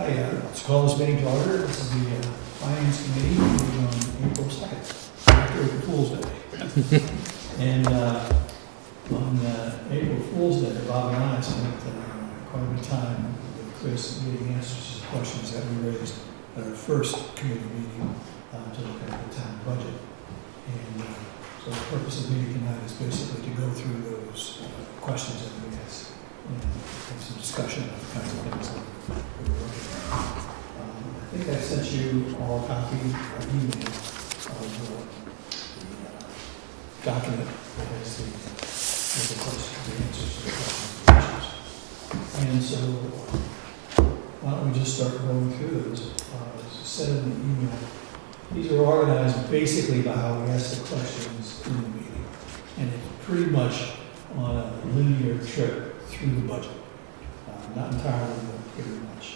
Hi, let's call this meeting to order. This is the Finance Committee meeting on April 2nd, after April Fool's Day. And on April Fool's Day, Bob and I spent quite a bit of time with Chris getting answers to questions that we raised at our first committee meeting to look at the town budget. And so the purpose of the meeting tonight is basically to go through those questions that we asked and have some discussion of the kinds of things that we're working on. I think I sent you all a copy of email of the document that has the questions, the answers to the questions. And so, why don't we just start going through those? As I said in the email, these are organized basically by how we ask the questions in the meeting. And it's pretty much on a linear trip through the budget. Not entirely, but pretty much.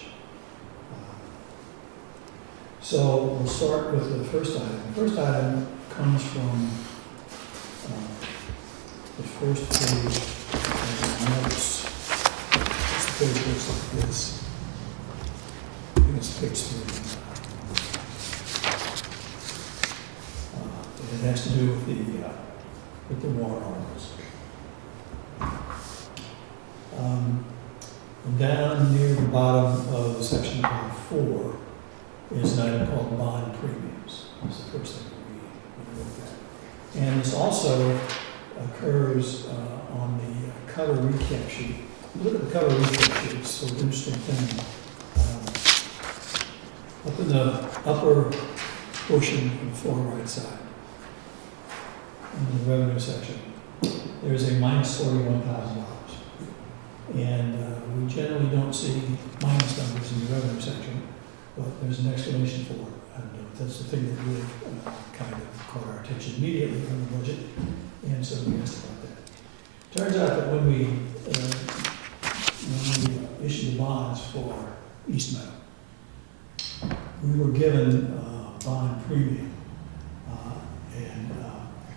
So we'll start with the first item. The first item comes from the first page of the notes. It's the page looks like this. I think it's page 3. It has to do with the warrant articles. Down near the bottom of section 4 is an item called bond premiums. That's the first thing that we looked at. And this also occurs on the cover recap sheet. Look at the cover recap sheet. It's an interesting thing. Up in the upper portion of the far right side, in the revenue section, there's a minus $41,000. And we generally don't see minus numbers in the revenue section, but there's an explanation for it. And that's the thing that really kind of caught our attention immediately from the budget, and so we asked about that. Turns out that when we issued the bonds for East Meadow, we were given bond premium. And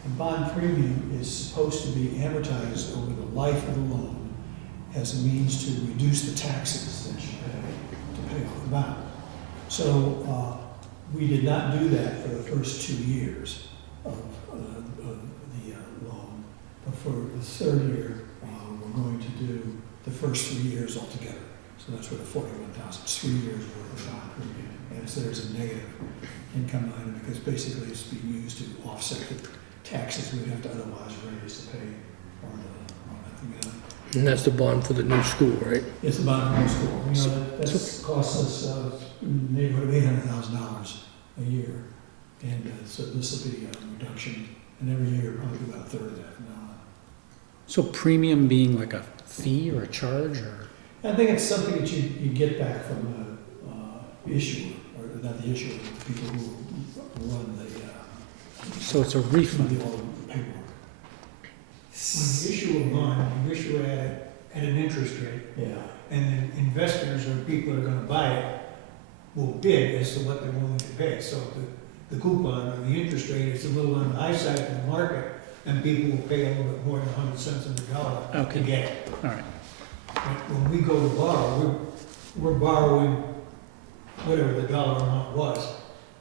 the bond premium is supposed to be amortized over the life of the loan as a means to reduce the taxes that you pay to pay off the bond. So we did not do that for the first 2 years of the loan, but for the third year, we're going to do the first 3 years altogether. So that's where the $41,000, it's 3 years worth of bond premium. And so there's a negative income item because basically it's being used to offset the taxes we'd have to otherwise raise to pay on that thing. And that's the bond for the new school, right? It's the bond for the school. You know, that's costs us in the neighborhood of $800,000 a year. And so this will be a reduction. And every year, probably about a third of that from now on. So premium being like a fee or a charge, or? I think it's something that you get back from the issuer, or not the issuer, but the people who run the So it's a refund. all the paperwork. When you issue a bond, you issue it at an interest rate, Yeah. and then investors or people that are gonna buy it will bid as to what they're willing to pay. So the coupon or the interest rate is a little on the high side of the market, and people will pay a little bit more than 100 cents on the dollar Okay. to get it. All right. But when we go to borrow, we're borrowing whatever the dollar amount was,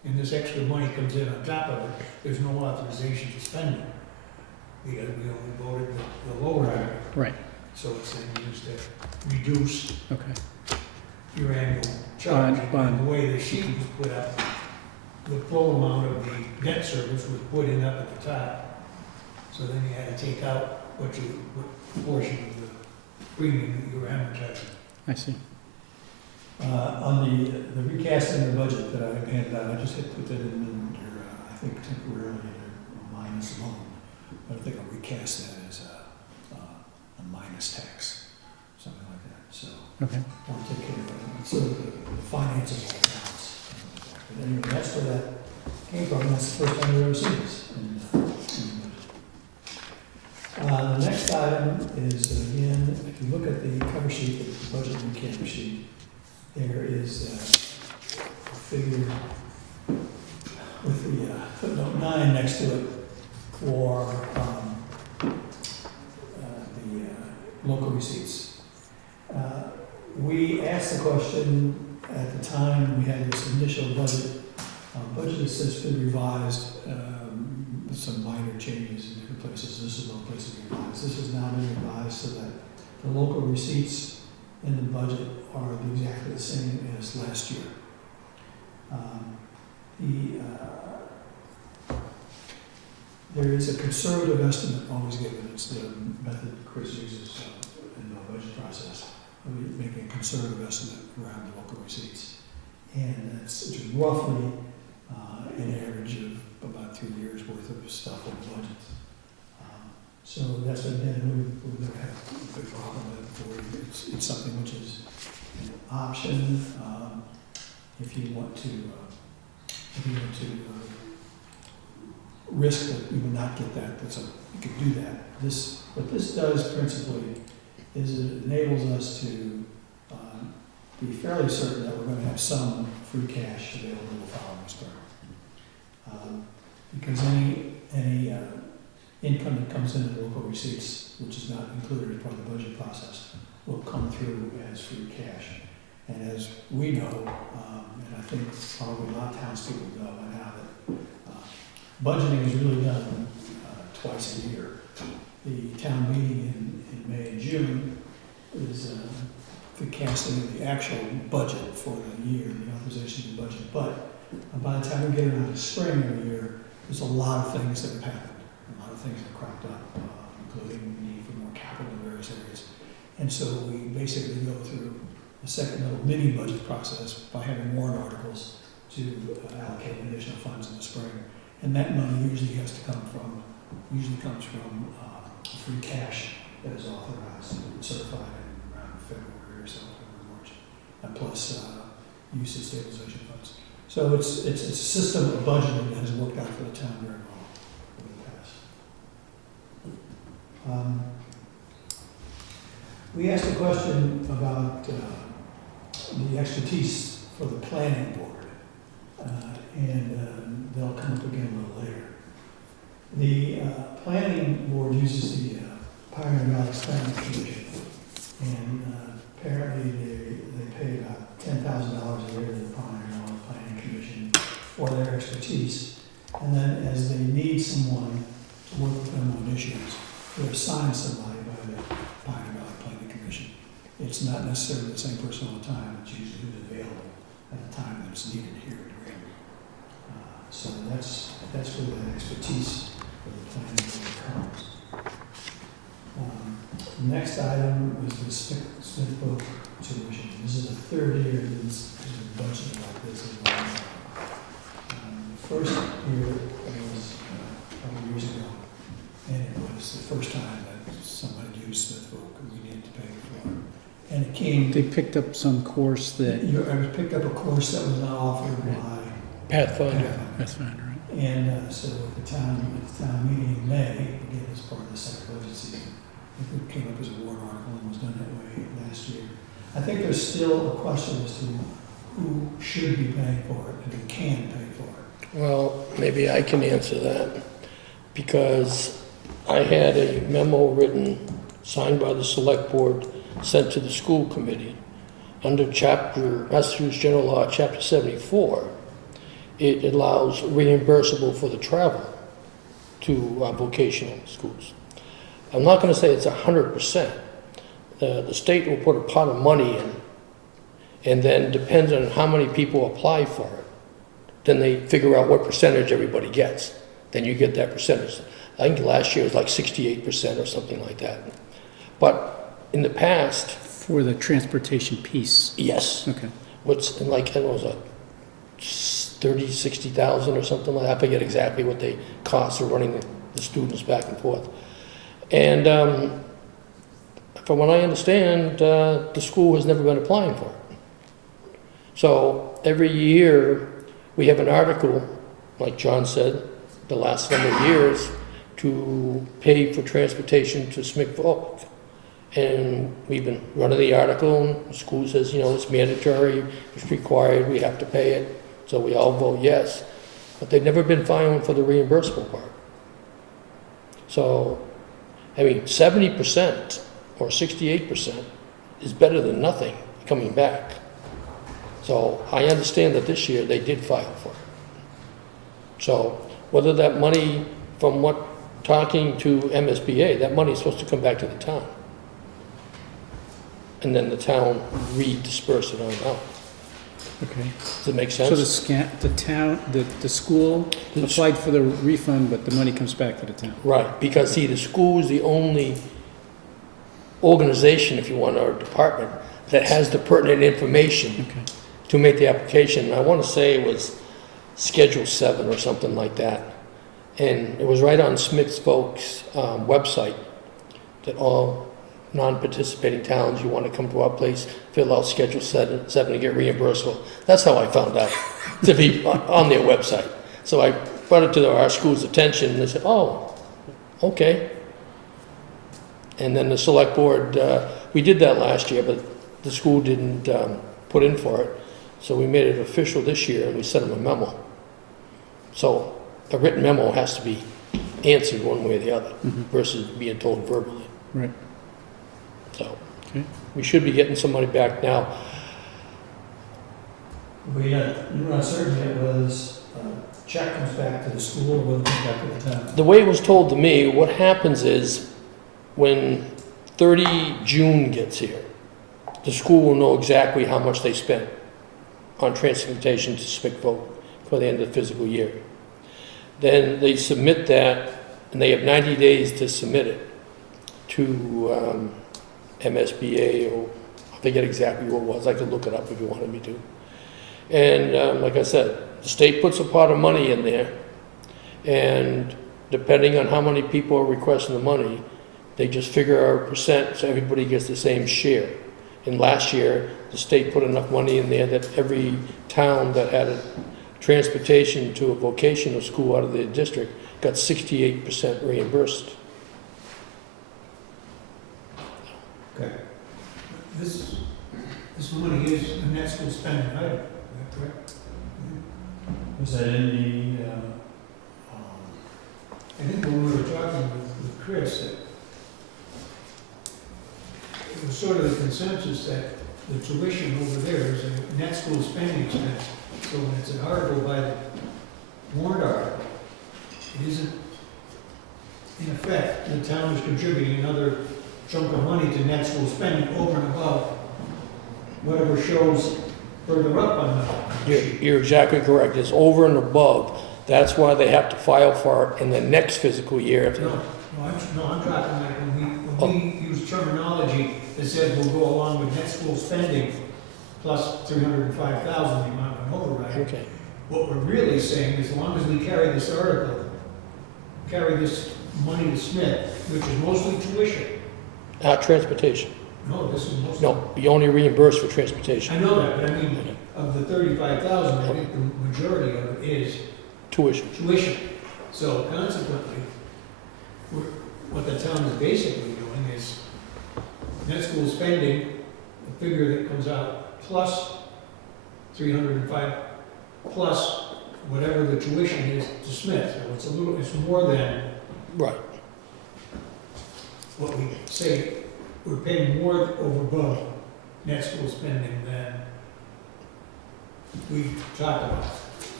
and this extra money comes in on top of it. There's no authorization to spend it, because we only voted the lower end. Right. So it's then used to reduce Okay. your annual charge. Bond. And the way the sheet was put up, the full amount of the debt service was put in up at the top. So then you had to take out what portion of the premium that you were amortizing. I see. On the recasting of the budget that I handed out, I just had put that in under, I think temporarily, a minus loan. But I think I'll recast that as a minus tax, something like that. So Okay. I'll take care of it. So the finances will balance. But anyway, that's where that came from. That's the first time we've ever seen this. The next item is, again, if you look at the cover sheet, the budget recap sheet, there is a figure with the footnote 9 next to it for the local receipts. We asked the question at the time, we had this initial budget. Budget has since been revised, with some minor changes in different places. This is one place to be revised. This has now been revised so that the local receipts in the budget are exactly the same as last year. There is a conservative estimate always given. It's the method Chris uses in the budget process. We're making a conservative estimate around the local receipts. And it's roughly an average of about 2 years worth of stuff in the budget. So that's, again, we've never had a big problem with it before. It's something which is an option if you want to risk that you would not get that. You could do that. What this does principally is it enables us to be fairly certain that we're going to have some free cash available the following spring. Because any income that comes in the local receipts, which is not included as part of the budget process, will come through as free cash. And as we know, and I think probably a lot of townspeople know by now, that budgeting is really done twice a year. The town meeting in May and June is the casting of the actual budget for the year, the authorization of the budget. But by the time we get around to spring every year, there's a lot of things that have happened. A lot of things have cropped up, including the need for more capital in various areas. And so we basically go through a second little mini budget process by having warrant articles to allocate additional funds in the spring. And that money usually comes from free cash that is authorized and certified in around February or so, March, and plus use of stabilization funds. So it's a system of budgeting that has worked out for the town very well over the past. We asked a question about the expertise for the planning board, and they'll come up again a little later. The planning board uses the Pioneer Valley Planning Commission, and apparently they pay about $10,000 a year to the Pioneer Valley Planning Commission for their expertise. And then as they need someone to work with them on issues, they assign somebody by the Pioneer Valley Planning Commission. It's not necessarily the same person all the time. It's usually who's available at the time that it's needed here in Granby. So that's where that expertise for the planning board comes. The next item was the Smith Book tuition. This is the third year that this is budgeted like this. The first year was a couple years ago, and it was the first time that somebody used Smith Book and we needed to pay for it. And it came. They picked up some course that. I picked up a course that was not offered by Pathfinder. That's fine, right? And so at the town meeting in May, again, as part of the second budget season, it came up as a warrant article and was done that way last year. I think there's still a question as to who should be paying for it and who can pay for it. Well, maybe I can answer that, because I had a memo written, signed by the select board, sent to the school committee. Under Massachusetts General Law, Chapter 74, it allows reimbursable for the travel to vocational schools. I'm not going to say it's 100%. The state will put a pot of money in, and then depends on how many people apply for it. Then they figure out what percentage everybody gets. Then you get that percentage. I think last year was like 68% or something like that. But in the past... For the transportation piece? Yes. Okay. What's like, it was a 30, 60,000 or something like that. I forget exactly what they cost for running the students back and forth. And from what I understand, the school has never been applying for it. So every year we have an article, like John said, the last number of years, to pay for transportation to Smithville. And we've been running the article, and the school says, you know, it's mandatory, it's required, we have to pay it. So we all vote yes. But they've never been filing for the reimbursable part. So, I mean, 70% or 68% is better than nothing coming back. So I understand that this year they did file for it. So whether that money, from what, talking to MSBA, that money is supposed to come back to the town. And then the town redisperse it on out. Okay. Does it make So sense? the school The s- applied for the refund, but the money comes back to the town. Right, because see, the school is the only organization, if you want, or department, that has the pertinent information Okay. to make the application. I want to say it was Schedule 7 or something like that. And it was right on Smith's Folks website that all non-participating towns, you want to come to our place, fill out Schedule 7 to get reimbursed. Well, that's how I found out, to be on their website. So I brought it to our school's attention, and they said, oh, okay. And then the select board, we did that last year, but the school didn't put in for it. So we made it official this year, and we sent them a memo. So a written memo has to be answered one way or the other Mhm. versus being told verbally. Right. So Okay. we should be getting some money back now. We're not certain yet whether this check comes back to the school or whether it comes back to the town. The way it was told to me, what happens is when 30 June gets here, the school will know exactly how much they spent on transportation to Smithville for the end of the fiscal year. Then they submit that, and they have 90 days to submit it to MSBA, or I forget exactly what it was. I could look it up if you wanted me to. And like I said, the state puts a pot of money in there, and depending on how many people are requesting the money, they just figure a percent so everybody gets the same share. And last year, the state put enough money in there that every town that had a transportation to a vocational school out of their district got 68% reimbursed. Okay. This money is a net school spending item, is that correct? Was that in the, I think when we were talking with Chris, that it was sort of the consensus that the tuition over there is a net school spending expense. So when it's an article by the warrant article, it isn't, in effect, the town is contributing another chunk of money to net school spending over and above whatever shows further up on the sheet. You're exactly correct. It's over and above. That's why they have to file for it in the next fiscal year. If No, I'm talking like when we use terminology that says we'll go along with net school spending plus 305,000, the amount of an override. Okay. What we're really saying is as long as we carry this article, carry this money to Smith, which is mostly tuition. Transportation. No, this is mostly. No, you only reimburse for transportation. I know that, but I mean, of the 35,000, I think the majority of it is Tuition. tuition. So consequently, what the town is basically doing is net school spending, the figure that comes out, plus 305, plus whatever the tuition is to Smith. So it's more than Right. what we say, we're paying more over above net school spending than we talked about.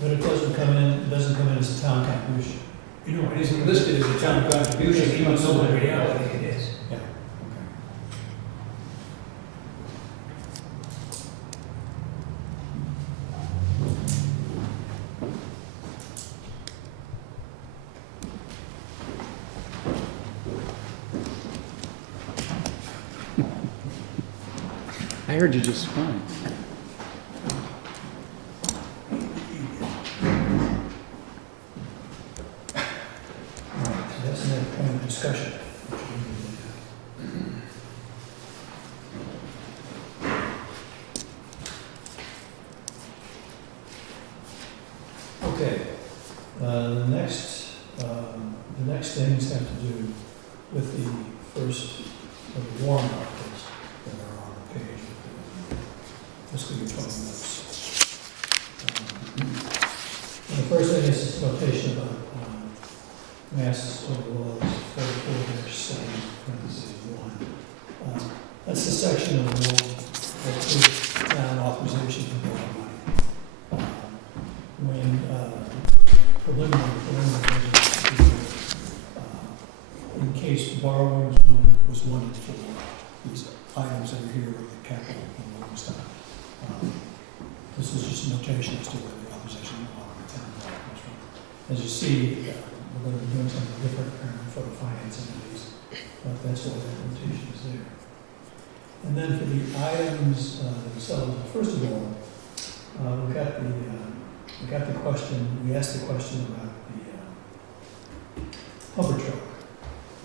but it doesn't come in as a town contribution. You know, it isn't listed as a town contribution, even though in reality it is. Yeah. I heard you just fine. All right, so that's another point of discussion. Okay, the next things have to do with the first of the warrant articles that are on the page of the fiscal year 20 notes. And the first thing is this notation about Mass General Laws 44-7, parentheses 1. That's the section of the law that gives town authorization to go on items that are here with the capital and all that stuff. This is just a notation as to where the authorization on the town comes from. As you see, we're going to be doing something different for the finance entities, but that's why that notation is there. And then for the items themselves, first of all, we got the question, we asked the question about the hover truck,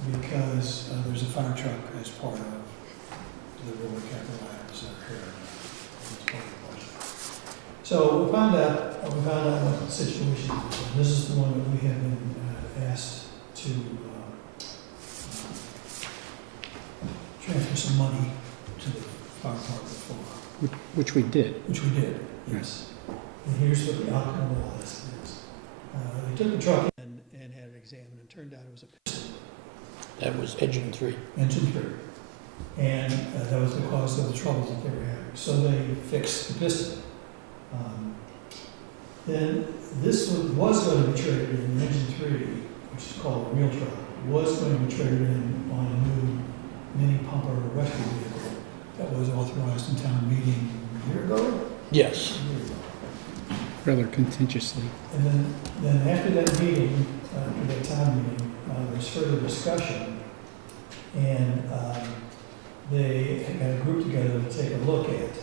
because there's a fire truck as part of the road capital items that are here. As part of the budget. So we found out what the situation is. And this is the one that we have been asked to transfer some money to the fire department for. Which we did. Which we did, yes. And here's what the outcome of all this is. They took the truck in and had it examined, and it turned out it was a piston. That was engine 3. Engine 3. And that was the cause of the troubles that they were having. So they fixed the piston. Then this was going to be traded in, engine 3, which is called a real truck, was going to be traded in on a new mini pumper rescue vehicle that was authorized in town meeting a year ago? Yes. A year ago. Rather contentiously. And then after that meeting, after that town meeting, there was further discussion, and they got a group together to take a look at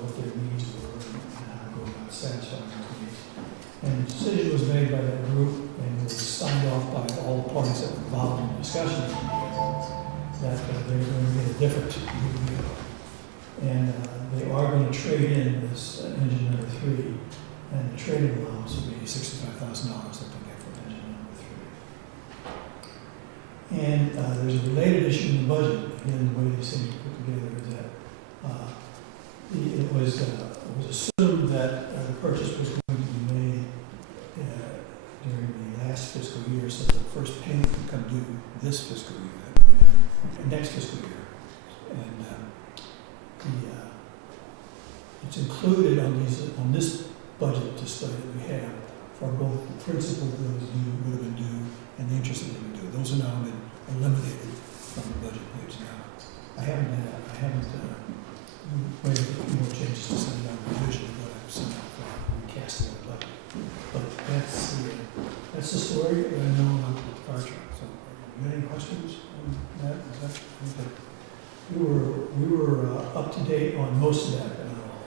what their needs were and how to go about satisfying those needs. And the decision was made by that group, and it was signed off by all the parties that were involved in the discussion, that they were going to get a different vehicle. And they are going to trade in this engine number 3, and the trading allowance will be $65,000 that they get for engine number 3. And there's a related issue in the budget. Again, the way these things are put together is that it was assumed that the purchase was going to be made during the last fiscal year, so the first payment would come due this fiscal year, that we're in, next fiscal year. And it's included on this budget display that we have for both the principal that would have been due and the interest that would have been due. Those are now been eliminated from the budget page now. I haven't made a few more changes to send out revision, but I've sent out recasting of the budget. But that's the story that I know about the fire truck. So, you got any questions on that? Okay. We were up to date on most of that, but not all.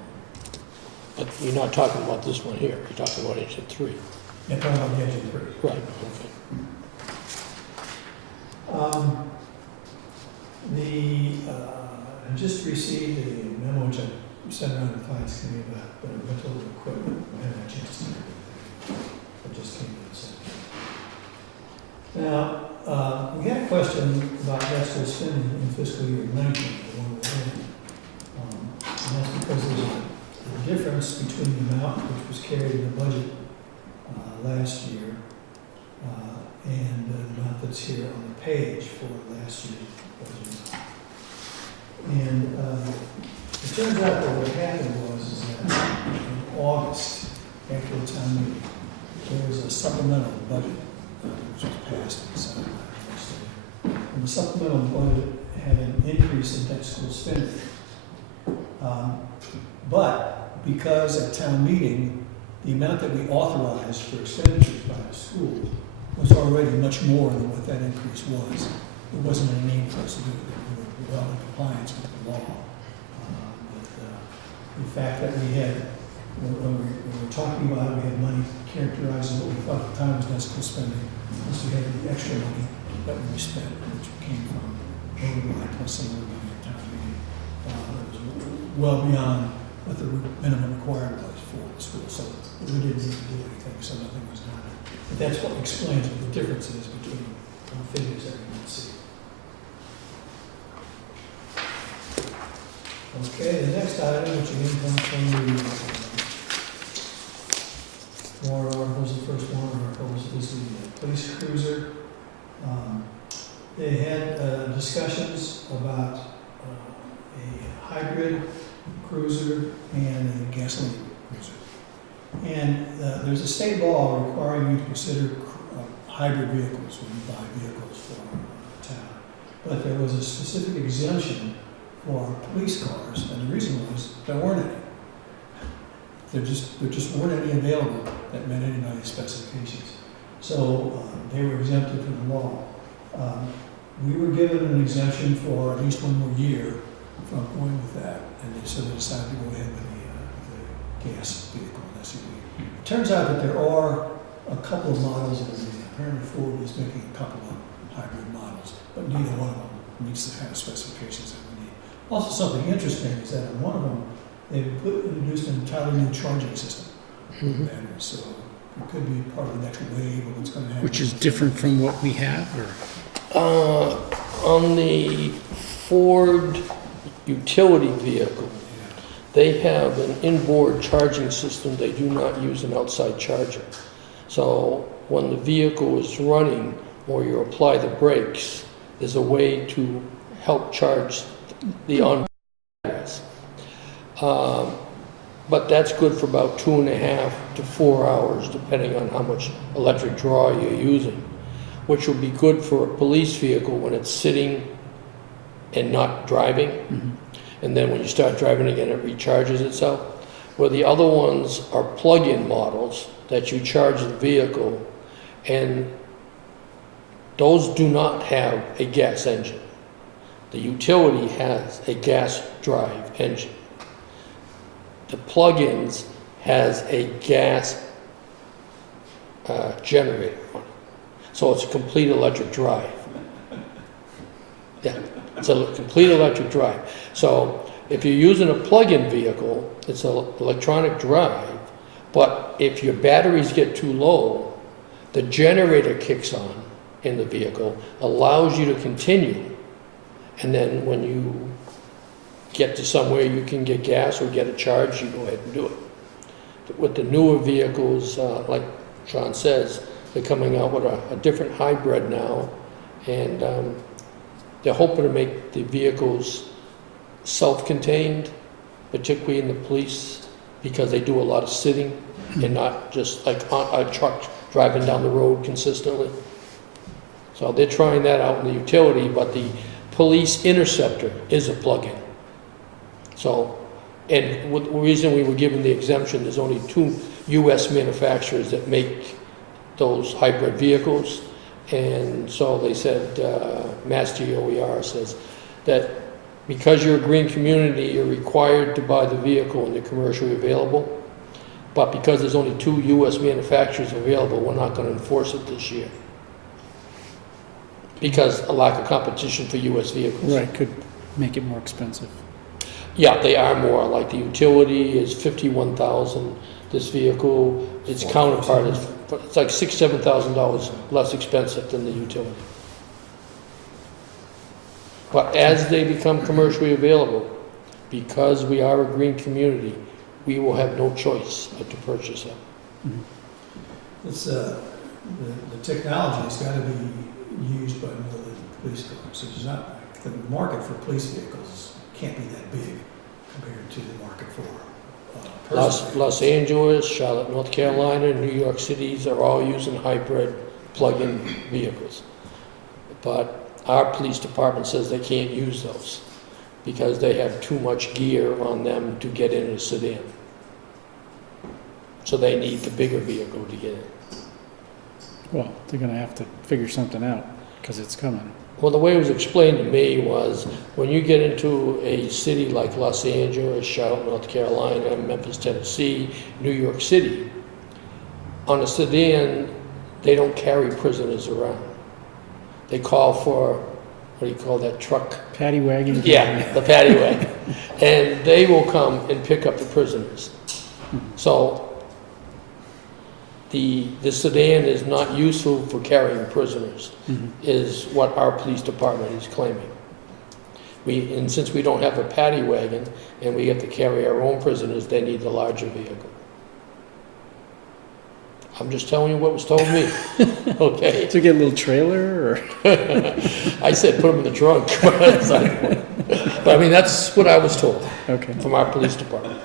But you're not talking about this one here. You're talking about engine 3. Yeah, talking about the engine 3. Right, okay. I just received a memo which I sent around to the finance committee about rental equipment. I haven't had a chance to do it. I just came in and said. Now, we had a question about actual spending in fiscal year 19, the one we're in. And that's because there's a difference between the amount which was carried in the budget last year and the amount that's here on the page for last year's budget. And it turns out that what happened was that in August, after the town meeting, there was a supplemental budget which was passed and signed by the legislature. And the supplemental budget had an increase in debt school spending. But because at town meeting, the amount that we authorized for expenditures by the school was already much more than what that increase was. It wasn't a need for us to do it. We were well in compliance with the law. The fact that we had, when we were talking about it, we had money characterized as what we thought at the time was net school spending. Plus we had the extra money that we spent, which came from override plus some other money at town meeting. It was well beyond what the minimum required was for the school. So we didn't need to do anything, so nothing was done. But that's what explains what the difference is between figures that we can see. Okay, the next item, which again comes from the warrant articles, the first warrant articles, is the police cruiser. They had discussions about a hybrid cruiser and a gasoline cruiser. And there's a state law requiring you to consider hybrid vehicles when you buy vehicles for town. But there was a specific exemption for police cars, and the reason was there weren't any. There just weren't any available that met anybody's specifications. So they were exempted from the law. We were given an exemption for at least one more year from going with that, and so they decided to go ahead with the gas vehicle, an SUV. It turns out that there are a couple of models that are made. Apparently Ford is making a couple of hybrid models, but neither one of them meets the kind of specifications that we need. Also, something interesting is that in one of them, they've introduced an entirely new charging system for the batteries, so it could be part of the next wave of what's going to happen. Which is different from what we have, or? On the Ford utility vehicle, they have an inboard charging system. They do not use an outside charger. So when the vehicle is running or you apply the brakes, there's a way to help charge the on batteries. But that's good for about 2.5 to 4 hours, depending on how much electric draw you're using, which will be good for a police vehicle when it's sitting and not driving. Mm-hmm. And then when you start driving again, it recharges itself. Where the other ones are plug-in models that you charge the vehicle, and those do not have a gas engine. The utility has a gas drive engine. The plug-ins has a gas generator on it. So it's a complete electric drive. Yeah, it's a complete electric drive. So if you're using a plug-in vehicle, it's an electronic drive, but if your batteries get too low, the generator kicks on in the vehicle, allows you to continue, and then when you get to somewhere you can get gas or get a charge, you go ahead and do it. With the newer vehicles, like John says, they're coming out with a different hybrid now, and they're hoping to make the vehicles self-contained, particularly in the police, because they do a lot of sitting and not just like a truck driving down the road consistently. So they're trying that out in the utility, but the police interceptor is a plug-in. So, and the reason we were given the exemption, there's only 2 U.S. manufacturers that make those hybrid vehicles. And so they said, Mass DOER says that because you're a green community, you're required to buy the vehicle and they're commercially available. But because there's only 2 U.S. manufacturers available, we're not going to enforce it this year. Because a lack of competition for U.S. vehicles. Right, could make it more expensive. Yeah, they are more. Like the utility is $51,000. This vehicle, its counterpart is, it's like $6,000 to $7,000 less expensive than the utility. But as they become commercially available, because we are a green community, we will have no choice but to purchase them. Mm-hmm. It's, the technology has got to be used by more than police cars. It's not, the market for police vehicles can't be that big compared to the market for Los Angeles, Charlotte, North Carolina, New York cities are all using hybrid plug-in vehicles. But our police department says they can't use those because they have too much gear on them to get in a sedan. So they need the bigger vehicle to get in. Well, they're gonna have to figure something out, because it's coming. Well, the way it was explained to me was when you get into a city like Los Angeles, Charlotte, North Carolina, Memphis, Tennessee, New York City, on a sedan, they don't carry prisoners around. They call for, what do you call that truck? Paddy wagon? Yeah, the paddy wagon. And they will come and pick up the prisoners. So the sedan is not useful for carrying prisoners, Mm-hmm. is what our police department is claiming. And since we don't have a paddy wagon and we have to carry our own prisoners, they need the larger vehicle. I'm just telling you what was told me, okay? To get a little trailer, or? I said put them in the trunk. But I mean, that's what I was told Okay. from our police department.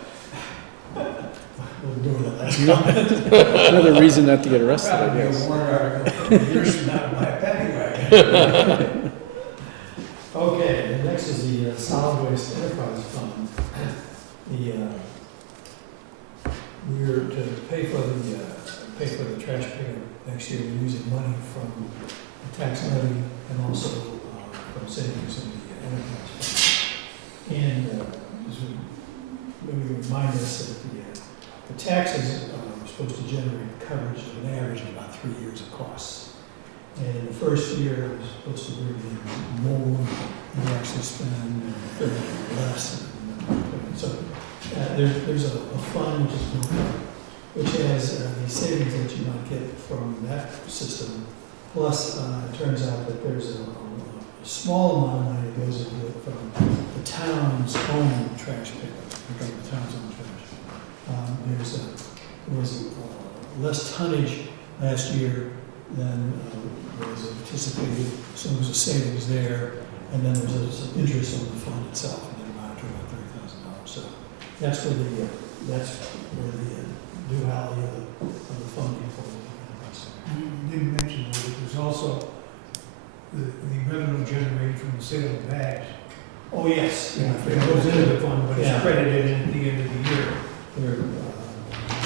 We're doing the last comment. Another reason not to get arrested, I Probably guess. a warrant article, years from now, to buy a paddy wagon. Okay, the next is the solid waste enterprise fund, we're to pay for the trash pickup next year, we're using money from the tax levy and also from savings in the enterprise fund. And just maybe remind us that the taxes are supposed to generate coverage of an average of about 3 years of costs. And in the first year, it was supposed to bring in more than you actually spend, and the third year less. So there's a fund which is built up, which has the savings that you might get from that system. Plus, it turns out that there's a small amount of money that goes into it from the town's own trash pickup, from the town's own trash. There was less tonnage last year than was anticipated, so there was a savings there, and then there was some interest on the fund itself, and that amounted to about $30,000. So that's where the duality of the funding for the You didn't mention that there's also the revenue generated from the sale of bags. Oh, yes. Yeah, it goes into the fund, but Yeah. it's credited at the end of the year. There,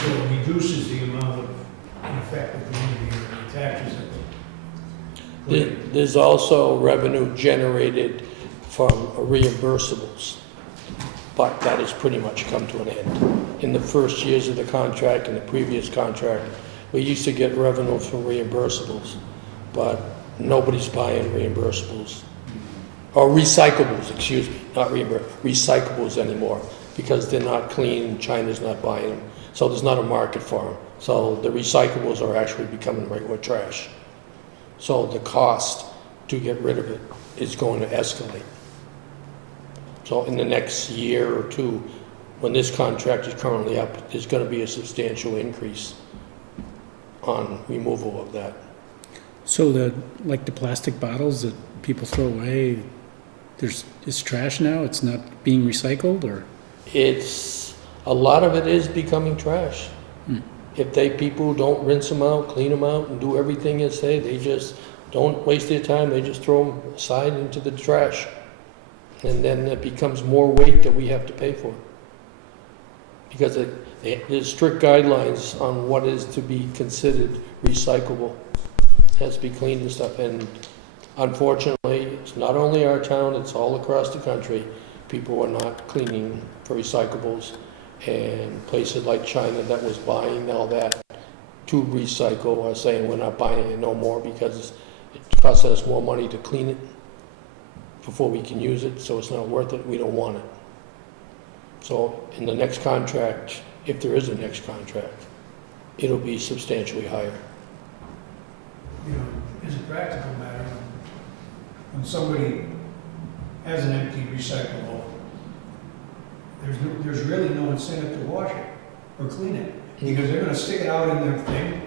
So it reduces the amount of, in effect, at the end of the year, the taxes that There's also revenue generated from reimbursables, but that has pretty much come to an end. In the first years of the contract and the previous contract, we used to get revenue from reimbursables, but nobody's buying reimbursables. Or recyclables, excuse me, not recyclables anymore, because they're not clean, China's not buying them, so there's not a market for them. So the recyclables are actually becoming regular trash. So the cost to get rid of it is going to escalate. So in the next year or two, when this contract is currently up, there's going to be a substantial increase on removal of that. So the plastic bottles that people throw away, it's trash now? It's not being recycled, or? A lot of it is becoming trash. If people don't rinse them out, clean them out, and do everything as they just don't waste their time, they just throw them aside into the trash. And then it becomes more weight that we have to pay for. Because there's strict guidelines on what is to be considered recyclable. It has to be cleaned and stuff. And unfortunately, it's not only our town, it's all across the country. People are not cleaning for recyclables. And places like China that was buying all that to recycle are saying we're not buying it no more because it costs us more money to clean it before we can use it, so it's not worth it, we don't want it. So in the next contract, if there is a next contract, it'll be substantially higher. you know, as a practical matter, when somebody has an empty recyclable, there's really no incentive to wash it or clean it, because they're gonna stick it out in their thing,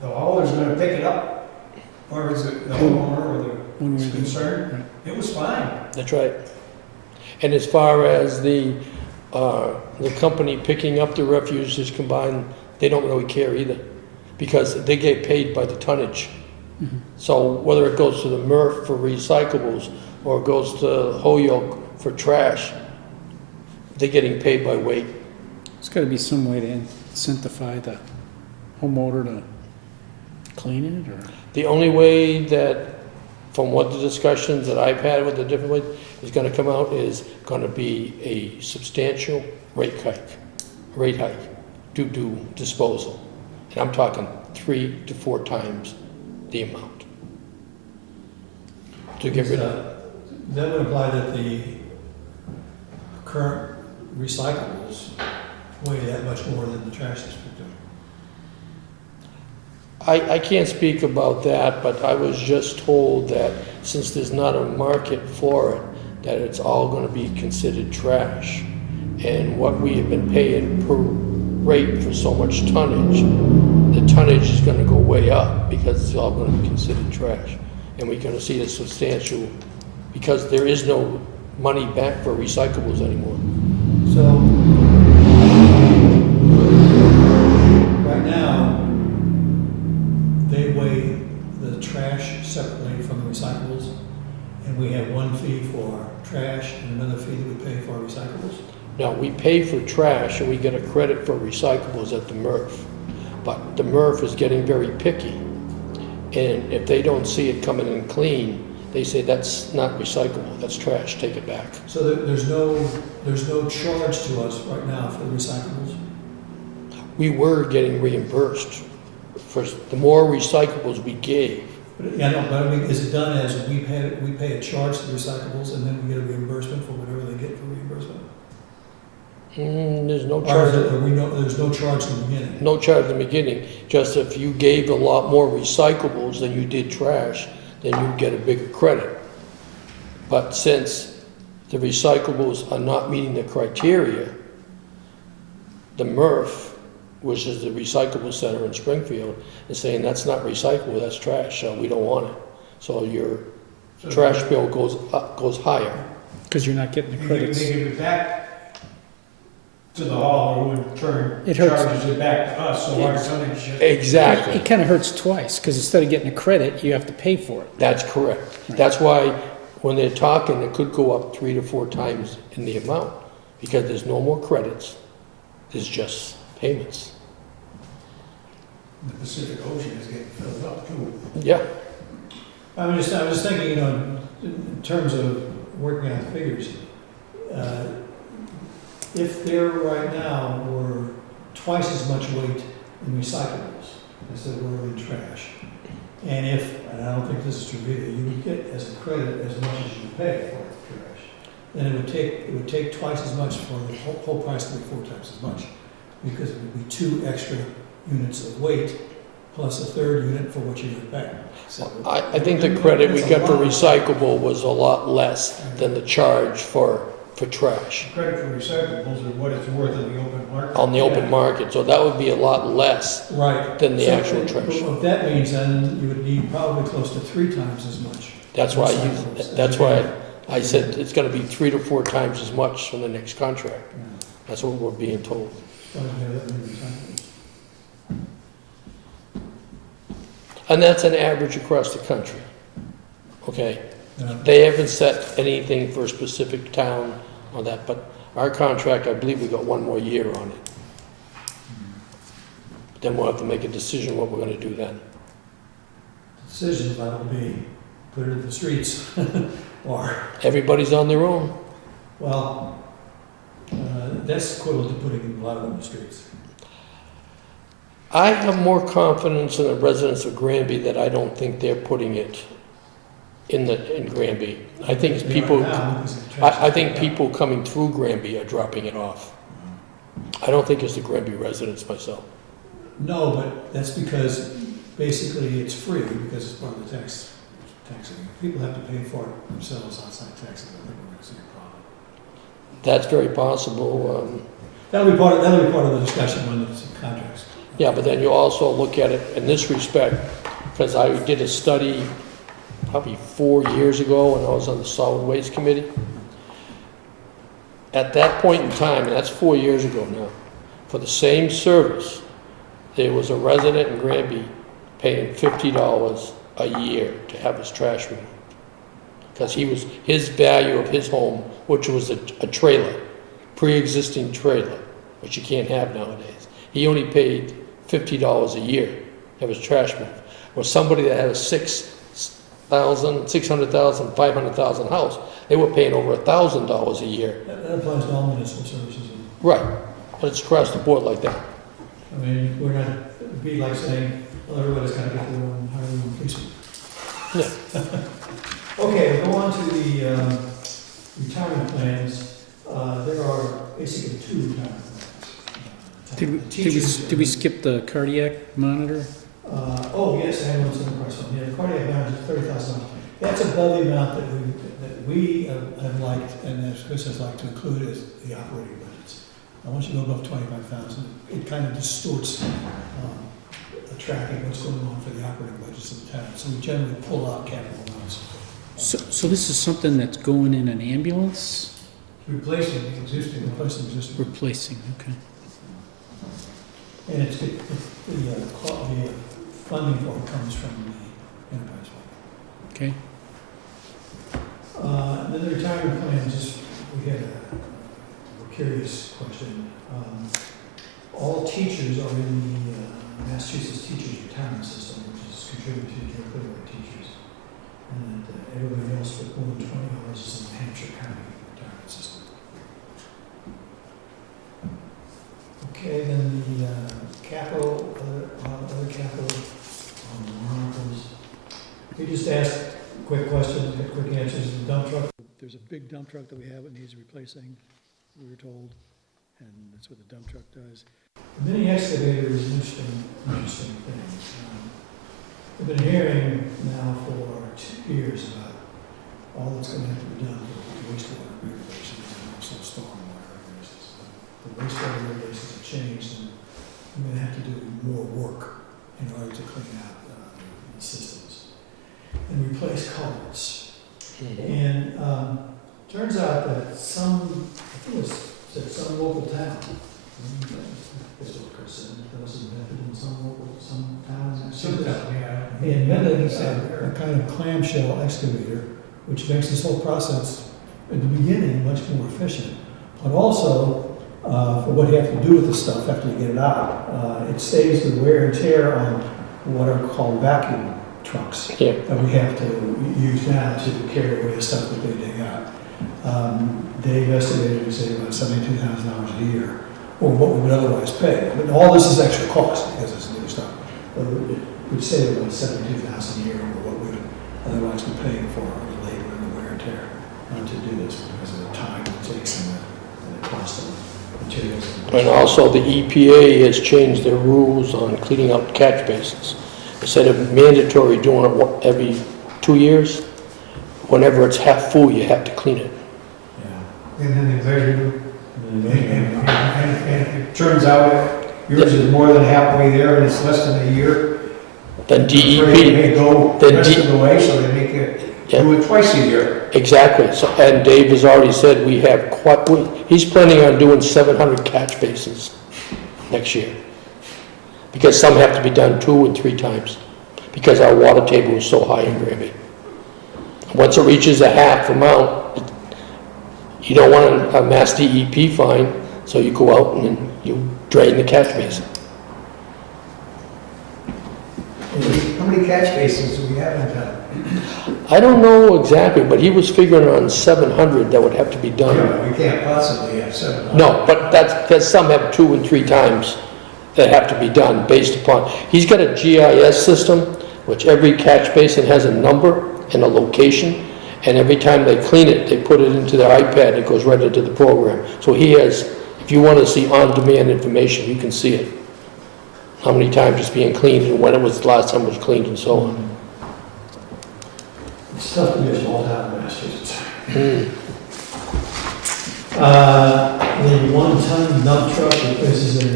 the hauler's gonna pick it up, or is it the homeowner or the concerned? It was fine. That's right. And as far as the company picking up the refuse is combined, they don't really care either, because they get paid by the tonnage. So whether it goes to the MRF for recyclables or goes to Holyoke for trash, they're getting paid by weight. There's got to be some way to incentivize the homeowner to clean it, or? The only way that, from what the discussions that I've had with the different ways, is going to come out is going to be a substantial rate hike due to disposal. And I'm talking 3 to 4 times the amount to get rid of it. That would imply that the current recyclables weigh that much more than the trash that's picked up. I can't speak about that, but I was just told that since there's not a market for it, that it's all going to be considered trash. And what we have been paying per rate for so much tonnage, the tonnage is going to go way up because it's all going to be considered trash. And we're going to see a substantial, because there is no money back for recyclables anymore. So, right now, they weigh the trash separately from the recyclables, and we have one fee for trash recyclables? Now, we pay for trash and we get a credit for recyclables at the MRF. But the MRF is getting very picky. And if they don't see it coming in clean, they say that's not recyclable, that's trash, take it back. So there's no charge to us right now for the recyclables? We were getting reimbursed for the more recyclables we gave. Yeah, no, but I mean, is it done as we pay a charge to the recyclables and then we get a reimbursement for whatever they get for reimbursement? There's no Or charge. there's no charge in the beginning? No charge in the beginning, just if you gave a lot more recyclables than you did trash, then you'd get a bigger credit. But since the recyclables are not meeting the criteria, the MRF, which is the recyclable center in Springfield, is saying that's not recyclable, that's trash, so we don't want it. So your trash bill goes higher. Because you're not getting the They credits. give it back to the hauler, who in turn It hurts. charges it back to us, so our tonnage just. Exactly. It kind of hurts twice, because instead of getting a credit, you have to pay for it. That's correct. That's why when they're talking, it could go up 3 to 4 times in the amount, because there's no more credits, there's just payments. The Pacific Ocean is getting filled up too. Yeah, I was just thinking, you know, in terms of working out the figures, if there right now were twice as much weight in recyclables as there were in trash, and I don't think this is true either, you would get as a credit as much as you pay for trash, then it would take twice as much for the whole price to be 4 times as much, because it would be 2 extra units of weight plus a 3rd unit for what you would pay. So I think the credit we got for recyclable was a lot less than the charge for trash Credit for recyclables is what it's worth in the open market. on the open market, so that would be a lot less Right. than the So, actual trash. What that means then, you would need probably close to 3 times as much. That's why recyclables. that's why I said it's gonna be 3 to 4 times as much on the next contract. Yeah. That's what we're being told. Probably that many recyclables. And that's an average across the country, okay? Yeah. They haven't set anything for a specific town on that, but our contract, I believe we got 1 more year on it. Then we'll have to make a decision what we're gonna do then. Decisions that'll be put it in the streets, or, Everybody's on their own. well, that's equivalent to putting a lot of them in the streets. I have more confidence in the residents of Granby that I don't think they're putting it in Granby. I think it's They are people, now because of the trash I think pickup. people coming through Granby are dropping it off. I don't think it's the Granby residents myself. No, but that's because basically it's free because it's part of the taxing. People have to pay for it themselves outside taxes. I think we're going to see a problem. That's very possible. That'll be part of the discussion when it's contracts. Yeah, but then you also look at it in this respect, because I did a study probably 4 years ago when I was on the Solid Waste Committee. At that point in time, and that's 4 years ago now, for the same service, there was a resident in Granby paying $50 a year to have his trash removed. Because his value of his home, which was a trailer, pre-existing trailer, which you can't have nowadays, he only paid $50 a year to have his trash moved. Or somebody that had a $600,000, $500,000 house, they were paying over $1,000 a year. That applies to all municipal services. Right, but it's across the board like that. I mean, we're not, it'd be like saying, well, everybody's got to get their own, hire their own policeman. Yeah. Okay, we'll go on to the retirement plans. There are basically 2 retirement plans. Did we skip the cardiac monitor? Oh, yes, I had one sitting across from, yeah, the cardiac monitor is $30,000. That's above the amount that we have liked, and as Chris has liked to include as the operating budgets. Now, once you go above 25,000, it kind of distorts the tracking, what's going on for the operating budgets of the town. So we generally pull out capital amounts. So this is something that's going in an ambulance? Replacing the existing one. Replacing existing. Replacing, okay. And it's, the funding for it comes from the enterprise fund. Okay. Then the retirement plan, just, we had curious question. All teachers are in the Massachusetts Teachers Retirement System, which is contributed to the equivalent teachers. And everybody else with more than 20 hours is in the Hampshire County Retirement System. Okay, then the capital, other capital articles. We just asked quick questions, get quick answers. The dump truck. There's a big dump truck that we have that needs replacing, we were told, and that's what the dump truck does. The mini excavator is an interesting thing. We've been hearing now for 2 years about all that's going to have to be done with wastewater regulations and also stormwater regulations. The wastewater regulations have changed, and we're going to have to do more work in order to clean out the systems and replace culverts. And turns out that some, I think it was said some local town, this is what Chris said, that was invented in some towns. yeah. They invented a kind of clamshell excavator, which makes this whole process at the beginning much more efficient. But also, for what you have to do with the stuff after you get it out, it saves the wear and tear on what are called vacuum trucks that we have to use now to carry away the stuff that they dig out. They've estimated to save about $72,000 a year, or what we would otherwise pay. But all this is extra cost because it's new stuff. But it would save about $72,000 a year over what we would otherwise be paying for the labor and the wear and tear to do this because of the time it takes and the cost of materials. And also the EPA has changed their rules on cleaning up catch basins. Instead of mandatory doing it every 2 years, whenever it's half full, you have to clean it. Yeah. And then they measure, And then and if it turns out yours is more than halfway there and it's less than a year, Then they DEP, go the then rest of the way, so they make it, do it twice a year. exactly. So, and Dave has already said we have he's planning on doing 700 catch basins next year. Because some have to be done 2 and 3 times, because our water table is so high in Granby. Once it reaches a half amount, you don't want a Mass DEP fine, so you go out and you drain the catch basin. How many catch basins do we have in town? I don't know exactly, but he was figuring on 700 that would have to be done. Yeah, we can't possibly have 700. No, but that's because some have 2 and 3 times that have to be done based upon, he's got a GIS system, which every catch basin has a number and a location, and every time they clean it, they put it into their iPad, and it goes right into the program. So he has, if you want to see on-demand information, you can see it. How many times it's being cleaned, and when it was the last time it was cleaned, and so on. It's tough to get a small town in Massachusetts. The one-ton dump truck replaces a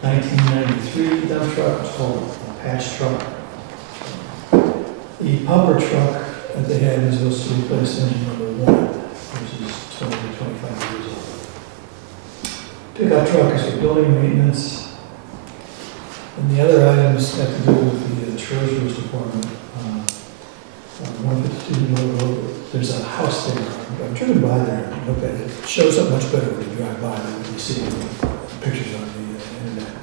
1993 dump truck. It's called a patch truck. The pumper truck that they have is supposed to replace engine number 1, which is 20 to 25 years old. Pickup truck is for building maintenance. And the other items have to do with the treasurer's department. 152 Road, there's a house there. I've driven by there and looked at it. It shows up much better when you drive by than when you see the pictures on the internet.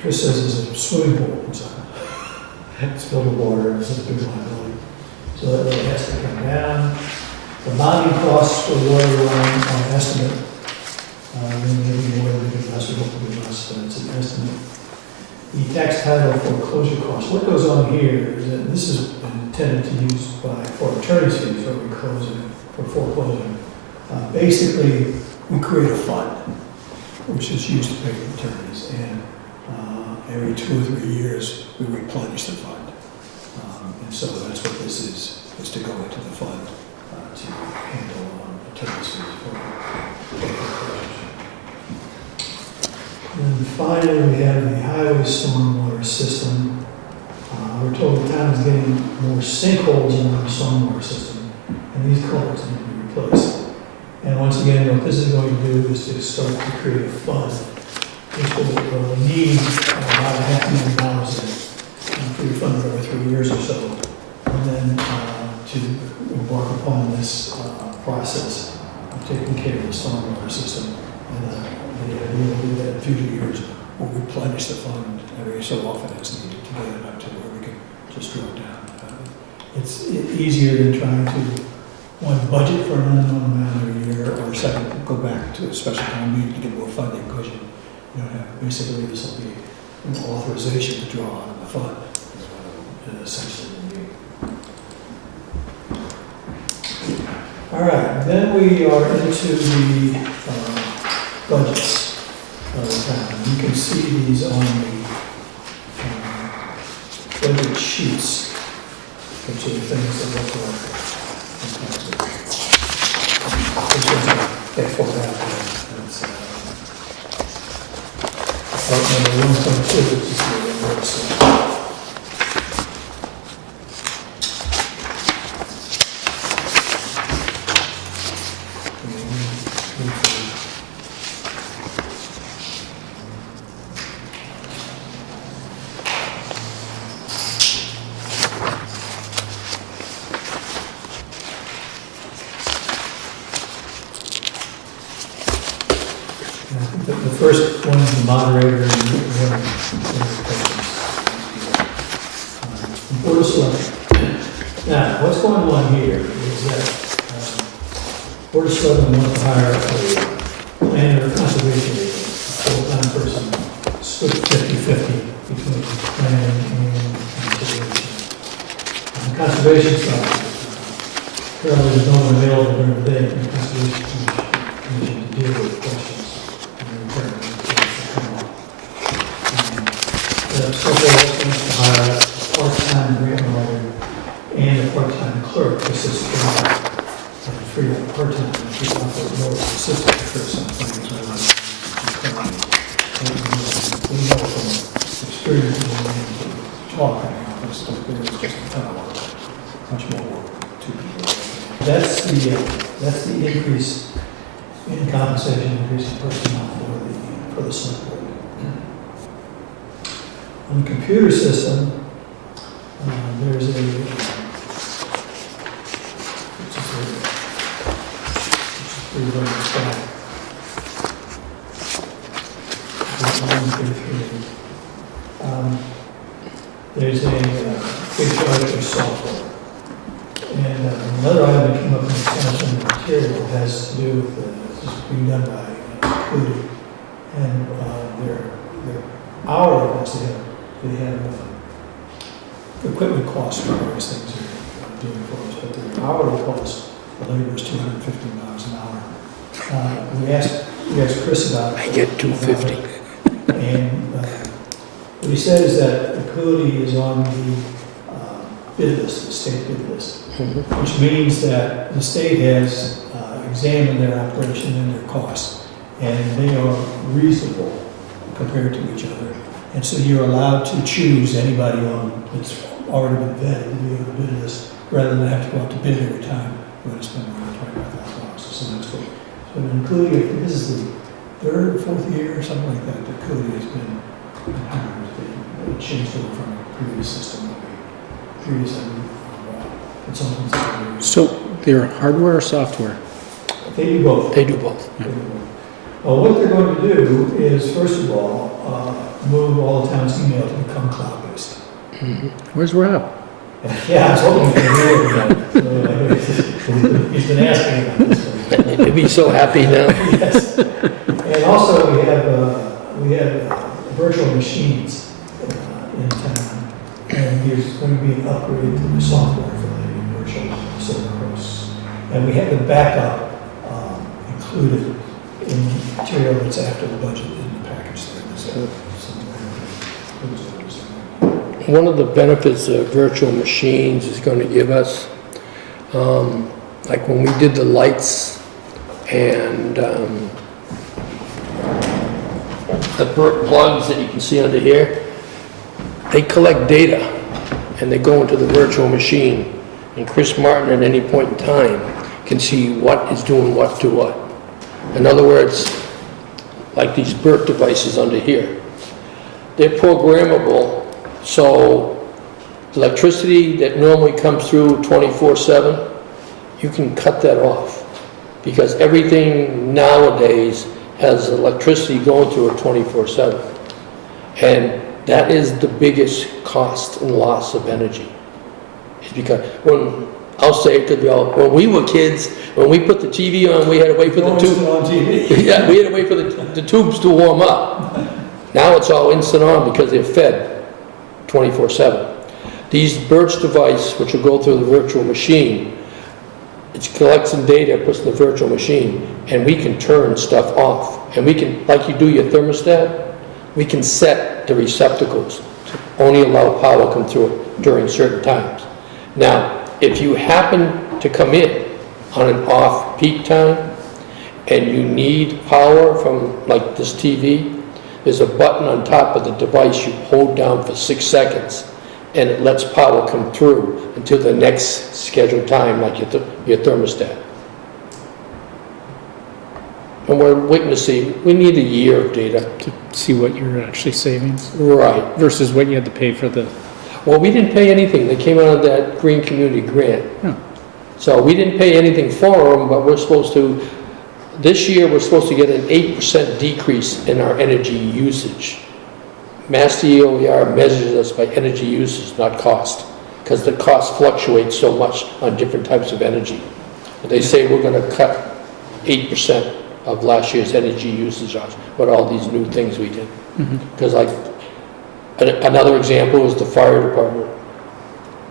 Chris says there's a swimming pool inside. It's filled with water, and it's a big liability. So that really has to come down. The bonding costs for water line are estimate. Maybe more than less, we hope to be less, but it's an estimate. The tax title foreclosure costs. What goes on here is that this is intended to use for attorney's fees for foreclosure. Basically, we create a fund, which is used to pay for attorneys, and every 2 or 3 years, we replenish the fund. And so that's what this is to go into the fund to handle attorney's fees for foreclosure. And finally, we have the highway stormwater system. We're told the town is getting more sinkholes in our stormwater system, and these culverts need to be replaced. And once again, what this is going to do is to start to create a fund, which will need about $500,000 to be funded over 3 years or so, and then to embark upon this process taking care of the stormwater system. And the idea will be that in future years, we'll replenish the fund every so often as needed to get it up to where we can just draw it down. It's easier than trying to, one, budget for an unknown amount every year, or second, go back to a special town meeting to get more funding, because you don't have, basically, this will be an authorization to draw on the fund, is what it essentially will be. All right, then we are into the budgets of the town. You can see these on the budget sheets, which are the things that look like. They fall out. That's part number 1.2, which is the reimbursement. The first one is the moderator, and we have Board of Selectmen. Now, what's going on here is that Board of Selectmen want to hire a planner, conservation agent, a full-time person, split 50-50 between planning and conservation. On the conservation side, currently there's no one available during the day from the Conservation Commission to deal with questions. Several wants to hire a part-time grant writer and a part-time clerk to assist them, and free up part-time and keep up with more assistant for some things. We know from experience when we talk in the office that there is just a ton of work, much more work to do. That's the increase in compensation, increase in personnel for the select board. On the computer system, there's a, which is pretty low in spot. There's a big charge for software. And another item that came up in the council material has to do with this being done by Cody. And their hourly costs they have equipment costs for various things they're doing for us, but their hourly cost for labor is $250 an hour. We asked Chris about. I get $250. And what he said is that the Cody is on the bid list, the state bid list, which means that the state has examined their operation and their costs, and they are reasonable compared to each other. And so you're allowed to choose anybody on that's already been vetted to be on the bid list, rather than have to go out to bid every time we're going to spend more than $25,000. So that's good. So including, I think this is the third or fourth year or something like that, that Cody has been hired. They changed over from a previous system that we previously consultants that we used. So they're hardware or software? They do both. They do both. They do both. Well, what they're going to do is, first of all, move all the town's email to become cloud-based. Where's Rob? Yeah, I was hoping to hear that. He's been asking about this. He'd be so happy now. Yes. And also, we have virtual machines in town, and there's going to be an upgrade to the software for the virtual server hosts. And we have the backup included in the material that's after the budget in the package there. One of the benefits of virtual machines is going to give us, like when we did the lights and the plugs that you can see under here, they collect data and they go into the virtual machine. And Chris Martin at any point in time can see what is doing what to what. In other words, like these BERT devices under here, they're programmable, so electricity that normally comes through 24/7, you can cut that off. because everything nowadays has electricity going through it 24/7. And that is the biggest cost and loss of energy. It's because I'll say it, because when we were kids, when we put the TV on, we had to wait for the It's tube. still on TV. Yeah, we had to wait for the tubes to warm up. Now it's all instant on because they're fed 24/7. These Birch device, which will go through the virtual machine, it collects some data, puts in the virtual machine, and we can turn stuff off. And we can, like you do your thermostat, we can set the receptacles to only allow power come through it during certain times. Now, if you happen to come in on an off-peak time and you need power from, like this TV, there's a button on top of the device you hold down for 6 seconds, and it lets power come through until the next scheduled time, like your thermostat. And we're waiting to see, we need a year of data. To see what you're actually saving Right. versus what you had to pay for the, Well, we didn't pay anything. They came out of that Green Community Grant. Oh. So we didn't pay anything for them, but we're supposed to, this year, we're supposed to get an 8% decrease in our energy usage. Mass DOER measures us by energy usage, not cost, because the cost fluctuates so much on different types of energy. But they say we're going to cut 8% of last year's energy usage off with all these new things we did. Because like, another example is the fire department.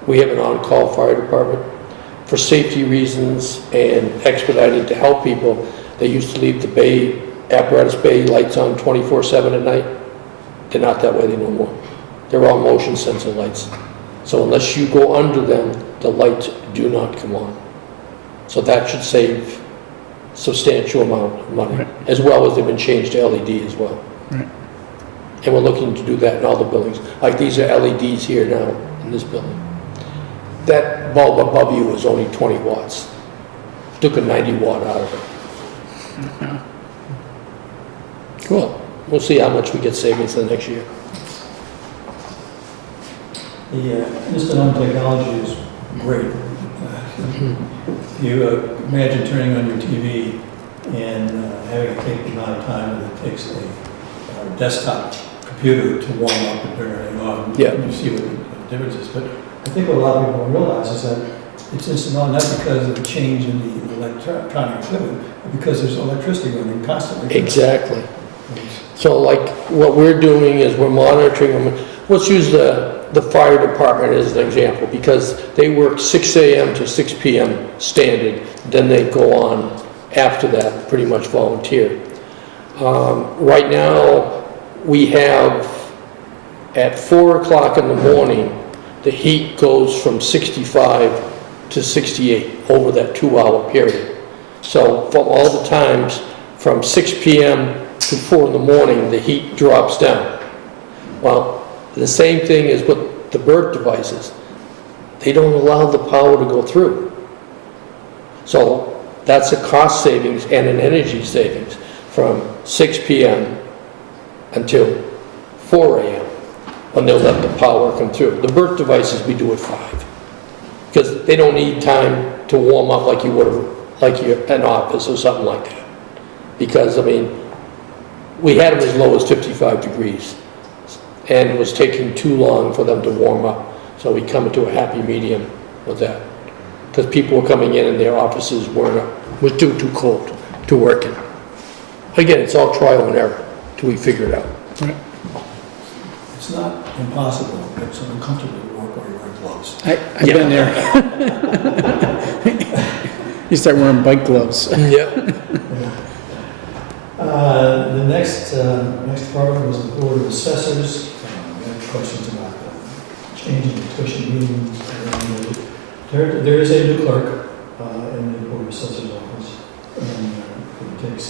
We have an on-call fire department. For safety reasons and expediting to help people, they used to leave the bay, apparatus bay lights on 24/7 at night. They're not that way no more. They're all motion sensor lights. So unless you go under them, the lights do not come on. So that should save substantial amount of money, Right. as well as they've been changed to LED as well. Right. And we're looking to do that in all the buildings. Like these are LEDs here now in this building. That bulb above you is only 20 watts. Took a 90 watt out of it. Cool. We'll see how much we get savings the next year. The instant on technology is great. You imagine turning on your TV and having to take the amount of time that it takes a desktop computer to warm up and turn everything on. Yeah. You see what the difference is. But I think what a lot of people don't realize is that it's instant on, not because of the change in the electronic equipment, but because there's electricity running constantly. Exactly. So like what we're doing is we're monitoring them. Let's use the fire department as an example, because they work 6 a.m. to 6 p.m. standard. Then they go on after that, pretty much volunteer. Right now, we have at 4 o'clock in the morning, the heat goes from 65 to 68 over that 2-hour period. So from all the times from 6 p.m. to 4 in the morning, the heat drops down. Well, the same thing is with the Birch devices. They don't allow the power to go through. So that's a cost savings and an energy savings from 6 p.m. until 4 a.m. when they'll let the power come through. The Birch devices, we do at 5. Because they don't need time to warm up like you would like an office or something like that. Because, I mean, we had them as low as 55 degrees. And it was taking too long for them to warm up. So we come into a happy medium with that. Because people were coming in and their offices was too cold to work in. Again, it's all trial and error till we figure it out. right. It's not impossible, it's uncomfortable to work while you're wearing gloves. I've been there. You start wearing bike gloves. Yeah. The next department was the Board of Assessors. We had questions about changing the tuition meetings. There is a new clerk in the Board of Assessors office, and it takes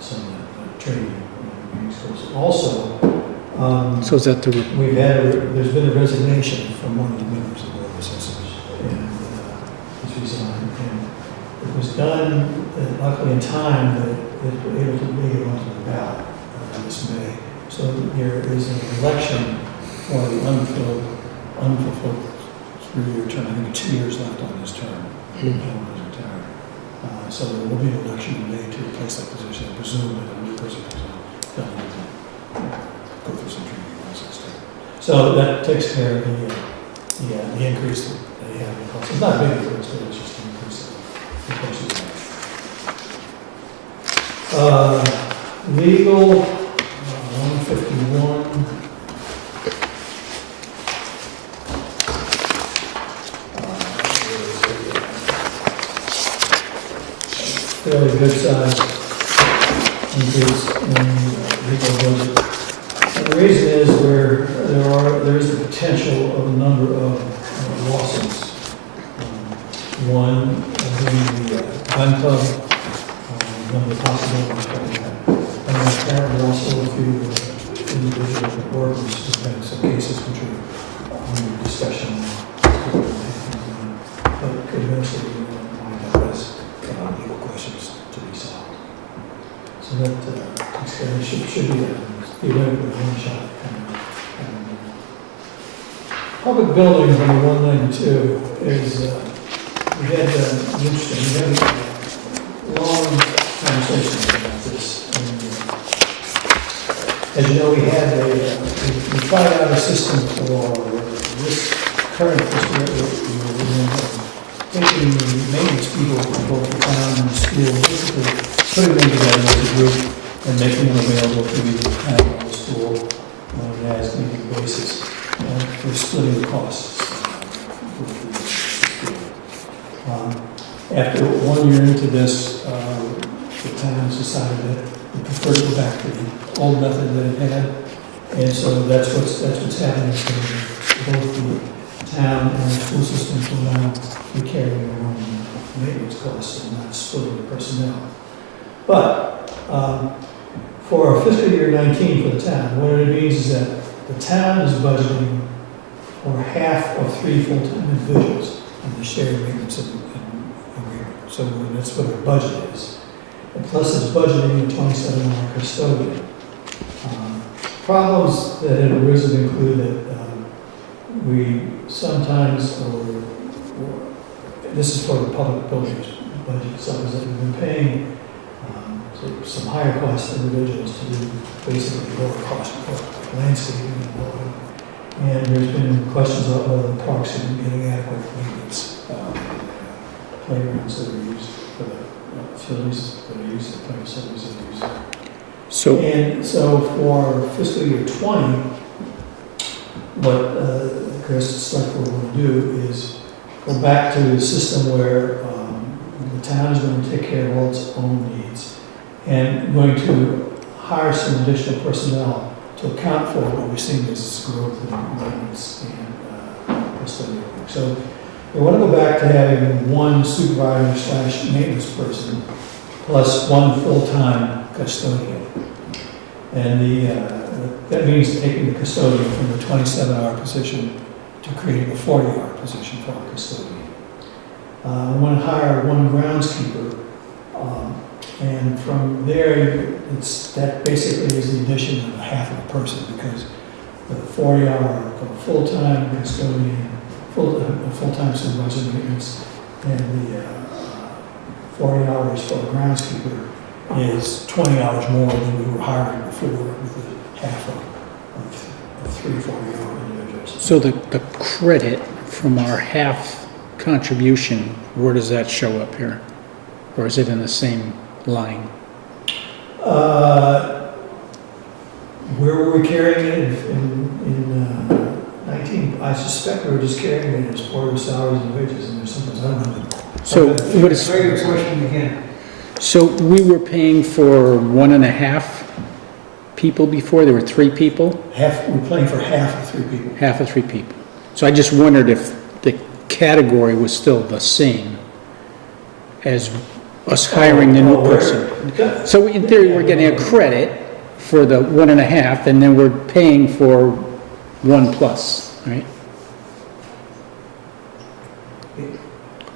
some training. Also, So is that the, there's been a resignation from one of the members of the Board of Assessors, and he's resigned. And it was done luckily in time that it was able to make it onto the ballot this May. So there is an election for the unfulfilled 3-year term. I think 2 years left on his term. He's retired. So there will be an election in May to replace that position. I presume that a new person comes on, they'll need to go through some training process too. So that takes care of the increase that they have in cost. It's not a big increase, but it's just an increase in cost. Legal, 151. Fairly good size increase in legal budget. And the reason is there is the potential of a number of lawsuits. One being the gun club, one of the possibilities that we have. And apparently also a few individual workers who've had some cases which are under discussion. But could eventually wind up as legal questions to be solved. So that should be theoretically one shot. Public buildings on 192 is, we had a long conversation about this. And, as you know, we tried out a system for this current fiscal year. Taking the maintenance people from both the town and the school, basically putting them together as a group and making them available to the town or the school on an as-needed basis. We're splitting the costs with the school. After 1 year into this, the town has decided that we prefer to go back to the old method that it had, and so that's what's happening. So both the town and the school systems will now be carrying their own maintenance costs and not splitting the personnel. But for fiscal year 19 for the town, what it means is that the town is budgeting for half of 3 full-time individuals in the shared maintenance agreement. So that's what our budget is. And plus it's budgeting a 27-hour custodian. Problems that have arisen include that we sometimes, this is for the public buildings budget, so is that we've been paying some higher cost individuals to do basically lower cost work, like landscaping and mowing. And there's been questions about whether the parks are getting adequate maintenance, playgrounds that are used for the facilities that are used, the play facilities that are used. So for fiscal year 20, what Chris Select Board will do is go back to the system where the town is going to take care of all its own needs and going to hire some additional personnel to account for what we're seeing as growth in maintenance and custodial work. So we want to go back to having one supervisor/maintenance person plus one full-time custodian. And that means taking the custodian from the 27-hour position to creating a 40-hour position for our custodian. We want to hire one groundskeeper, and from there, that basically is the addition of half of a person, because the 40-hour full-time custodian, full-time supervisor maintenance, and the 40 hours for a groundskeeper is 20 hours more than we were hiring before with the half of 3 40-hour individuals. So the credit from our half contribution, where does that show up here? Or is it in the same line? Where were we carrying it in 19? I suspect we were just carrying it as part of salaries and wages, and there's something, I don't know. So what is, Say your question again. so we were paying for 1.5 people before, there were 3 people? We're playing for half of 3 people. Half of 3 people. So I just wondered if the category was still the same as us hiring the new person. So in theory, we're getting a credit for the 1.5, and then we're paying for 1+, right?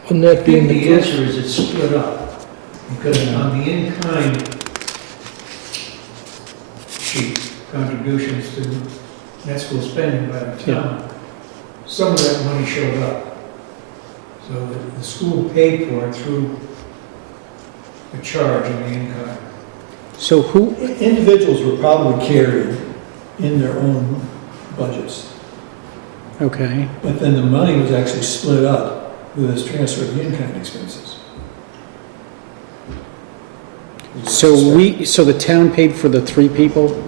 Wouldn't that I be in think the the first? answer is it's split up, because on the in-kind sheet, contributions to net school spending by the town, some of that money showed up. So the school paid for it through a charge in the income. So who, Individuals were probably carried in their own budgets, okay, but then the money was actually split up with this transfer of the in-kind expenses. so the town paid for the 3 people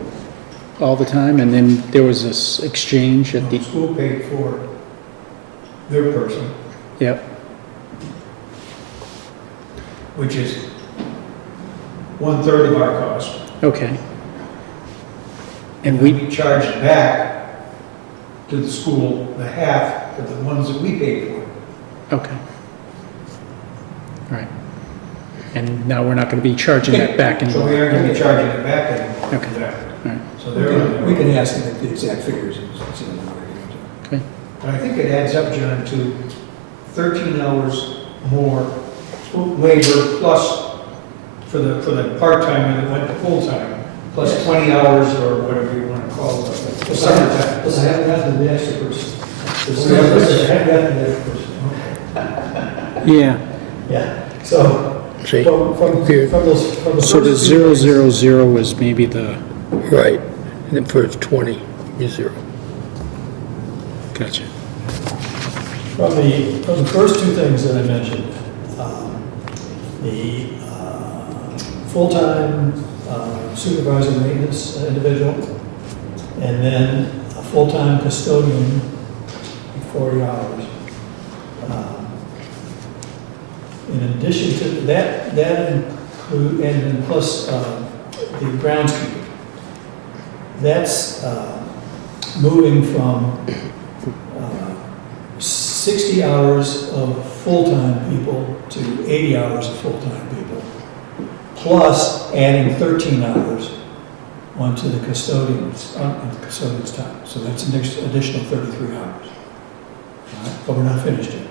all the time, and then there was this exchange at The the, school paid for their person, yep, which is 1/3 of our cost. okay. And we, charged back to the school the half of the ones that we paid for. okay. Right. And now we're not gonna be charging that back So we anymore. aren't gonna be charging it back anymore. Okay. Exactly. Right. So We they're on their can, we own. can ask them the exact figures and see what we're going to do. But I think it adds up, John, to 13 hours more labor plus for the part-timer that went to full-time, plus 20 hours or whatever you want to call it, the summertime. Plus, I haven't gotten to the extra person. the other person. I haven't gotten to the extra person. Yeah, Yeah, so, See, from here. those, from the so the first two things- 000 is maybe the, right, and then for 20, you 0. gotcha. From the first two things that I mentioned, the full-time supervisor maintenance individual, and then a full-time custodian, 40 hours. In addition to that, and then plus the groundskeeper. That's moving from 60 hours of full-time people to 80 hours of full-time people, plus adding 13 hours onto the custodian's time. So that's an additional 33 hours. All right, but we're not finished yet.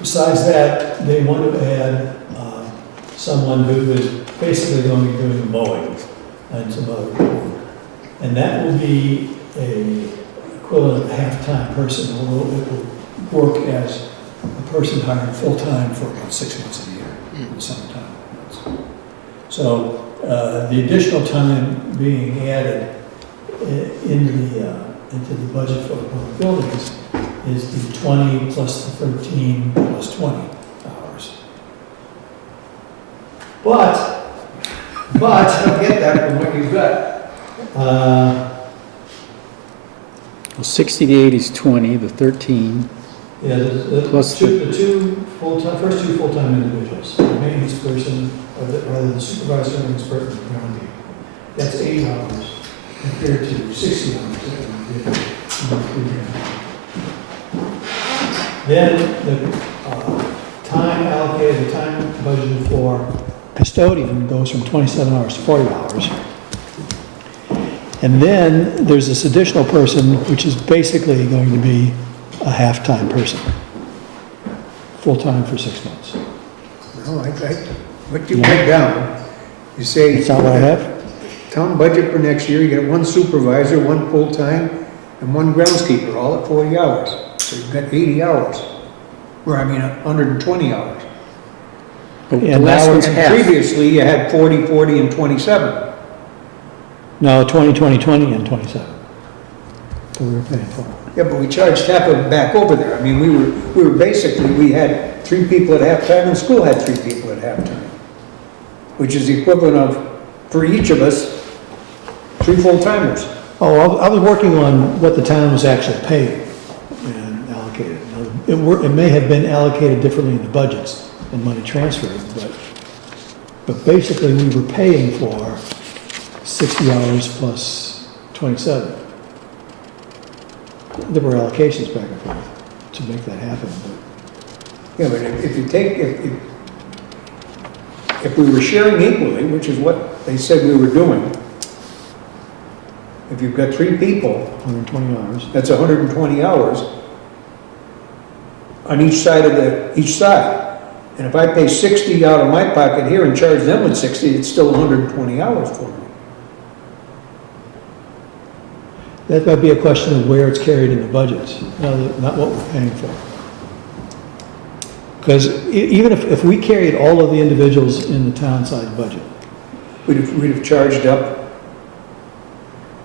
Besides that, they want to add someone who is basically going to be doing mowing and some other work. And that will be a equivalent of a half-time person, although it will work as a person hired full-time for about 6 months a year in the summertime. So the additional time being added into the budget for the public buildings is the 20 plus the 13 plus 20 hours. But I don't get that from what you've got. Well, 60 to 80 is 20, the 13, yeah, Plus the first two full-time individuals, the maintenance person, or rather the supervisor and expert in Granby, that's 8 hours compared to 60 hours that we did in the previous. Then the time allocated, the time budgeted for custodian goes from 27 hours to 40 hours. And then there's this additional person, which is basically going to be a half-time person, full-time for 6 months. No, what you write down, you say. That's not what I have? Town budget for next year, you get 1 supervisor, 1 full-time, and 1 groundskeeper, all at 40 hours. So you've got 80 hours, or 120 hours. but the And last now one's And half. previously, you had 40, 40, and 27. No, 20, 20, 20, and 27. So we were paying for it. Yeah, but we charged half of it back over there. I mean, we were basically, we had 3 people at halftime, and school had 3 people at halftime, which is the equivalent of, for each of us, 3 full-timers. Oh, I was working on what the town was actually paying and allocated. It may have been allocated differently in the budgets and money transferred, but basically we were paying for 60 hours plus 27. There were allocations back and forth to make that happen, but Yeah, but if you take, if we were sharing equally, which is what they said we were doing, if you've got 3 people, 120 hours. that's 120 hours on each side. And if I pay 60 out of my pocket here and charge them with 60, it's still 120 hours for me. That might be a question of where it's carried in the budgets, not what we're paying for. Because even if we carried all of the individuals in the town side budget, We'd have charged up,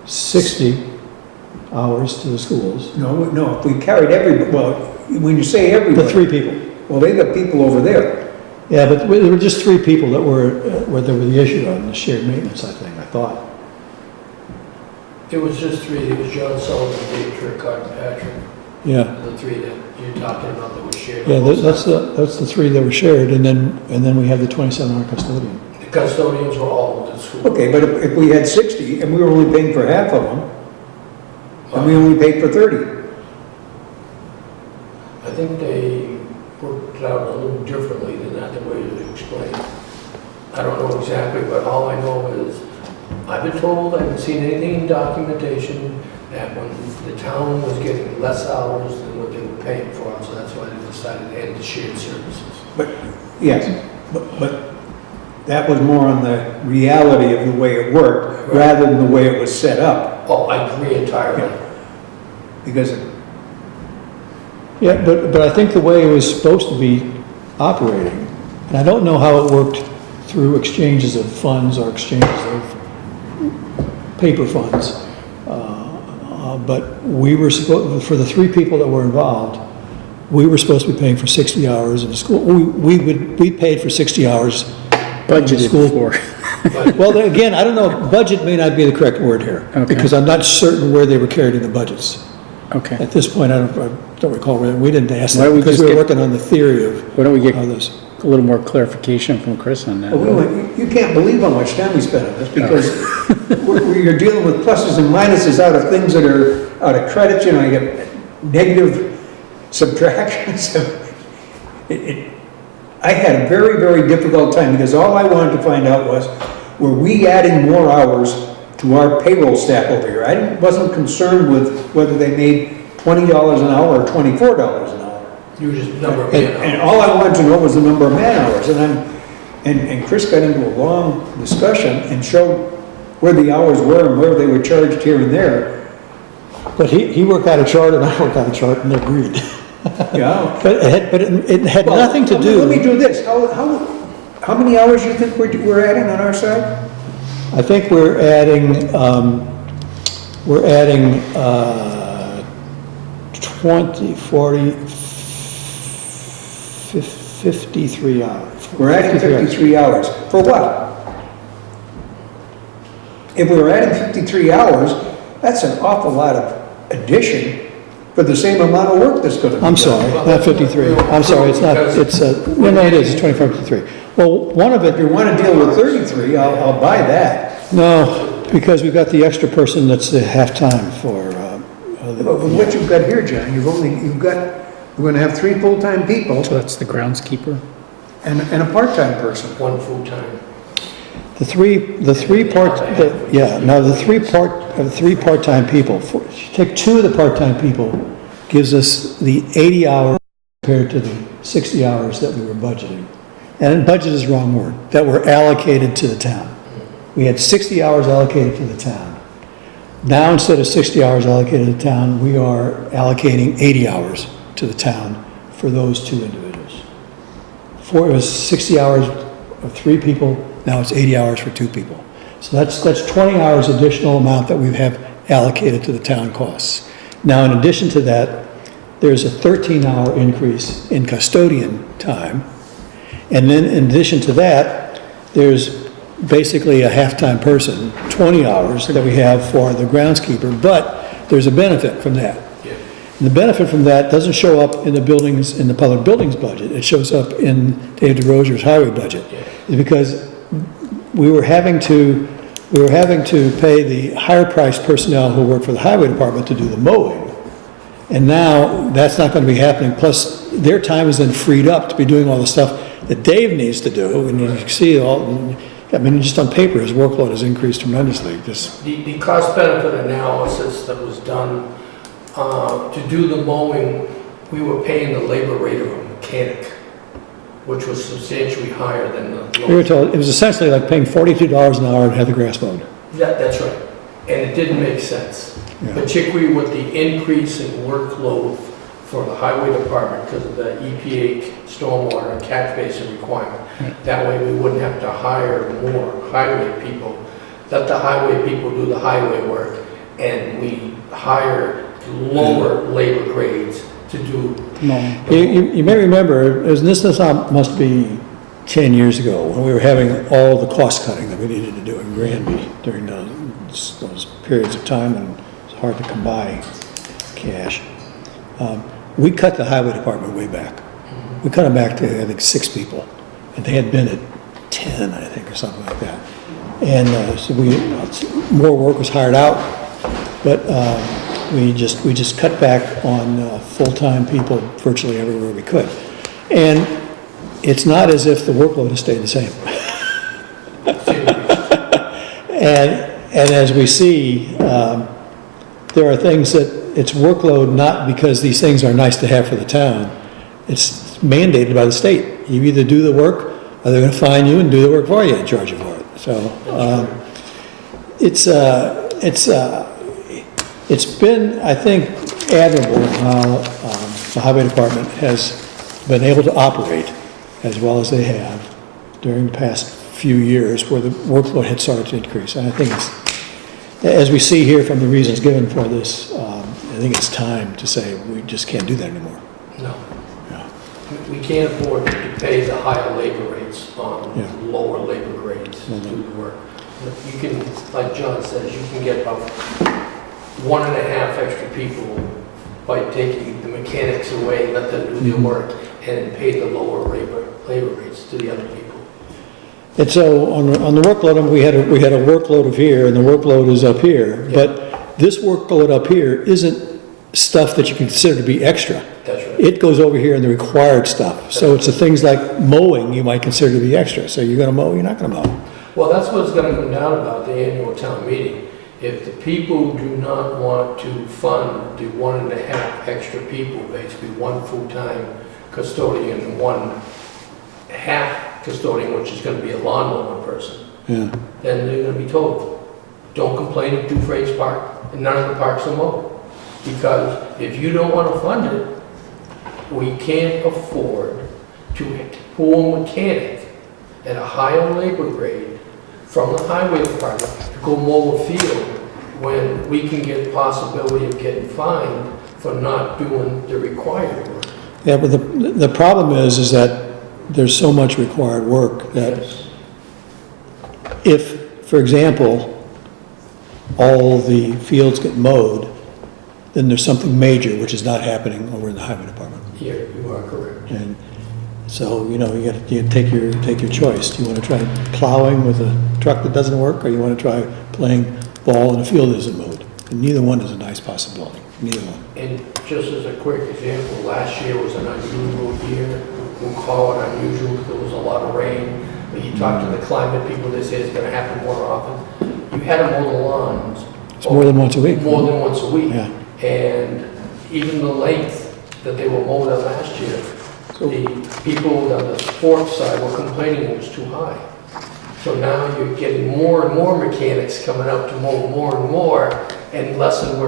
60 hours to the schools, no, if we carried everybody, well, when you say everybody. the 3 people. Well, they got people over there. Yeah, but there were just 3 people that were the issue on the shared maintenance, I think, I thought. It was just 3, it was John Sullivan, Dave Turcott, and Patrick, Yeah, the 3 that you're talking about that were shared. yeah, that's the 3 that were shared, and then we had the 27-hour custodian. The custodians were all at the school. Okay, but if we had 60 and we were only paying for half of them, and we only paid for 30. I think they worked it out a little differently than that, the way you explained. I don't know exactly, but all I know is, I've been told, I haven't seen anything in documentation, that when the town was getting less hours than what they were paying for, so that's why they decided to add the shared services. Yes, but that was more on the reality of the way it worked, rather than the way it was set up. Oh, I agree entirely. Because, Yeah, but I think the way it was supposed to be operating, and I don't know how it worked through exchanges of funds or exchanges of paper funds, but we were supposed, for the 3 people that were involved, we were supposed to be paying for 60 hours of the school. We paid for 60 hours. Budgeted School. for. Well, then again, I don't know, budget may not be the correct word here, Okay. because I'm not certain where they were carried in the budgets. Okay. At this point, I don't recall, we didn't ask Why that, don't we because just we were get- working on the theory of Why don't we get how this. a little more clarification from Chris on that? you can't believe how much time we spent on this, because you're dealing with pluses and minuses out of things that are out of credit, you get negative subtractions. I had a very, very difficult time, because all I wanted to find out was, were we adding more hours to our payroll staff over here? I wasn't concerned with whether they made $20 an hour or $24 an hour. You were just number of And man all I wanted to know was the number of man hours, and Chris got into a long discussion and showed where the hours were and where they were charged here and there. But he worked out a chart and I worked out a chart and they agreed. Yeah. But it had Well, nothing to Let me do, do this, how many hours do you think we're adding on our side? I think we're adding 20, 40, 53 hours. We're adding 53 hours, for what? If we were adding 53 hours, that's an awful lot of addition for the same amount of work that's gonna be done. I'm sorry, not 53. I'm sorry, it's not, it's, no, it is, it's 2453. Well, one of If it, you wanna deal with 33, I'll buy that. no, because we've got the extra person that's the half-time for, But with what you've got here, John, we're gonna have 3 full-time people So that's the groundskeeper? and a part-time person. one full-time. the three part-time people. Take 2 of the part-time people, gives us the 80 hours compared to the 60 hours that we were budgeting. And budget is the wrong word, that were allocated to the town. We had 60 hours allocated to the town. Now, instead of 60 hours allocated to the town, we are allocating 80 hours to the town for those 2 individuals. Before, it was 60 hours of 3 people, now it's 80 hours for 2 people. So that's 20 hours additional amount that we have allocated to the town costs. Now, in addition to that, there's a 13-hour increase in custodian time. And then in addition to that, there's basically a half-time person, 20 hours that we have for the groundskeeper, but there's a benefit from that. Yeah. And the benefit from that doesn't show up in the buildings, in the public buildings budget, it shows up in Dave DeRozier's highway budget. Yeah. Because we were having to pay the higher priced personnel who work for the highway department to do the mowing. And now, that's not gonna be happening, plus their time is then freed up to be doing all the stuff that Dave needs to do, and you can see just on paper, his workload has increased tremendously, just, The cost-benefit analysis that was done, to do the mowing, we were paying the labor rate of a mechanic, which was substantially higher than the. we were told, it was essentially like paying $42 an hour to have the grass mowed. Yeah, that's right, and it didn't make sense. Yeah. Particularly with the increase in workload for the highway department because of the EPA stormwater and catch basin requirement. That way we wouldn't have to hire more highway people. Let the highway people do the highway work, and we hire lower labor grades to do. You may remember, must be 10 years ago, when we were having all the cost cutting that we needed to do in Granby during those periods of time when it was hard to come by cash. We cut the highway department way back. We cut them back to, I think, 6 people, and they had been at 10, I think, or something like that. And so more work was hired out, but we just cut back on full-time people virtually everywhere we could. And it's not as if the workload has stayed the same. And as we see, there are things that it's workload not because these things are nice to have for the town. It's mandated by the state. You either do the work, or they're going to fine you and do the work for you and charge you for it. So it's been, I think, admirable how the highway department has been able to operate as well as they have during the past few years where the workload had started to increase. And I think it's, as we see here from the reasons given for this, I think it's time to say we just can't do that anymore. No. Yeah. We can't afford to pay the higher labor rates on Yeah. lower labor grades to do the work. You can, like John says, you can get about 1.5 extra people by taking the mechanics away, let them do their work, and pay the lower labor rates to the other people. And so on the workload, we had a workload of here, and the workload is up here. Yeah. But this workload up here isn't stuff that you consider to be extra. That's right. It goes over here in the required stuff. So it's the things like mowing you might consider to be extra. So you're going to mow, you're not going to mow. Well, that's what it's going to come down about the annual town meeting. If the people do not want to fund the 1.5 extra people, basically 1 full-time custodian and 1 half custodian, which is going to be a lawnmower person, Yeah. then they're going to be told, don't complain if Dufresne's Park and none of the parks are mowed. Because if you don't want to fund it, we can't afford to pull a mechanic at a higher labor grade from the highway department to go mow a field when we can get possibility of getting fined for not doing the required work. Yeah, but the problem is that there's so much required work that Yes. if, for example, all the fields get mowed, then there's something major which is not happening over in the highway department. Yeah, you are correct. And so, you take your choice. Do you want to try plowing with a truck that doesn't work, or you want to try playing ball in a field that isn't mowed? And neither one is a nice possibility, neither one. And just as a quick example, last year was an unusual year. We'll call it unusual because there was a lot of rain. But you talk to the climate people, they say it's going to happen more often. You had to mow the lawns. It's more than once a week. More than once a week. Yeah. And even the length that they were mowed at last year, the people on the sports side were complaining it was too high. So now you're getting more and more mechanics coming out to mow more and more, and less and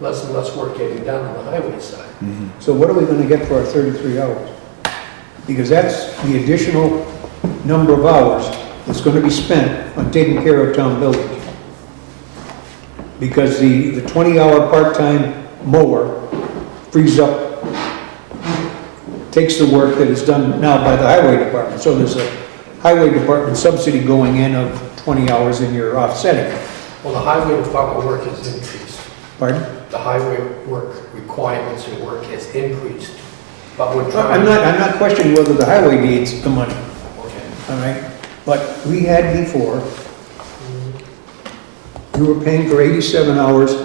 less work getting done on the highway side. So what are we gonna get for our 33 hours? Because that's the additional number of hours that's gonna be spent on taking care of town buildings. Because the 20-hour part-time mower frees up, takes the work that is done now by the highway department. So there's a highway department subsidy going in of 20 hours and you're offsetting. Well, the highway department work has increased. Pardon? The highway work requirements and work has increased. But we're I'm trying. not questioning whether the highway needs the money, Okay. all right? But we had before, we were paying for 87 hours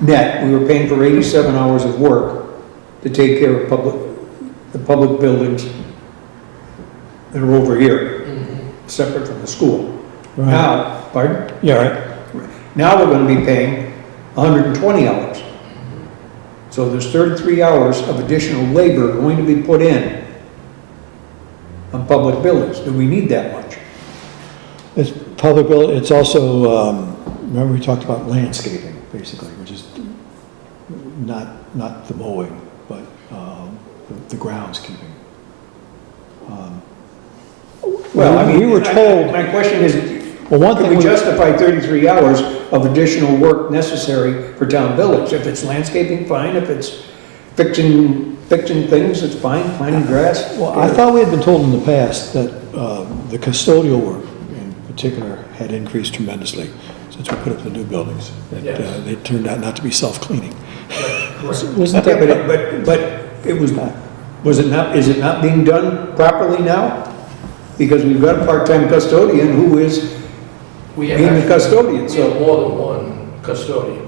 net, we were paying for 87 hours of work to take care of the public buildings that are over here, separate from the school. Right. Now, pardon? Yeah, right. Now we're gonna be paying 120 hours. So there's 33 hours of additional labor going to be put in on public buildings. Do we need that much? It's public, it's also, remember we talked about landscaping, basically, which is not the mowing. but the groundskeeping. Well, I mean, we were told, my question is, well, one can thing we we, justify 33 hours of additional work necessary for town village? If it's landscaping, fine. If it's fixing things, it's fine. Planting grass. well, I thought we had been told in the past that the custodial work in particular had increased tremendously since we put up the new buildings. That, Yes. they turned out not to be self-cleaning. Wasn't Okay, that, but it was it not, is it not being done properly now? Because we've got a part-time custodian who is We have being the actually- custodian, We so. have more than one custodian.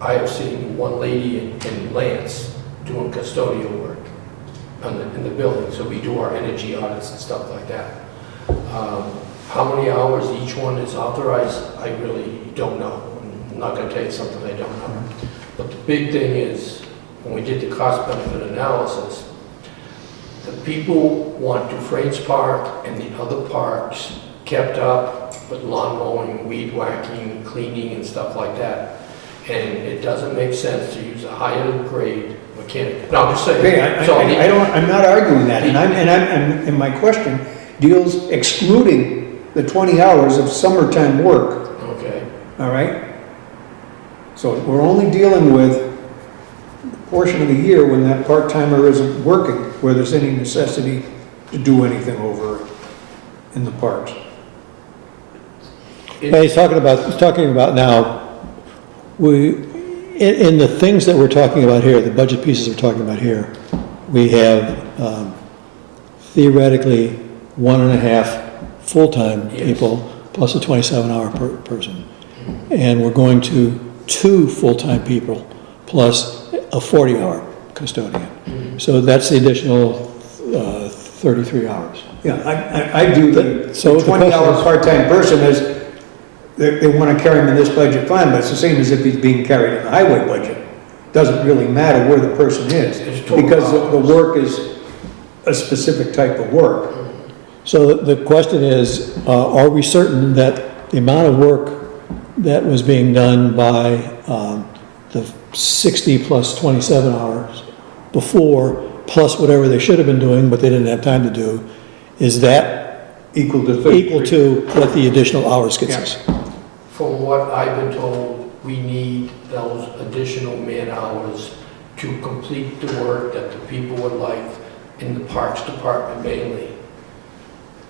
I have seen one lady in Lance doing custodial work in the building, so we do our energy audits and stuff like that. How many hours each one is authorized, I really don't know. I'm not gonna tell you something I don't know. But the big thing is, when we did the cost benefit analysis, the people want Dufresne's Park and the other parks kept up with lawn mowing, weed whacking, cleaning and stuff like that. And it doesn't make sense to use a higher grade mechanic. No, I'm just saying. Okay, So I'm not arguing that, and my question deals excluding the 20 hours of summertime work, Okay, all right? So we're only dealing with the portion of the year when that part-timer isn't working, where there's any necessity to do anything over in the parks. Yeah, he's talking about now, in the things that we're talking about here, the budget pieces we're talking about here, we have theoretically 1.5 full-time Yes. people plus a 27-hour person. And we're going to 2 full-time people plus a 40-hour custodian. So that's the additional 33 hours. Yeah, I do the So the question 20-hour is- part-time person is, they want to carry him in this budget, fine, but it's the same as if he's being carried in the highway budget. Doesn't really matter where the person is, It's total because the hours. work is a specific type of work. So the question is, are we certain that the amount of work that was being done by the 60 plus 27 hours before, plus whatever they should have been doing, but they didn't have time to do, is that Equal to 33. equal to what the additional hours gets us? from what I've been told, we need those additional man hours to complete the work that the people would like in the Parks Department mainly.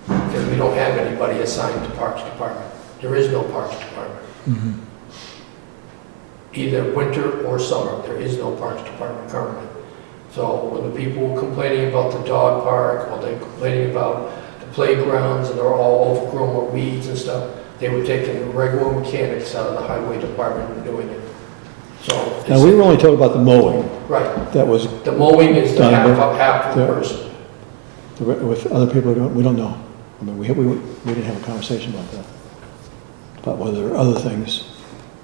Because we don't have anybody assigned to Parks Department. There is no Parks Department. Either winter or summer, there is no Parks Department currently. So when the people were complaining about the dog park, or they're complaining about the playgrounds and they're all overgrown with weeds and stuff, they were taking the regular mechanics out of the highway department and doing it. So. Now, we were only told about the mowing, Right, that was, the mowing is the Done, half the yeah. person. with other people, we don't know. I mean, we didn't have a conversation about that, about whether there are other things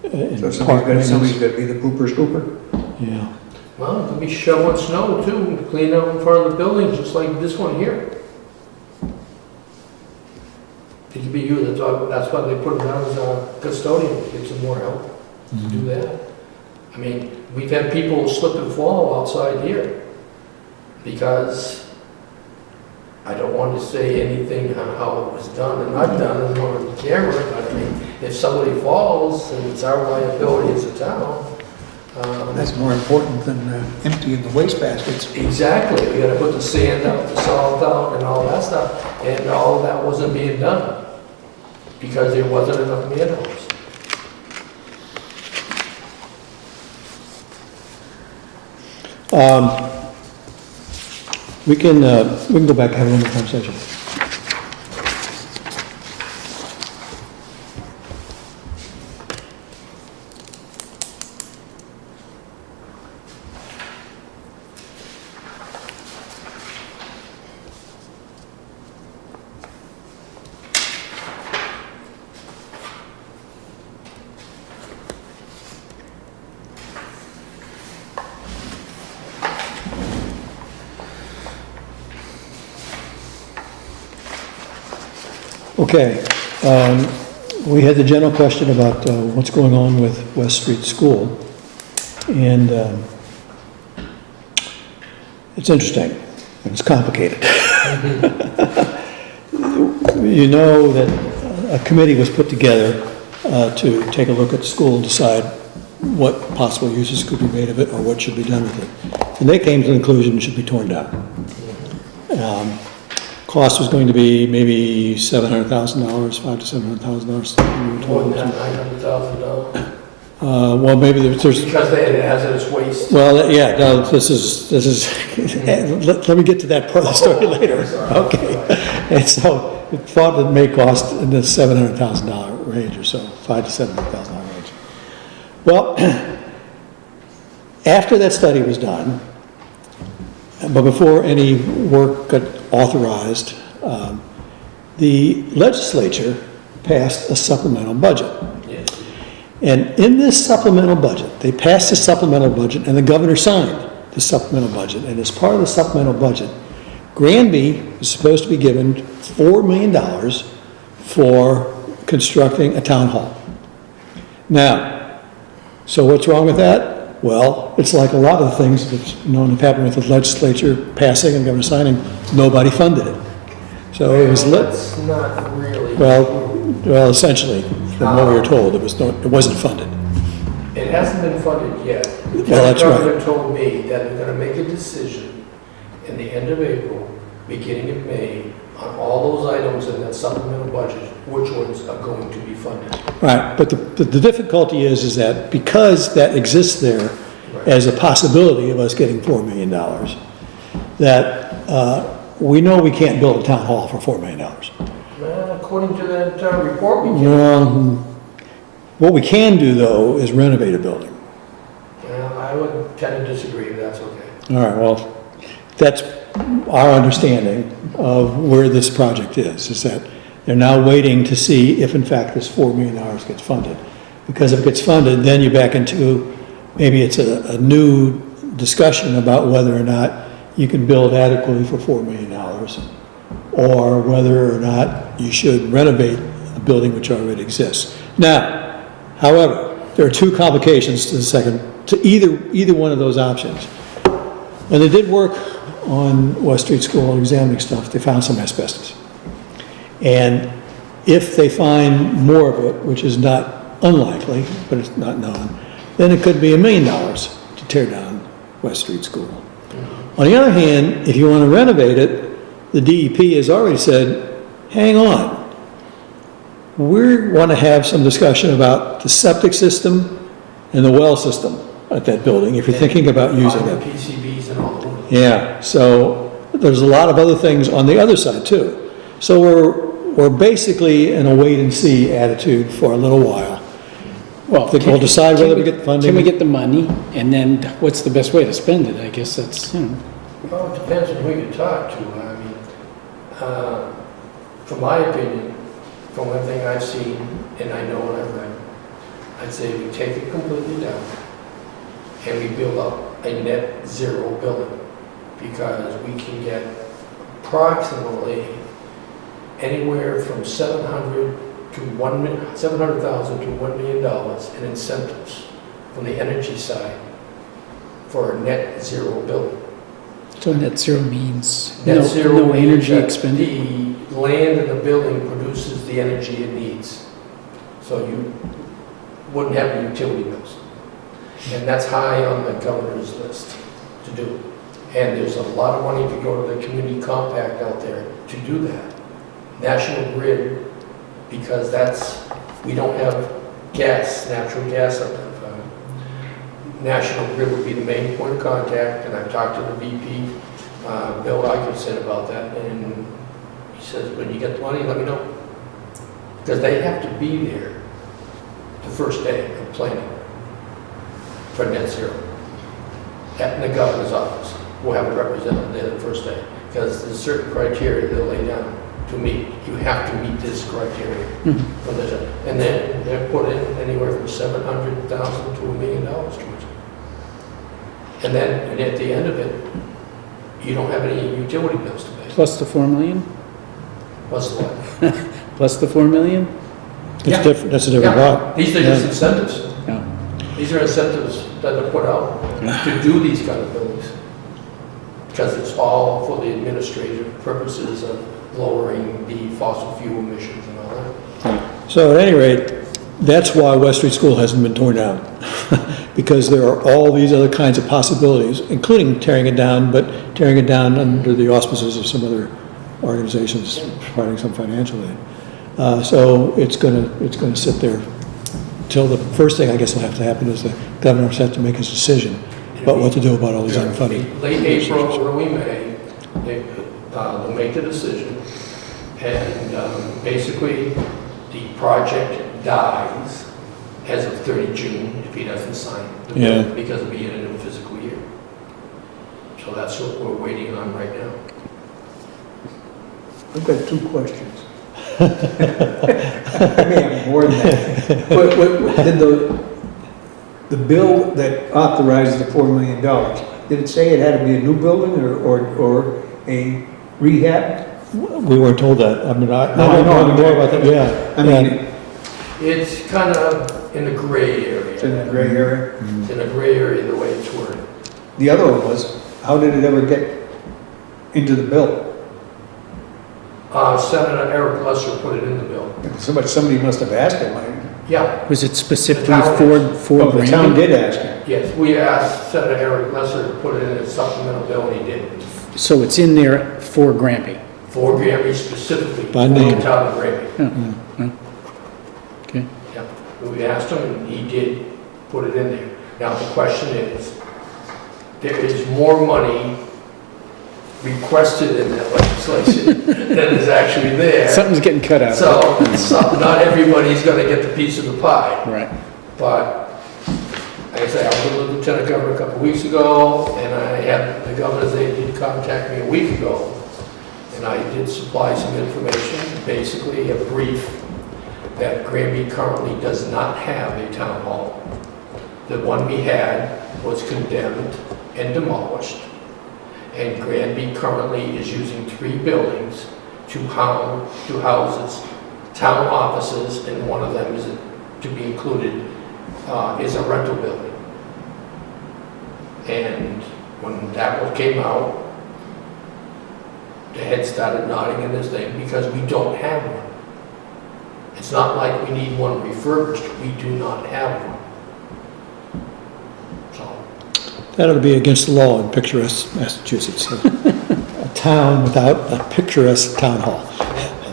in So park somebody's maintenance. got to be the pooper scooper? Yeah. Well, it could be shoveling snow too, clean out in front of the building, just like this one here. It could be you, that's why they put him down as a custodian, get some more help to do that. I mean, we've had people slip and fall outside here because I don't want to say anything on how it was done and not done on the camera, but I mean, if somebody falls, then it's our liability as a town. That's more important than emptying the waste baskets. Exactly, we gotta put the sand out, the salt out, and all that stuff, and all of that wasn't being done because there wasn't enough manholes. We can go back and have a little more conversation. Okay, we had the general question about what's going on with West Street School. And It's interesting, and it's complicated. You know that a committee was put together to take a look at the school and decide what possible uses could be made of it or what should be done with it. And they came to the conclusion it should be torn down. Cost was going to be maybe $700,000, $500,000 to $700,000. More than that, $900,000. Well, maybe there's, Because they had hazardous waste. well, yeah, no, this is, let me get to that part of the story later. Okay. And so, it thought it may cost in the $700,000 range or so, $500,000 to $700,000 range. Well, after that study was done, but before any work got authorized, the legislature passed a supplemental budget. Yes. And in this supplemental budget, they passed the supplemental budget and the governor signed the supplemental budget. And as part of the supplemental budget, Granby was supposed to be given $4 million for constructing a town hall. Now, so what's wrong with that? Well, it's like a lot of the things that's known to happen with the legislature passing and governor signing, nobody funded it. So it was That's not really. well, essentially, from what we were told, it wasn't funded. It hasn't been funded yet. Well, that's The right. governor told me that they're gonna make a decision in the end of April, beginning of May, on all those items in that supplemental budget, which ones are going to be funded. Right, but the difficulty is that because that exists there as a possibility of us getting $4 million, that we know we can't build a town hall for $4 million. Well, according to that report we get, Well, what we can do, though, is renovate a building. well, I would tend to disagree, but that's okay. All right, well, that's our understanding of where this project is that they're now waiting to see if in fact this $4 million gets funded. Because if it gets funded, then you're back into, maybe it's a new discussion about whether or not you can build adequately for $4 million, or whether or not you should renovate a building which already exists. Now, however, there are two complications to either one of those options. When they did work on West Street School examining stuff, they found some asbestos. And if they find more of it, which is not unlikely, but it's not known, then it could be $1 million to tear down West Street School. On the other hand, if you want to renovate it, the DEP has already said, hang on. We want to have some discussion about the septic system and the well system at that building, if you're thinking about using All the it. PCBs and all those. Yeah, so there's a lot of other things on the other side too. So we're basically in a wait and see attitude for a little while. Well, We'll decide whether we get funding. Can we get the money, and then what's the best way to spend it? I guess that's, Well, it depends on who you talk to. I mean, from my opinion, from one thing I've seen, and I know and I've read, I'd say we take it completely down and we build up a net zero building, because we can get approximately anywhere from $700,000 to $1 million in incentives from the energy side for a net zero building. so net zero means Net zero no means energy that expended? the land in the building produces the energy it needs. So you wouldn't have the utility bills. And that's high on the governor's list to do. And there's a lot of money to go to the community compact out there to do that. National Grid, because we don't have gas, natural gas up there. National Grid would be the main point of contact, and I've talked to the VP, Bill Ikerson, about that, and he says, when you get the money, let me know. Because they have to be there the first day of planning for net zero. At the governor's office, we'll have a representative there the first day, because there's certain criteria they'll lay down to meet. You have to meet this criteria. For this. And then they're put in anywhere from $700,000 to $1 million towards it. And then at the end of it, you don't have any utility bills to pay. Plus the 4 million? Plus what? Plus the 4 million? Yeah. That's a different lot. These are just incentives. No. These are incentives that are put out to do these kind of buildings. because it's all for the administrative purposes of lowering the fossil fuel emissions and all that. So at any rate, that's why West Street School hasn't been torn down. Because there are all these other kinds of possibilities, including tearing it down, but tearing it down under the auspices of some other organizations providing some financial aid. So it's gonna sit there till the first thing I guess will have to happen is the governor has to make his decision about what to do about all these unfunded. Late April, early May, they'll make the decision, and basically, the project dies as of 30 June if he doesn't sign the bill, Yeah. because it'll be in a new fiscal year. So that's what we're waiting on right now. I've got two questions. I may have more than that. Did the bill that authorized the $4 million, did it say it had to be a new building or a rehab? We weren't told that. I mean, I No, I don't know. know more about that, yeah. I mean, It's kind of in the gray area. it's in the gray area. It's in the gray area the way it's worded. The other one was, how did it ever get into the bill? Senator Eric Lesser put it in the bill. Somebody must have asked him. Yeah, Was it specifically The town for Oh, the town Granby? did ask him. yes, we asked Senator Eric Lesser to put it in his supplemental bill, and he did. So it's in there for Granby? For Granby specifically, for By the name. town of Granby. Okay. Yep, we asked him, and he did put it in there. Now, the question is, there is more money requested in that legislation than is actually there. Something's getting cut out. So, not everybody's gonna get the piece of the pie. Right. But, like I say, I was with the lieutenant governor a couple of weeks ago, and I had the governor's aide did contact me a week ago. And I did supply some information, basically a brief, that Granby currently does not have a town hall. The one we had was condemned and demolished. And Granby currently is using 3 buildings to house its town offices, and one of them is to be included, is a rental building. And when that one came out, the head started nodding in this thing because we don't have one. It's not like we need one refurbished, we do not have one. So, That ought to be against the law in picturesque Massachusetts. A town without a picturesque town hall.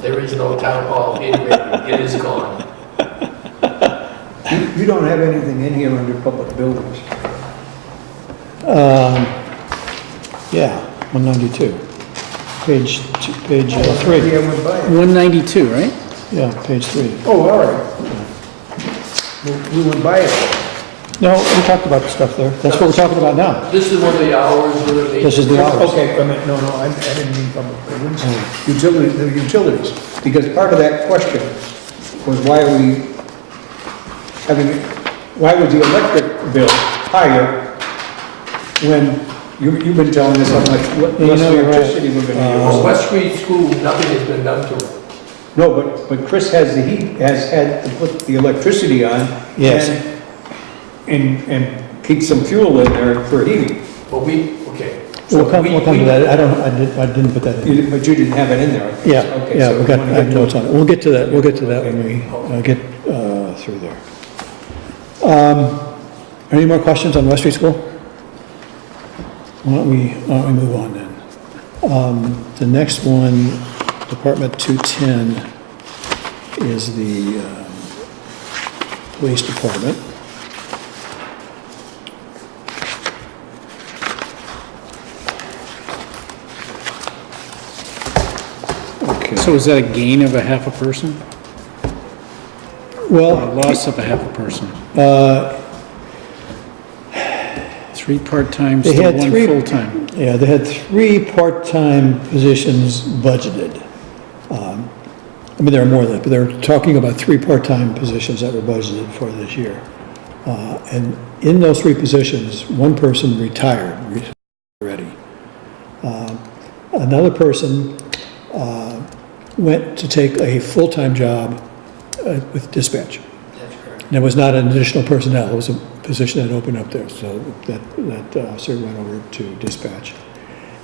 there is no town hall in Granby, it is gone. You don't have anything in here under public buildings. Yeah, 192. Page 3. Yeah, I went by it. 192, right? Yeah, page 3. Oh, all right. We went by it. No, we talked about the stuff there. That's what we're talking about now. This is one of the hours where they. This is the hours. Okay, I mean, no, I didn't mean public buildings. The utilities, because part of that question was why are we why was the electric bill higher when you've been telling us how much less electricity we're gonna Well, use? West Street School, nothing has been done to it. No, but Chris has had to put the electricity on. Yes. And keep some fuel in there for heating. But okay. We'll come to that. I didn't put that in. But you didn't have it in there. Yeah, Okay, yeah, so we got, wanna I have get to notes it. on it. We'll get to that when we get through there. Any more questions on West Street School? Why don't we move on then? The next one, Department 210, is the Police Department. Okay. So is that a gain of a half a person? Or a Well, loss of a half a person? 3 part-times They to had 1 3 full-time. Yeah, they had 3 part-time positions budgeted. I mean, there are more than that, but they're talking about 3 part-time positions that were budgeted for this year. And in those 3 positions, 1 person retired already. Another person went to take a full-time job with dispatch. That's correct. And it was not an additional personnel, it was a position that opened up there, so that officer went over to dispatch.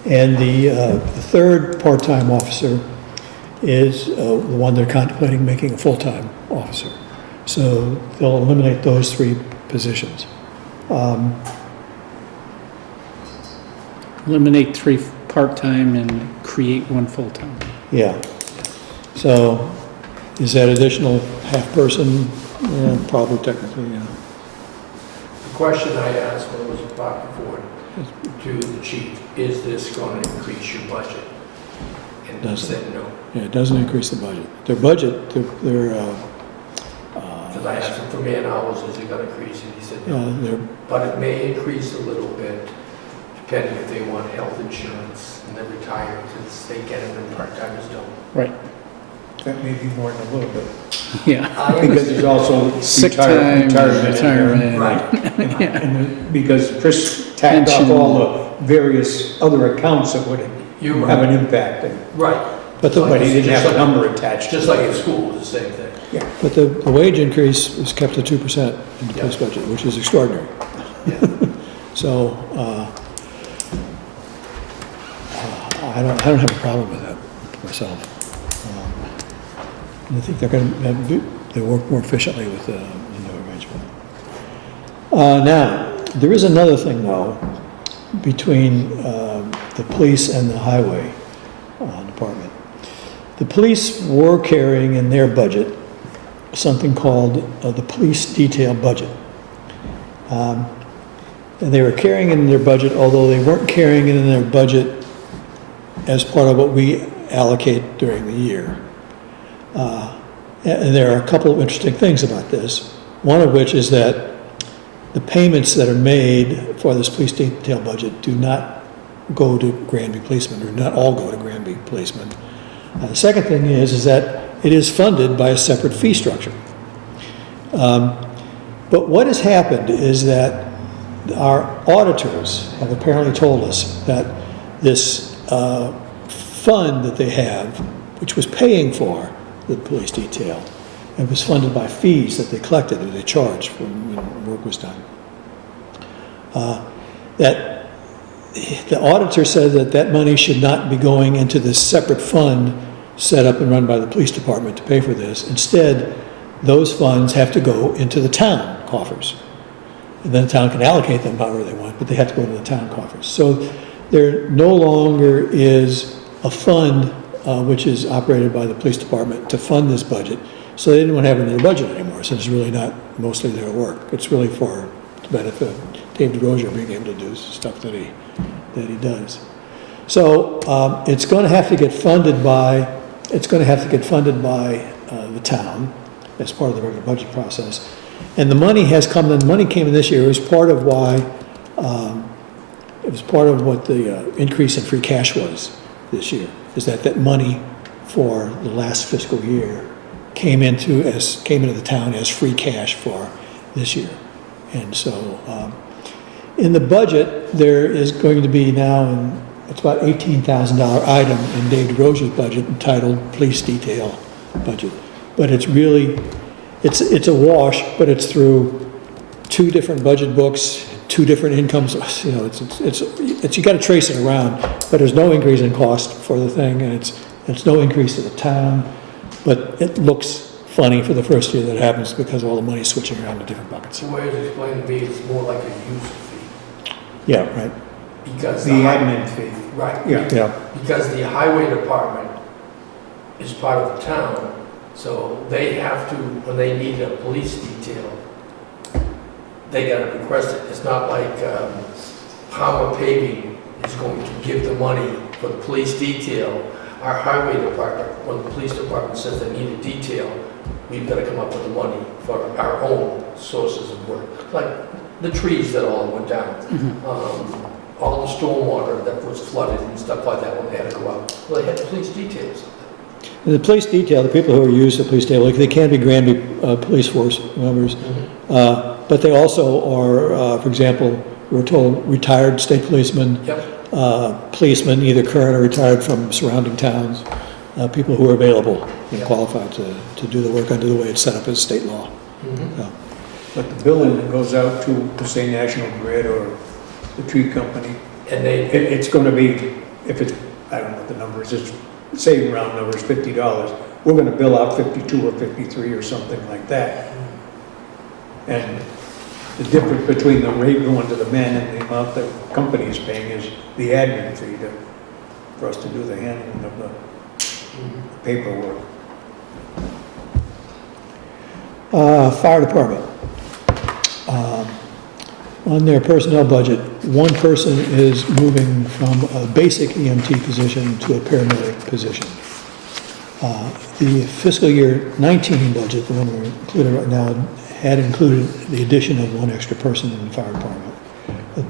And the third part-time officer is the one they're contemplating making a full-time officer. So they'll eliminate those 3 positions. Eliminate 3 part-time and create 1 full-time. Yeah. So is that additional half-person? Yeah, probably technically, yeah. The question I asked when I was brought before to the chief, is this going to increase your budget? And he Doesn't. said no. Yeah, it doesn't increase the budget. Their budget, Because I asked him for man hours, is it going to increase? And he said no. their But it may increase a little bit, depending if they want health insurance and they're retired, because they get it when part-timers don't. Right. That may be more than a little bit. Yeah. Because there's also Sick time, retirement in there. retirement. Right. Yeah. And because Chris tacked off Pension. all the various other accounts that would You're have right. an impact. Right. But the, But he didn't have a Just like- number attached. Just like in school, it's the same thing. but the wage increase is kept at 2% in the police budget, which is extraordinary. Yeah. So, I don't have a problem with that myself. I think they're gonna, they work more efficiently with the new arrangement. Now, there is another thing though, between, the police and the highway, department. The police were carrying in their budget something called the police detail budget. And they were carrying it in their budget, although they weren't carrying it in their budget as part of what we allocate during the year. And there are a couple of interesting things about this. One of which is that the payments that are made for this police detail budget do not go to Granby policemen, or not all go to Granby policemen. The second thing is that it is funded by a separate fee structure. But what has happened is that our auditors have apparently told us that this fund that they have, which was paying for the police detail, and was funded by fees that they collected or they charged when work was done, that the auditor said that that money should not be going into this separate fund set up and run by the police department to pay for this. Instead, those funds have to go into the town coffers. And then the town can allocate them however they want, but they have to go into the town coffers. So there no longer is a fund which is operated by the police department to fund this budget. So they didn't want to have it in their budget anymore, since it's really not mostly their work. It's really for the benefit of Dave DeRozier being able to do stuff that he does. So it's going to have to get funded by the town as part of the regular budget process. And the money has come, the money came in this year. It was part of why, it was part of what the increase in free cash was this year, is that money for the last fiscal year came into the town as free cash for this year. And so in the budget, there is going to be now, it's about $18,000 item in Dave DeRozier's budget entitled Police Detail Budget. But it's really, it's a wash, but it's through 2 different budget books, 2 different incomes. You know, you got to trace it around, but there's no increase in cost for the thing, and it's no increase to the town, but it looks funny for the first year that happens because all the money's switching around to different buckets. The way it's explained to me, it's more like a use fee. Yeah, right. Because The admin fee. Right. Yeah. Yeah. Because the highway department is part of the town, so they have to, when they need a police detail, they gotta request it. It's not like Palmer Paving is going to give the money for the police detail. Our highway department, when the police department says they need a detail, we've gotta come up with the money for our own sources of work. Like the trees that all went down. All the stormwater that was flooded and stuff like that when they had to go out. Well, they had police details. And the police detail, the people who are used to the police detail, they can be Granby police force members, but they also are, for example, we're told retired state policemen, Yep. policemen, either current or retired from surrounding towns, people who are available and qualified to do the work under the way it's set up as state law. But the billing that goes out to, say, National Grid or the tree company, And they, it's going to be if it's, I don't know what the number is, it's, say round numbers, $50, we're gonna bill out 52 or 53 or something like that. And the difference between the rate going to the men and the amount the company is paying is the admin fee for us to do the handling of the paperwork. Fire department. On their personnel budget, one person is moving from a basic EMT position to a paramedic position. The fiscal year 19 budget, the one we're including right now, had included the addition of one extra person in the fire department.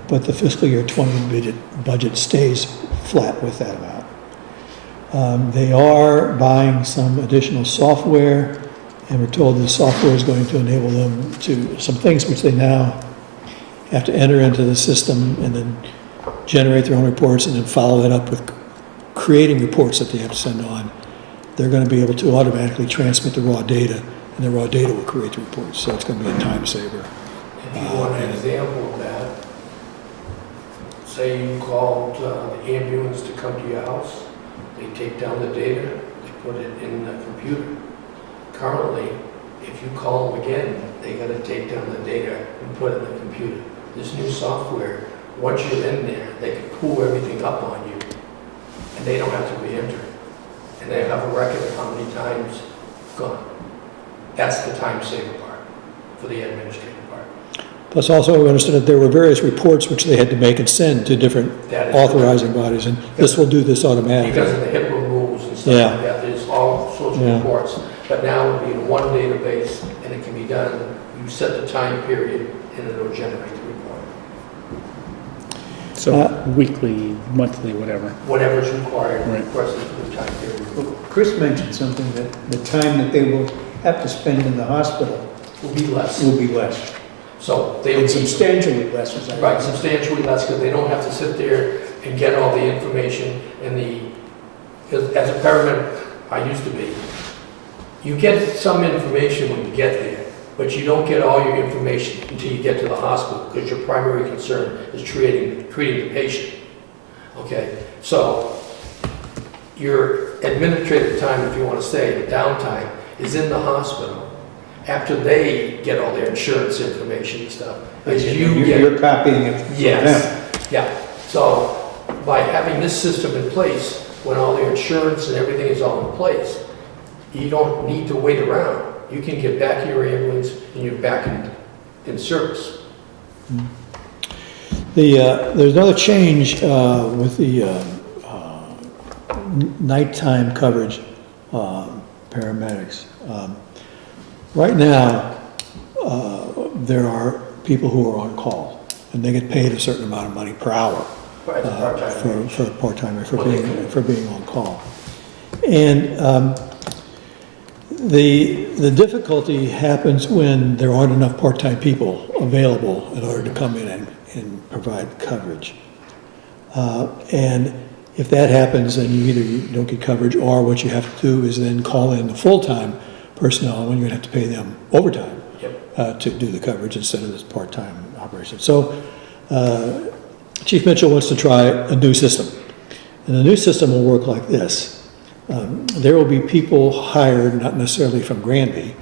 But the fiscal year 20 budget stays flat with that amount. They are buying some additional software, and we're told the software is going to enable them to, some things which they now have to enter into the system and then generate their own reports and then follow that up with creating reports that they have to send on. They're going to be able to automatically transmit the raw data, and the raw data will create the reports, so it's going to be a time saver. If you want an example of that, say you called the ambulance to come to your house, they take down the data, they put it in the computer. Currently, if you call them again, they got to take down the data and put it in the computer. This new software, once you're in there, they can pull everything up on you, and they don't have to re-enter. And they have a record of how many times gone. That's the time saver part for the administrative part. Plus also, we understood that there were various reports which they had to make and send to different That is authorizing bodies, and this will do this automatically. Because of the HIPAA rules and stuff Yeah. like that, there's all sorts of Yeah. reports. But now it'll be in one database, and it can be done, you set the time period, and it'll generate the report. So weekly, monthly, whatever. Whatever's required, Right. of course, for the time period. Well, Chris mentioned something that the time that they will have to spend in the hospital Will be less. will be less. So they would It's be, substantially less, as I right, substantially less, because they don't have to sit there and get all the information and the, because as a paramedic, I used to be, you get some information when you get there, but you don't get all your information until you get to the hospital, because your primary concern is treating the patient. Okay, so your administrative time, if you want to say, the downtime, is in the hospital after they get all their insurance information and stuff. As you get, You're copying it from them. yes, yeah. So by having this system in place, when all the insurance and everything is all in place, you don't need to wait around. You can get back in your ambulance and you're back in service. There's another change with the nighttime coverage paramedics. Right now, there are people who are on call, and they get paid a certain amount of money per hour As a part-time. for part-time, for Well, they being on call. And the difficulty happens when there aren't enough part-time people available in order to come in and provide coverage. And if that happens, then you don't get coverage, or what you have to do is then call in the full-time personnel, when you're going to have to pay them overtime to do the coverage instead of this part-time operation. So Chief Mitchell wants to try a new system. And the new system will work like this. There will be people hired, not necessarily from Granby,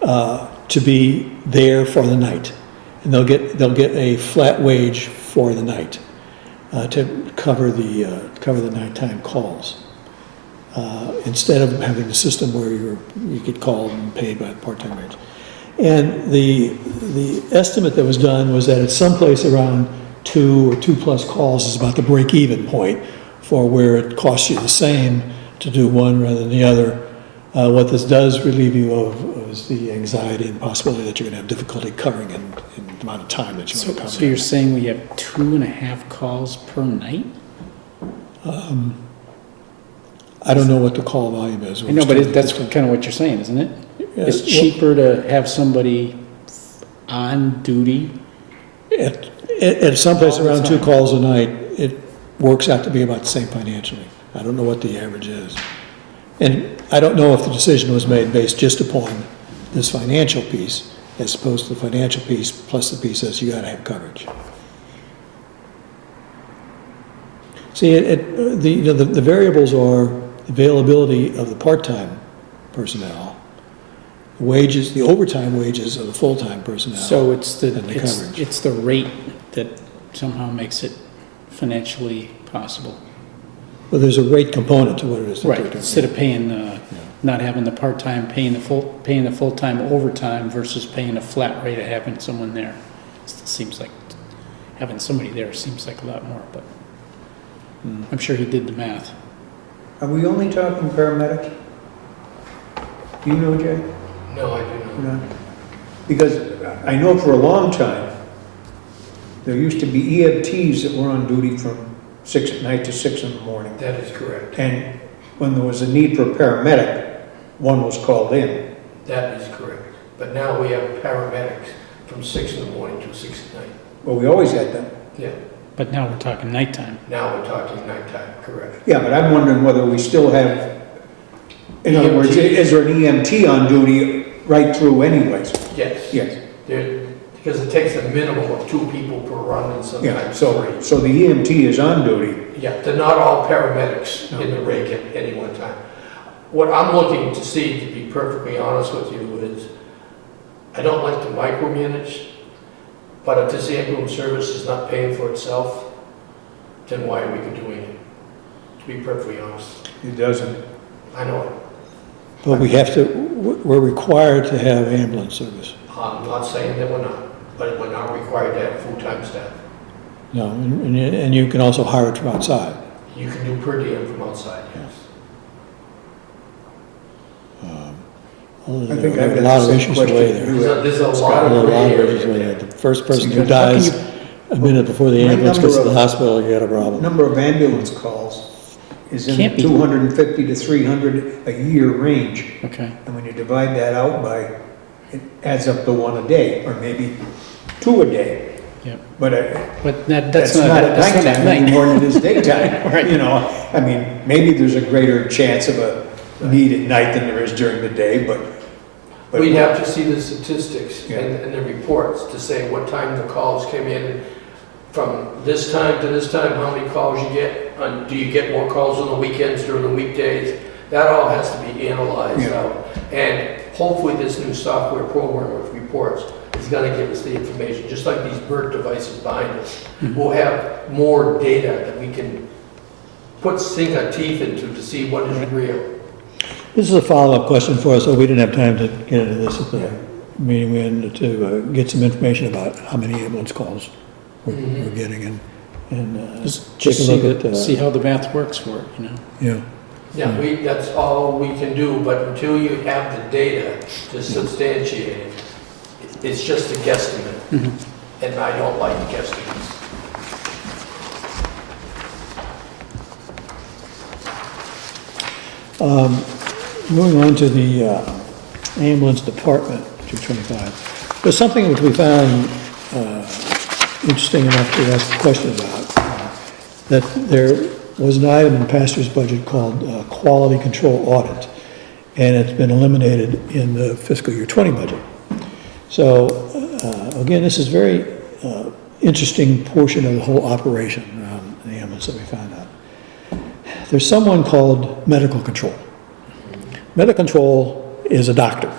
to be there for the night. And they'll get a flat wage for the night to cover the nighttime calls. Instead of having the system where you get called and paid by the part-time wage. And the estimate that was done was that at some place around 2 or 2+ calls is about the break-even point for where it costs you the same to do one rather than the other. What this does relieve you of is the anxiety and possibility that you're going to have difficulty covering in the amount of time that you want to cover. So you're saying we have 2.5 calls per night? I don't know what the call volume is. I know, but that's kind of what you're saying, isn't it? It's cheaper to have somebody on duty. At some place around 2 calls a night, it works out to be about the same financially. I don't know what the average is. And I don't know if the decision was made based just upon this financial piece, as opposed to the financial piece plus the piece says you gotta have coverage. See, the variables are availability of the part-time personnel, wages, the overtime wages of the full-time personnel. So it's And the coverage. it's the rate that somehow makes it financially possible. Well, there's a rate component to what it is. that Right, they're doing. instead of paying, not having the part-time, paying the full-time overtime versus paying a flat rate of having someone there. It seems like, having somebody there seems like a lot more, but I'm sure he did the math. Are we only talking paramedics? Do you know, Jay? No, I do not. No. Because I know for a long time, there used to be EMTs that were on duty from 6 at night to 6 in the morning. That is correct. And when there was a need for a paramedic, one was called in. That is correct. But now we have paramedics from 6 in the morning to 6 at night. Well, we always had them. Yeah, But now we're talking nighttime. now we're talking nighttime, correct. Yeah, but I'm wondering whether we still have, in other words, is there an EMT on duty right through anyways? Yes. Yes. Because it takes a minimum of 2 people per run and Yeah, sometimes so, 3. so the EMT is on duty. Yeah, they're not all paramedics in the rig at any one time. What I'm looking to see, to be perfectly honest with you, is I don't like to micromanage, but if this ambulance service is not paying for itself, then why are we doing it? To be perfectly honest. It doesn't. I know it. But we're required to have ambulance service. I'm not saying that we're not, but we're not required to have full-time staff. No, and you can also hire it from outside. You can do per diem from outside, yes. I think There I've are got a lot the of same issues question away you there. have. There's a lot There are of a lot gray of area issues away there. there. The first person who Because how can dies you- a minute before the My ambulance gets to number the of- hospital, you got a problem. Number of ambulance calls is in Can't the be. 250 to 300 a year range. Okay. And when you divide that out by, it adds up to 1 a day, or maybe 2 a day. Yep. But But that's not at that's not nighttime night. any more than it is daytime. Right. You know, I mean, maybe there's a greater chance of a need at night than there is during the day, but. We'd have to see the statistics Yeah. and the reports to say what time the calls came in. From this time to this time, how many calls you get? Do you get more calls on the weekends during the weekdays? That all has to be analyzed Yeah. out. And hopefully this new software program with reports is gonna give us the information, just like these BERT devices behind us. We'll have more data that we can sink our teeth into to see what is real. This is a follow-up question for us, so we didn't have time to get into this at the meeting. We had to get some information about how many ambulance calls we're getting and Just take a look at, see how the math works for it, you know? yeah. Yeah, that's all we can do, but until you have the data to substantiate it, it's just a guesstimate. And I don't like guesstimates. Moving on to the ambulance department, 225. There's something which we found interesting enough to ask a question about. That there was an item in past year's budget called quality control audit, and it's been eliminated in the fiscal year 20 budget. So again, this is very interesting portion of the whole operation around the ambulance that we found out. There's someone called medical control. Medical control is a doctor.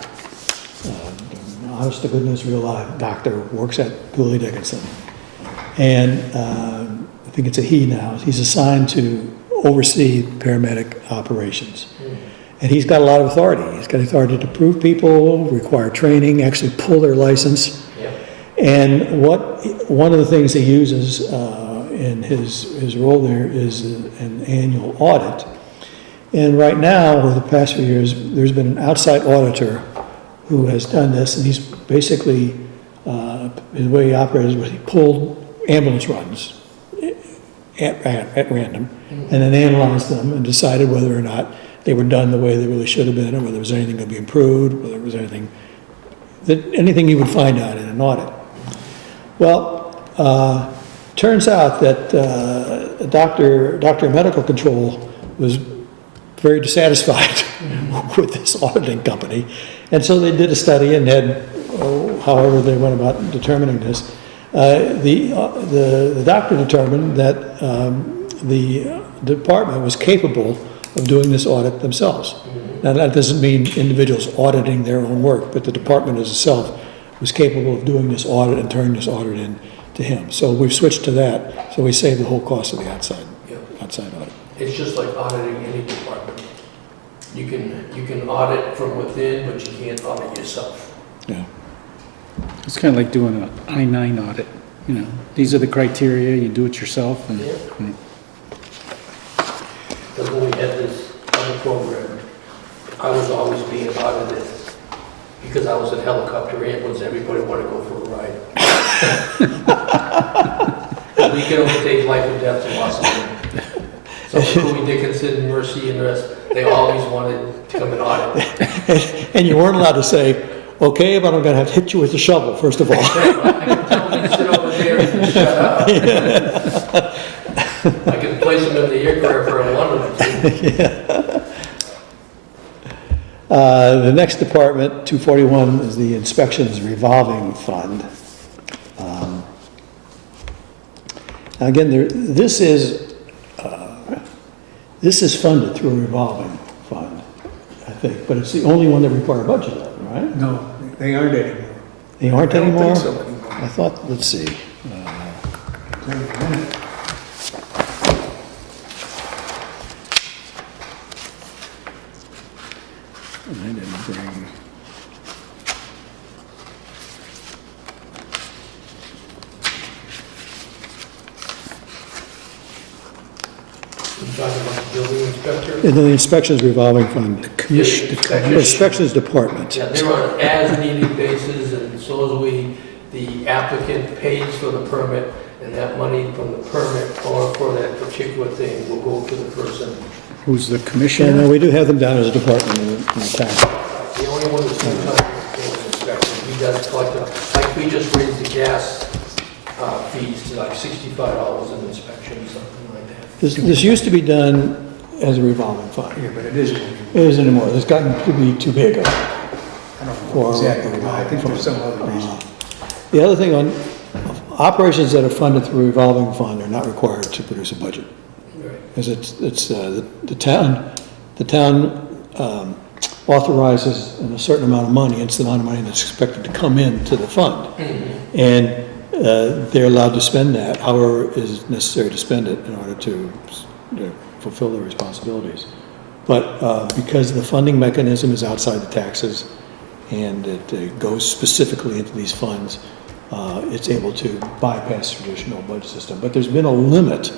Honest to goodness, real live doctor, works at Cooley Dickinson. And I think it's a he now. He's assigned to oversee paramedic operations. And he's got a lot of authority. He's got authority to approve people, require training, actually pull their license. Yeah. And one of the things he uses in his role there is an annual audit. And right now, over the past few years, there's been an outside auditor who has done this, and he's basically, the way he operates was he pulled ambulance runs at random, and then analyzed them and decided whether or not they were done the way they really should have been, or whether there was anything that could be improved, whether there was anything you would find out in an audit. Well, turns out that Dr. Medical Control was very dissatisfied with this auditing company. And so they did a study and had, however they went about determining this, the doctor determined that the department was capable of doing this audit themselves. Now, that doesn't mean individuals auditing their own work, but the department as itself was capable of doing this audit and turning this audit in to him. So we've switched to that, so we save the whole cost of the outside audit. It's just like auditing any department. You can audit from within, but you can't audit yourself. Yeah. It's kind of like doing an I-9 audit, you know, these are the criteria, you do it yourself, and, Yeah. and Because when we had this other program, I was always being audited because I was in helicopter ambulance, everybody wanted to go for a ride. We can only take life or death to loss of limb. So Cooley, Dickinson, Mercy, and the rest, they always wanted to come and audit. And you weren't allowed to say, okay, but I'm gonna have to hit you with a shovel, first of all. I can tell them to sit over there and just shut up. I can place them in the aircraft for a one or two. The next department, 241, is the inspections revolving fund. Now again, this is funded through a revolving fund, I think, but it's the only one that requires a budget of, right? No, they aren't anymore. They aren't I don't anymore? think so anymore. I thought, let's see. I didn't bring. I'm talking about the building inspector. And then the inspections revolving fund. The Inspections department. Yeah, they're on an as-needed basis, and so as the applicant pays for the permit, and that money from the permit or for that particular thing will go to the person. who's the Yeah, commissioner? no, we do have them down as a department in the town. The only one that's full-time is the building inspector. He does collect, like, we just raised the gas fees to like $65 an inspection, something like that. This used to be done as a revolving fund. Yeah, but it isn't. It isn't anymore. It's gotten to be too big. I don't know exactly why. I think there's some other reason. The other thing on, operations that are funded through a revolving fund are not required to produce a budget. Right. Because the town authorizes a certain amount of money, it's the amount of money that's expected to come into the fund. And they're allowed to spend that, however is necessary to spend it in order to fulfill their responsibilities. But because the funding mechanism is outside the taxes and it goes specifically into these funds, it's able to bypass the traditional budget system. But there's been a limit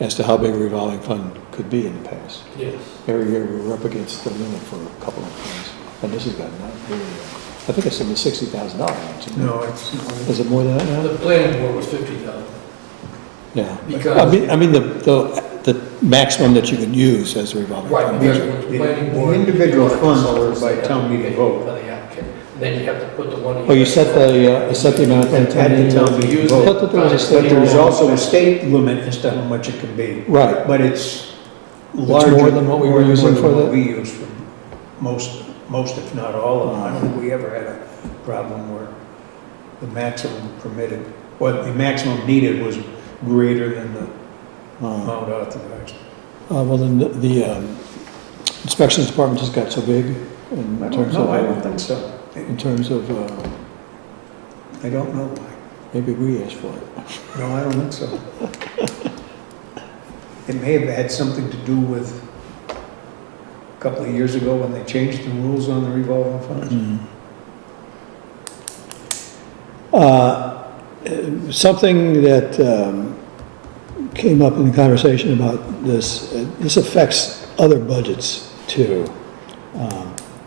as to how big a revolving fund could be in the past. Yes. Every year we're up against the limit for a couple of things. And this has gotten not really, I think it's in the $60,000. No, it's, Is it more than that now? The planning board was 50,000. Yeah. Because- I mean the maximum that you can use as a revolving Right, fund. because the- with the planning board. the individual you know, funds it's are by they town have to meeting pay vote. for the applicant. Then you have to put the money. Oh, you set the amount at At the town meeting I vote. thought that there was a But state. there's also a state limit as to how much it can be. Right. But it's larger. more than what we were more using than for what the- we use for most if not all of them. I don't think we ever had a problem where the maximum permitted, what the maximum needed was greater than the amount authorized. Well, then the inspections department just got so big in I don't terms know, I of, don't think so. in terms of, I don't know why. maybe we asked for it. No, I don't think so. It may have had something to do with a couple of years ago when they changed the rules on the revolving funds. Something that came up in the conversation about this, this affects other budgets too,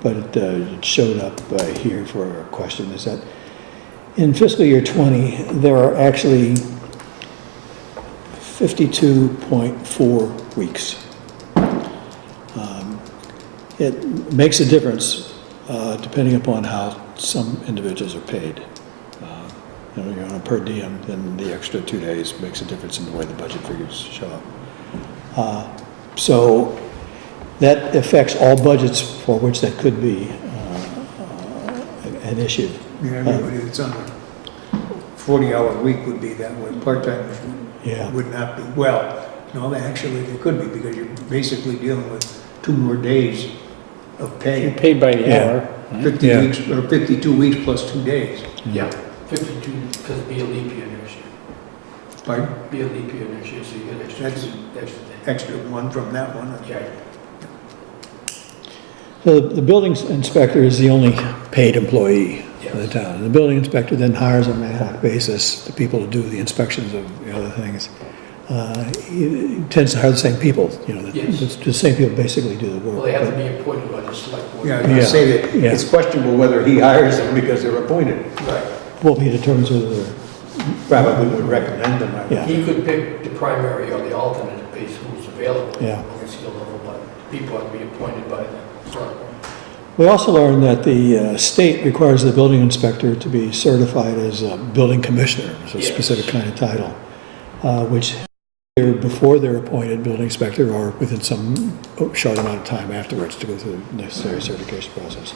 but it showed up here for a question, is that in fiscal year 20, there are actually 52.4 weeks. It makes a difference depending upon how some individuals are paid. You know, you're on a per diem, then the extra 2 days makes a difference in the way the budget figures show up. So that affects all budgets for which that could be an issue. Yeah, everybody that's on a 40-hour week would be that way. Part-timers Yeah. would not be. Well, No, actually, they could be, because you're basically dealing with 2 more days of You're pay. paid by the Yeah. hour. right? 50 Yeah. weeks, or 52 weeks plus 2 days. Yeah, 52, because it'd be a leap year next year. Pardon? Be a leap year next year, so you get That's- extra day. Extra one from that one. Yeah. So the building inspector is the only paid employee of the Yes. town. And the building inspector then hires on an ad hoc basis the people to do the inspections of the other things. He tends to hire the same people, Yes. the same people basically do the work. Well, they have to be appointed by the select board. Yeah, I was gonna say that Yeah. it's questionable whether he hires them because they're appointed. Right. Well, he determines whether they're, Probably would recommend them. I would. Yeah. He could pick the primary or the alternate based who's available Yeah. on the skill level, but people have to be appointed by the select board. we also learned that the state requires the building inspector to be certified as a building commissioner, it's a Yes. specific kind of title, which either before they're appointed building inspector or within some short amount of time afterwards to go through the necessary certification process.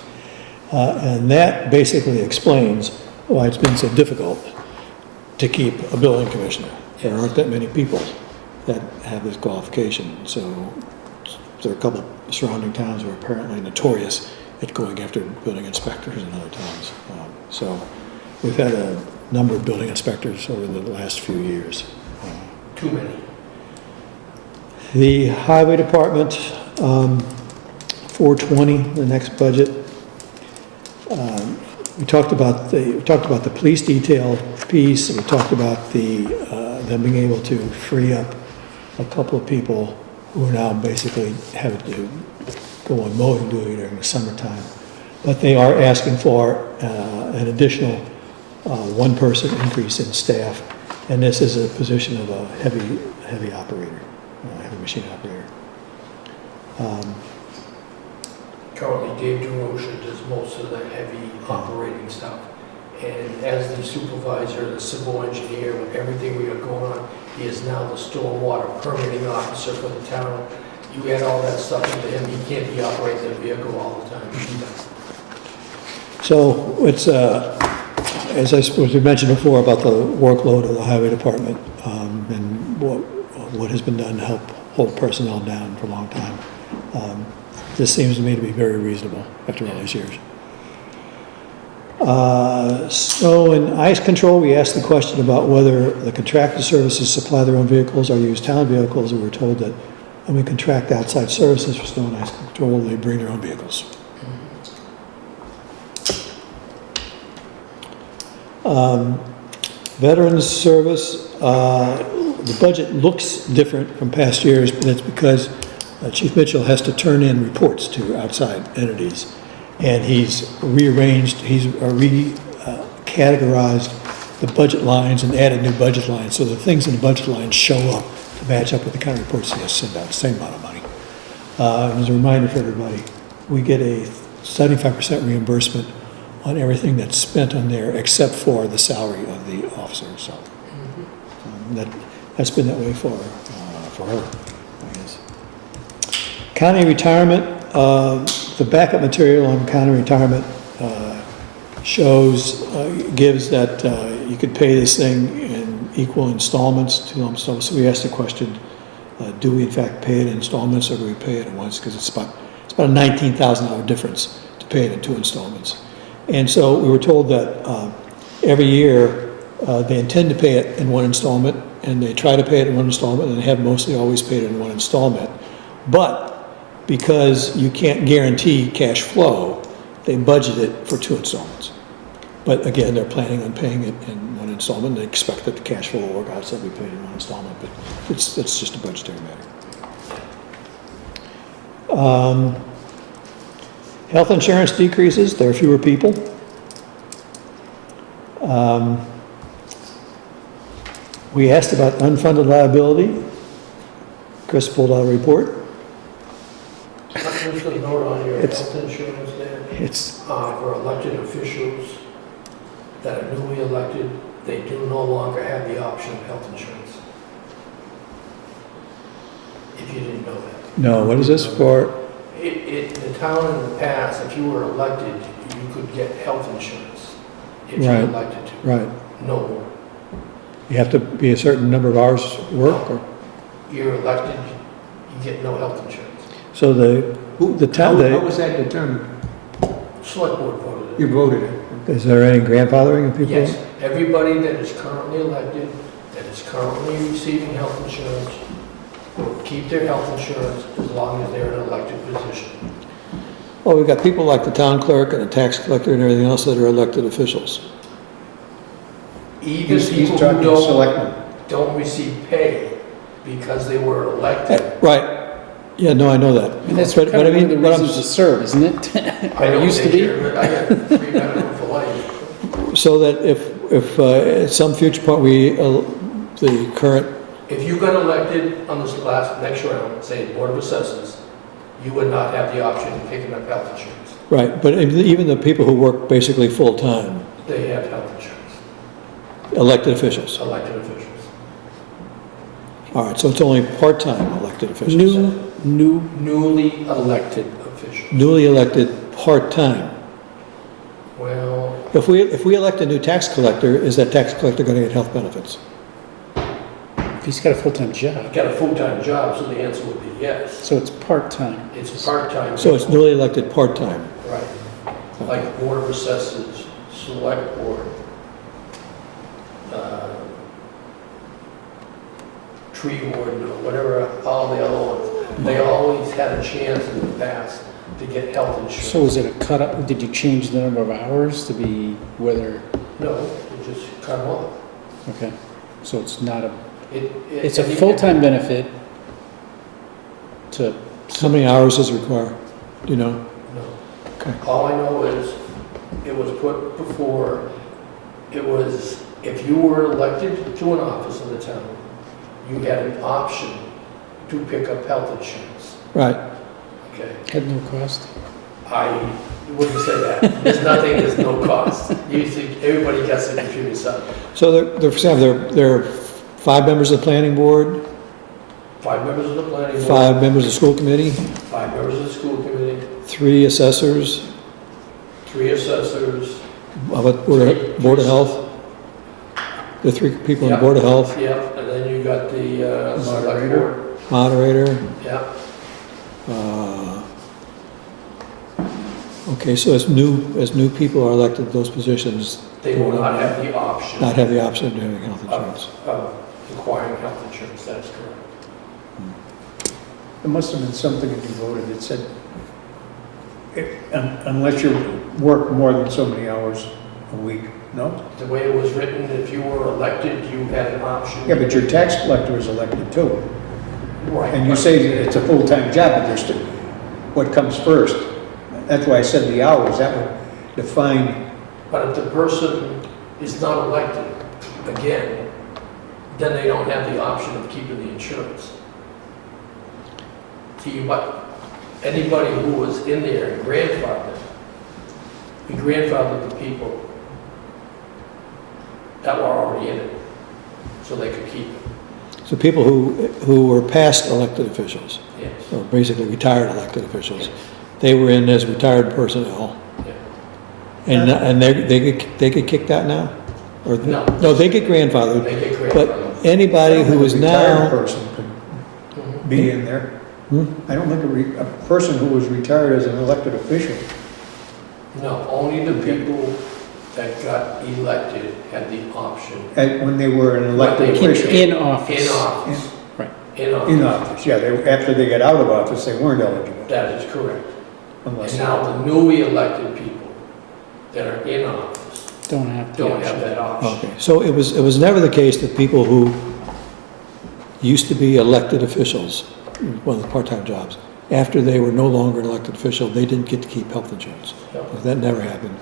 And that basically explains why it's been so difficult to keep a building commissioner. There aren't that many people that have this qualification, so there are a couple surrounding towns who are apparently notorious at going after building inspectors in other towns. So we've had a number of building inspectors over the last few years. Too many. The highway department, 420, the next budget. We talked about the police detail piece, and we talked about them being able to free up a couple of people who are now basically having to go on mowing duty during the summertime. But they are asking for an additional one-person increase in staff, and this is a position of a heavy operator, heavy machine operator. Currently, Dave DeRocha does most of the heavy operating stuff. And as the supervisor, the civil engineer, with everything we got going on, he is now the stormwater permitting officer for the town. You add all that stuff into him, he can't be operating the vehicle all the time. So it's, as I suppose we mentioned before about the workload of the highway department, and what has been done to help hold personnel down for a long time. This seems to me to be very reasonable after all these years. So in ice control, we asked the question about whether the contracted services supply their own vehicles or use town vehicles, and we were told that when we contract outside services for snow and ice control, they bring their own vehicles. Veterans service, the budget looks different from past years, but it's because Chief Mitchell has to turn in reports to outside entities. And he's rearranged, he's recategorized the budget lines and added new budget lines, so the things in the budget lines show up to match up with the kind of reports he has to send out, the same amount of money. And as a reminder for everybody, we get a 75% reimbursement on everything that's spent on there except for the salary of the officer. So that's been that way for her, I guess. County retirement, the backup material on county retirement gives that you could pay this thing in equal installments, 2 lump sums. So we asked the question, do we in fact pay it in installments or do we pay it at once? Because it's about a $19,000 difference to pay it in 2 installments. And so we were told that every year they intend to pay it in 1 installment, and they try to pay it in 1 installment, and they have mostly always paid it in 1 installment. But because you can't guarantee cash flow, they budget it for 2 installments. But again, they're planning on paying it in 1 installment. They expect that the cash flow will work out, so they'll be paid in 1 installment, but it's just a budgetary matter. Health insurance decreases, there are fewer people. We asked about unfunded liability. Chris pulled out a report. I'm just going to note on your It's- health insurance there, It's, for elected officials that are newly elected, they do no longer have the option of health insurance. If you didn't know that. no, what is this for? The town in the past, if you were elected, you could get health insurance if you Right. elected to. Right, No more. you have to be a certain number of hours work, or, you're elected, you get no health insurance. So the town, How was that determined? Select board voted it. You voted it. is there any grandfathering of people? Yes, everybody that is currently elected, that is currently receiving health insurance, will keep their health insurance as long as they're in an elected position. Well, we've got people like the town clerk and the tax collector and everything else that are elected officials. Even He's people talking who selectmen. don't receive pay because they were elected. Right. Yeah, no, I know that. And that's But kind I of one mean, of the what I'm reasons to serve, isn't it? I Or don't it used to take be. care of it. I got free medical for life. So that if at some future point the current, If you got elected on this next round, say Board of Assessors, you would not have the option of picking up health insurance. right, but even the people who work basically full-time, They have health insurance, elected officials. elected officials. All right, so it's only part-time elected officials. Newly elected officials. Newly elected part-time. Well, If we elect a new tax collector, is that tax collector going to get health benefits? If he's got a full-time job, I've got a full-time job, so the answer would be yes. so it's part-time. It's part-time. So it's newly elected part-time. Right. Like Board of Assessors, Select Board, Tree Warden, or whatever, all the other ones. They always had a chance in the past to get health insurance. So is it a cut up, did you change the number of hours to be whether, No, you just cut them off. okay, so it's not a, It- it's a full-time benefit to, How many hours does it require? Do you know? No. Okay. All I know is, it was put before, it was, if you were elected to an office in the town, you had an option to pick up health insurance, Right. okay? had no cost? I wouldn't say that. There's nothing, there's no cost. You see, everybody gets to contribute something. So for example, there are 5 members of the planning board, 5 members of the planning board, 5 members of the school committee, 5 members of the school committee, 3 assessors, 3 assessors. how about Board of Health? The 3 people on the Yeah. Board of Health, Yep, and then you got the select Moderator. board. moderator. Yeah, Okay, so as new people are elected to those positions, they will not have the option not have the option of having health insurance. of acquiring health insurance, that is correct. There must have been something that you voted that said, unless you work more than so many hours a week, no? The way it was written, if you were elected, you had an option. Yeah, but your tax collector is elected too. Right. And you say that it's a full-time job, but there's still, what comes first? That's why I said the hours, that would define, But if the person is not elected, again, then they don't have the option of keeping the insurance. See, but anybody who was in there and grandfathered, we grandfathered the people that were already in it, so they could keep it, So people who were past elected officials, yes. or basically retired elected officials, they were in as retired personnel, Yeah. and they could kick that now? Or No. No, they get grandfathered, They get but grandfathered. anybody who is a retired now, person could Mhm. be in there. Hmm? I don't think a person who was retired as an elected official. No, only the people that got elected had the option. When they were an elected When they- official. In office. In office. Right. In office. In office, yeah, after they got out of office, they weren't eligible. That is correct. Unless, And now the newly elected people that are in office Don't have the don't have option. that option. okay, so it was never the case that people who used to be elected officials, one of the part-time jobs, after they were no longer an elected official, they didn't get to keep health insurance. No. That never happened.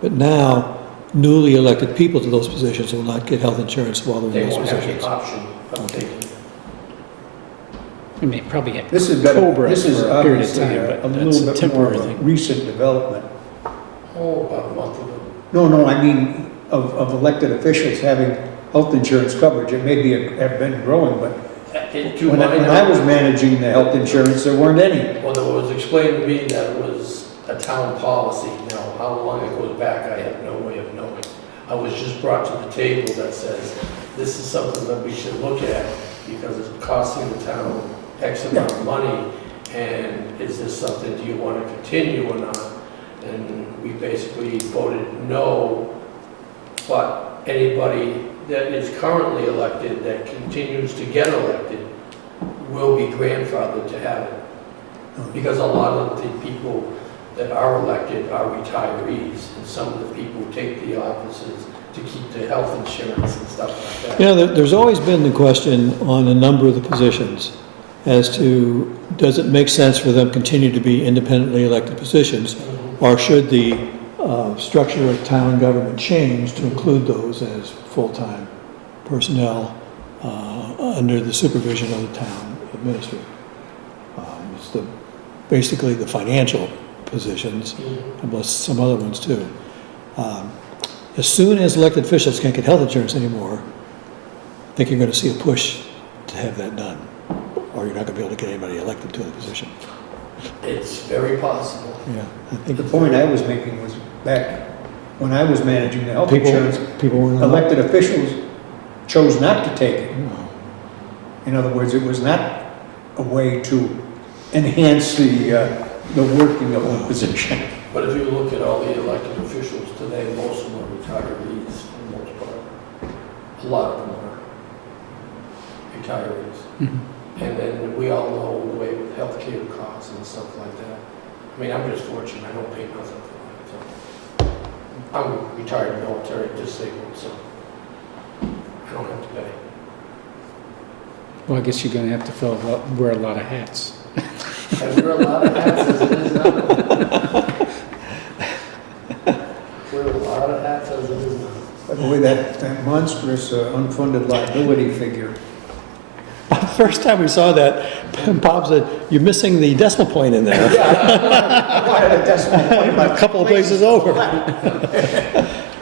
But now, newly elected people to those positions will not get health insurance while they're They in those won't have positions. the option of taking it. I mean, probably get this has been, Cobra this is for a period of obviously time, a but that's little a bit more temporary of a thing. recent development. Oh, about a month ago. No, I mean, of elected officials having health insurance coverage, it may have been growing, but To when my I was knowledge, managing the health insurance, there weren't any. well, it was explained to me that it was a town policy. Now, how long it goes back, I have no way of knowing. I was just brought to the table that says, this is something that we should look at, because it's costing the town X amount of money, and is this something, do you want to continue or not? And we basically voted no, but anybody that is currently elected that continues to get elected will be grandfathered to have it. Because a lot of the people that are elected are retirees, and some of the people take the offices to keep their health insurance and stuff like that. You know, there's always been the question on a number of the positions as to, does it make sense for them to continue to be independently elected positions? Or should the structure of town government change to include those as full-time personnel under the supervision of the town administrator? It's basically the financial positions, plus some other ones too. As soon as elected officials can't get health insurance anymore, I think you're going to see a push to have that done, or you're not going to be able to get anybody elected to the position. It's very possible. Yeah, I think The point I was making was back when I was managing the health insurance, people weren't elected officials chose not to take it. No. In other words, it was not a way to enhance the working of the position. But if you look at all the elected officials today, most of them are retirees for the most part. A lot of them are retirees. And then we all know the way with healthcare costs and stuff like that. I mean, I'm just fortunate, I don't pay nothing for that, so. I'm retired military, disabled, so I don't have to pay. Well, I guess you're gonna have to wear a lot of hats. I wear a lot of hats as it is now. Wear a lot of hats as it is now. By the way, that monstrous unfunded liability figure, The first time we saw that, Bob said, "You're missing the decimal point in there." I wanted a decimal point, A couple of places over.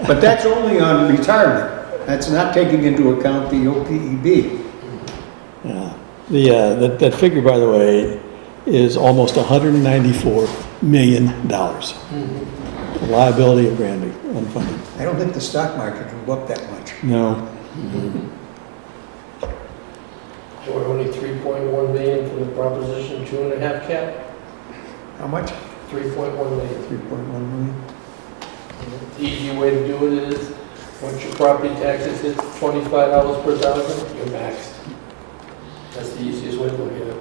But that's only on retirement. That's not taking into account the OPEB. Yeah. That figure, by the way, is almost $194 million. The liability of Granby, unfunded. I don't think the stock market can go up that much. No. We're only 3.1 million from the proposition 2.5 cap, How much? 3.1 million. 3.1 million. The easy way to do it is, once your property taxes hit $25 per thousand, you're maxed. That's the easiest way to look at it.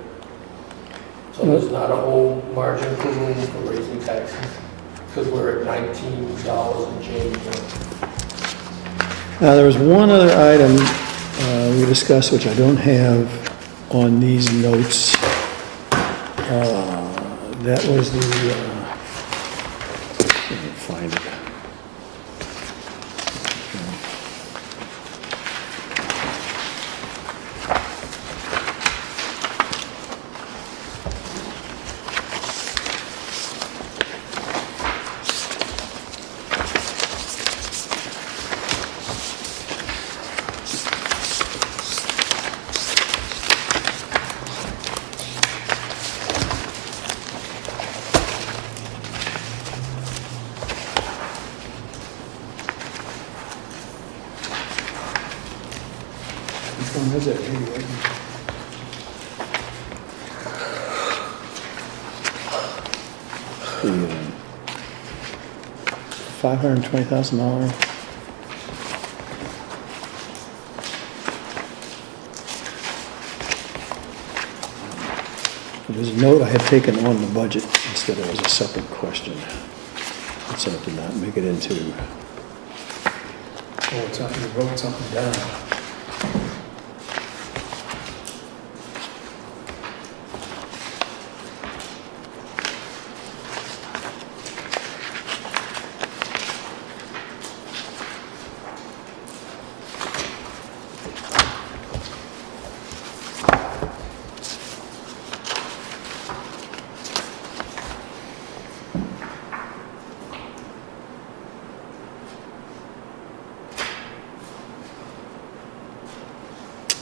So there's not a whole margin for room for raising taxes, because we're at $19 and change. Now, there was one other item we discussed, which I don't have on these notes. That was the, let me find it. Which one is it? Anyway? The $520,000. There's a note I had taken on the budget instead of as a separate question. So it did not make it into. Oh, it's something, you wrote something down.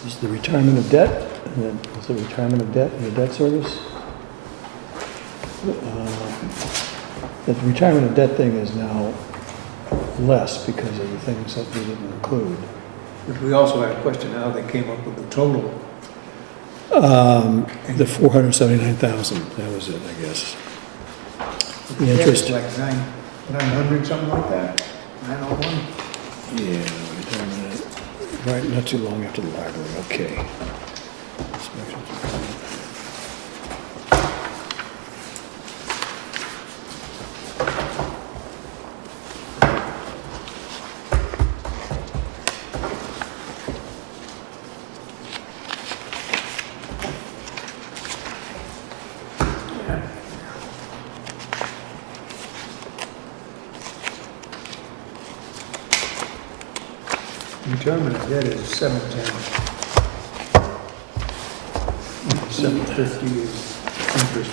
Is the retirement of debt, and then is the retirement of debt and the debt service? The retirement of debt thing is now less because of the things that we didn't include. But we also had a question how they came up with the total The 479,000, that was it, I guess. The interest, Yeah, it's like 900, something like that, 901. yeah, wait a minute. Right, not too long after the library, okay. Determinant debt is 710. 750 is interest.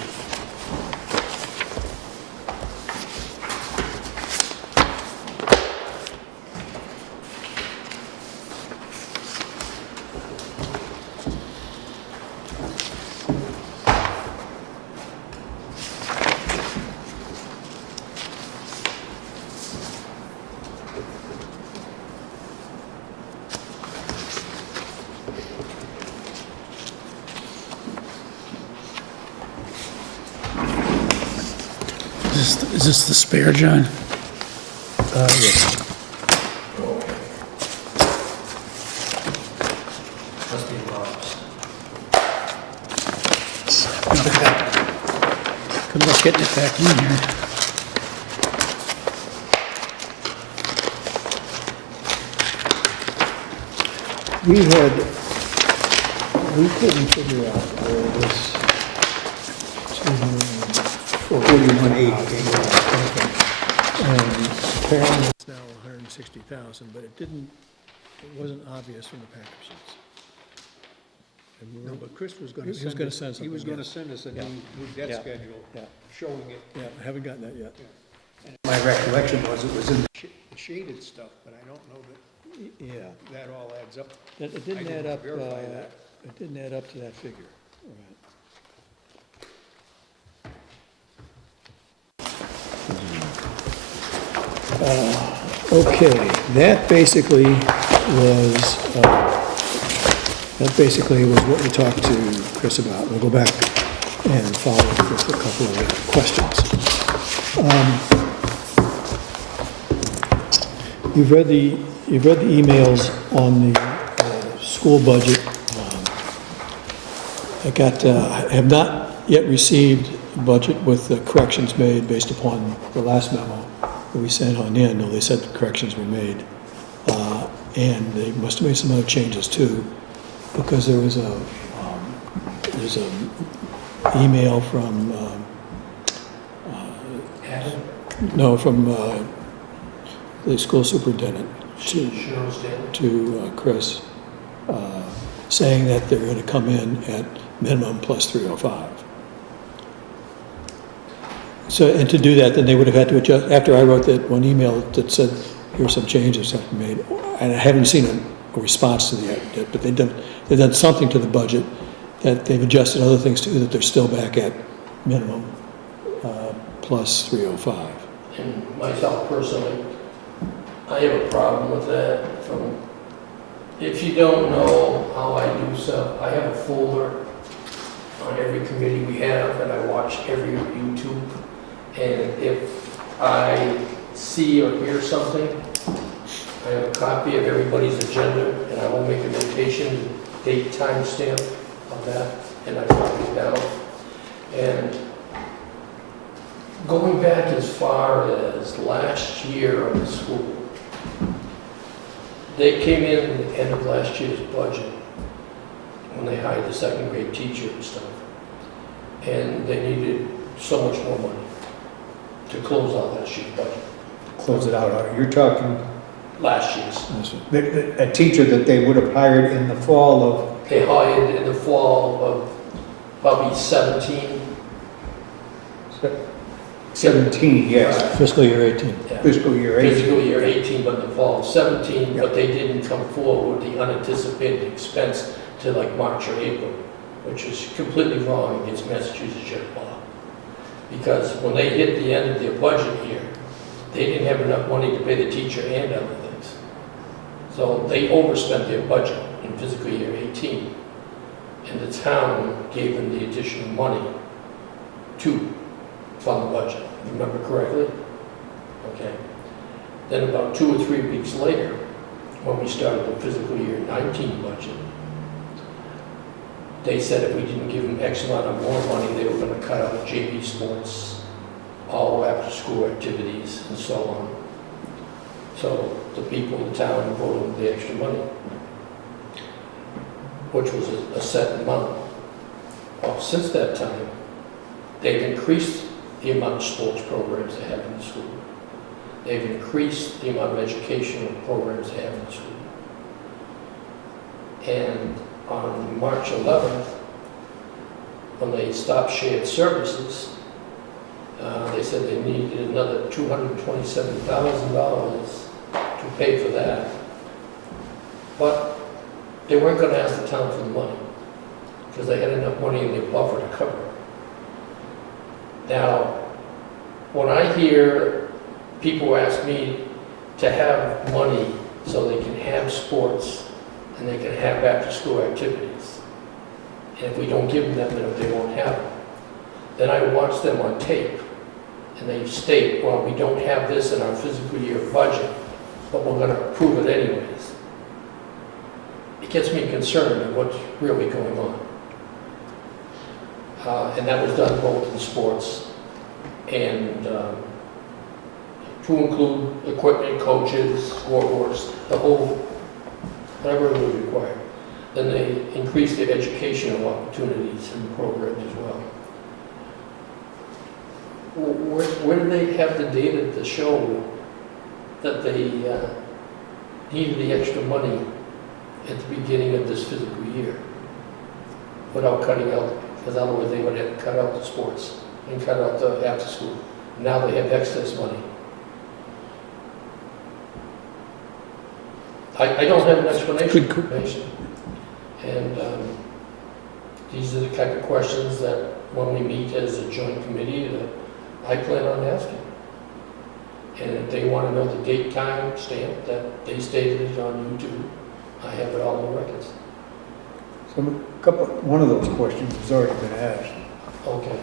Is this the spare, John? Yes. Must be Bob's. Good luck getting it back in here. We couldn't figure out where this 41.8. and apparently it's now 160,000, but it wasn't obvious from the packet sheets. And we No, were- but Chris was He gonna was send gonna us, send he was something, gonna yeah. send us a Yeah. new debt Yeah. schedule Yeah, showing it. yeah, I haven't gotten that yet. My recollection was it was in the shaded stuff, but I don't know Yeah, that that all adds up. it I didn't didn't add up, verify that. it didn't add up to that figure. Right. Okay, that basically was what we talked to Chris about. We'll go back and follow up with a couple of questions. You've read the emails on the school budget. I have not yet received a budget with the corrections made based upon the last memo that we sent on in, though they said the corrections were made. And they must have made some other changes too, because there's a email from, from the school superintendent to Chris, saying that they're going to come in at minimum plus 305. So, and to do that, then they would have had to adjust, after I wrote that one email that said, here's some changes I've made, and I haven't seen a response to that yet, but they've done something to the budget, that they've adjusted other things too, that they're still back at minimum plus 305. And myself personally, I have a problem with that. If you don't know how I do stuff, I have a folder on every committee we have, and I watch every YouTube. And if I see or hear something, I have a copy of everybody's agenda, and I will make a notation, date, timestamp of that, and I copy it down. And going back as far as last year of the school, they came in at the end of last year's budget when they hired the second grade teacher and stuff. And they needed so much more money to close out last year's budget. Close it out. You're talking Last year's. a teacher that they would have hired in the fall of, They hired in the fall of probably 17. 17, yes, Fiscal year 18. Yeah. fiscal year 18. Fiscal year 18, but in the fall of 17, but they didn't come forward with the unanticipated expense till like March or April, which is completely wrong against Massachusetts general law. Because when they hit the end of their budget year, they didn't have enough money to pay the teacher and other things. So they overspent their budget in fiscal year 18. and the town gave them the additional money to fund the budget, if you remember correctly? Okay. Then about 2 or 3 weeks later, when we started the fiscal year 19 budget, they said if we didn't give them X amount of more money, they were gonna cut out JV sports, all after-school activities, and so on. So the people in town voted with the extra money, which was a set amount. Well, since that time, they've increased the amount of sports programs they have in the school. They've increased the amount of educational programs they have in the school. And on March 11th, when they stopped shared services, they said they needed another $227,000 to pay for that. But they weren't going to ask the town for the money because they had enough money in their buffer to cover it. Now, when I hear people ask me to have money so they can have sports and they can have after-school activities, and if we don't give them that money, they won't have them, then I watch them on tape, and they state, well, we don't have this in our fiscal year budget, but we're going to approve it anyways. It gets me concerned of what's really going on. And that was done both in sports and to include equipment, coaches, scoreboards, the whole, whatever was required. Then they increased their educational opportunities in the program as well. Where do they have the data to show that they needed the extra money at the beginning of this fiscal year without cutting out, because otherwise they would have cut out the sports and cut out the after school. Now they have excess money. I don't have an explanation. And these are the type of questions that when we meet as a joint committee that I plan on asking. And if they want to know the date, time, stamp that they stated it on YouTube, I have it all in the records. So one of those questions has already been asked Okay.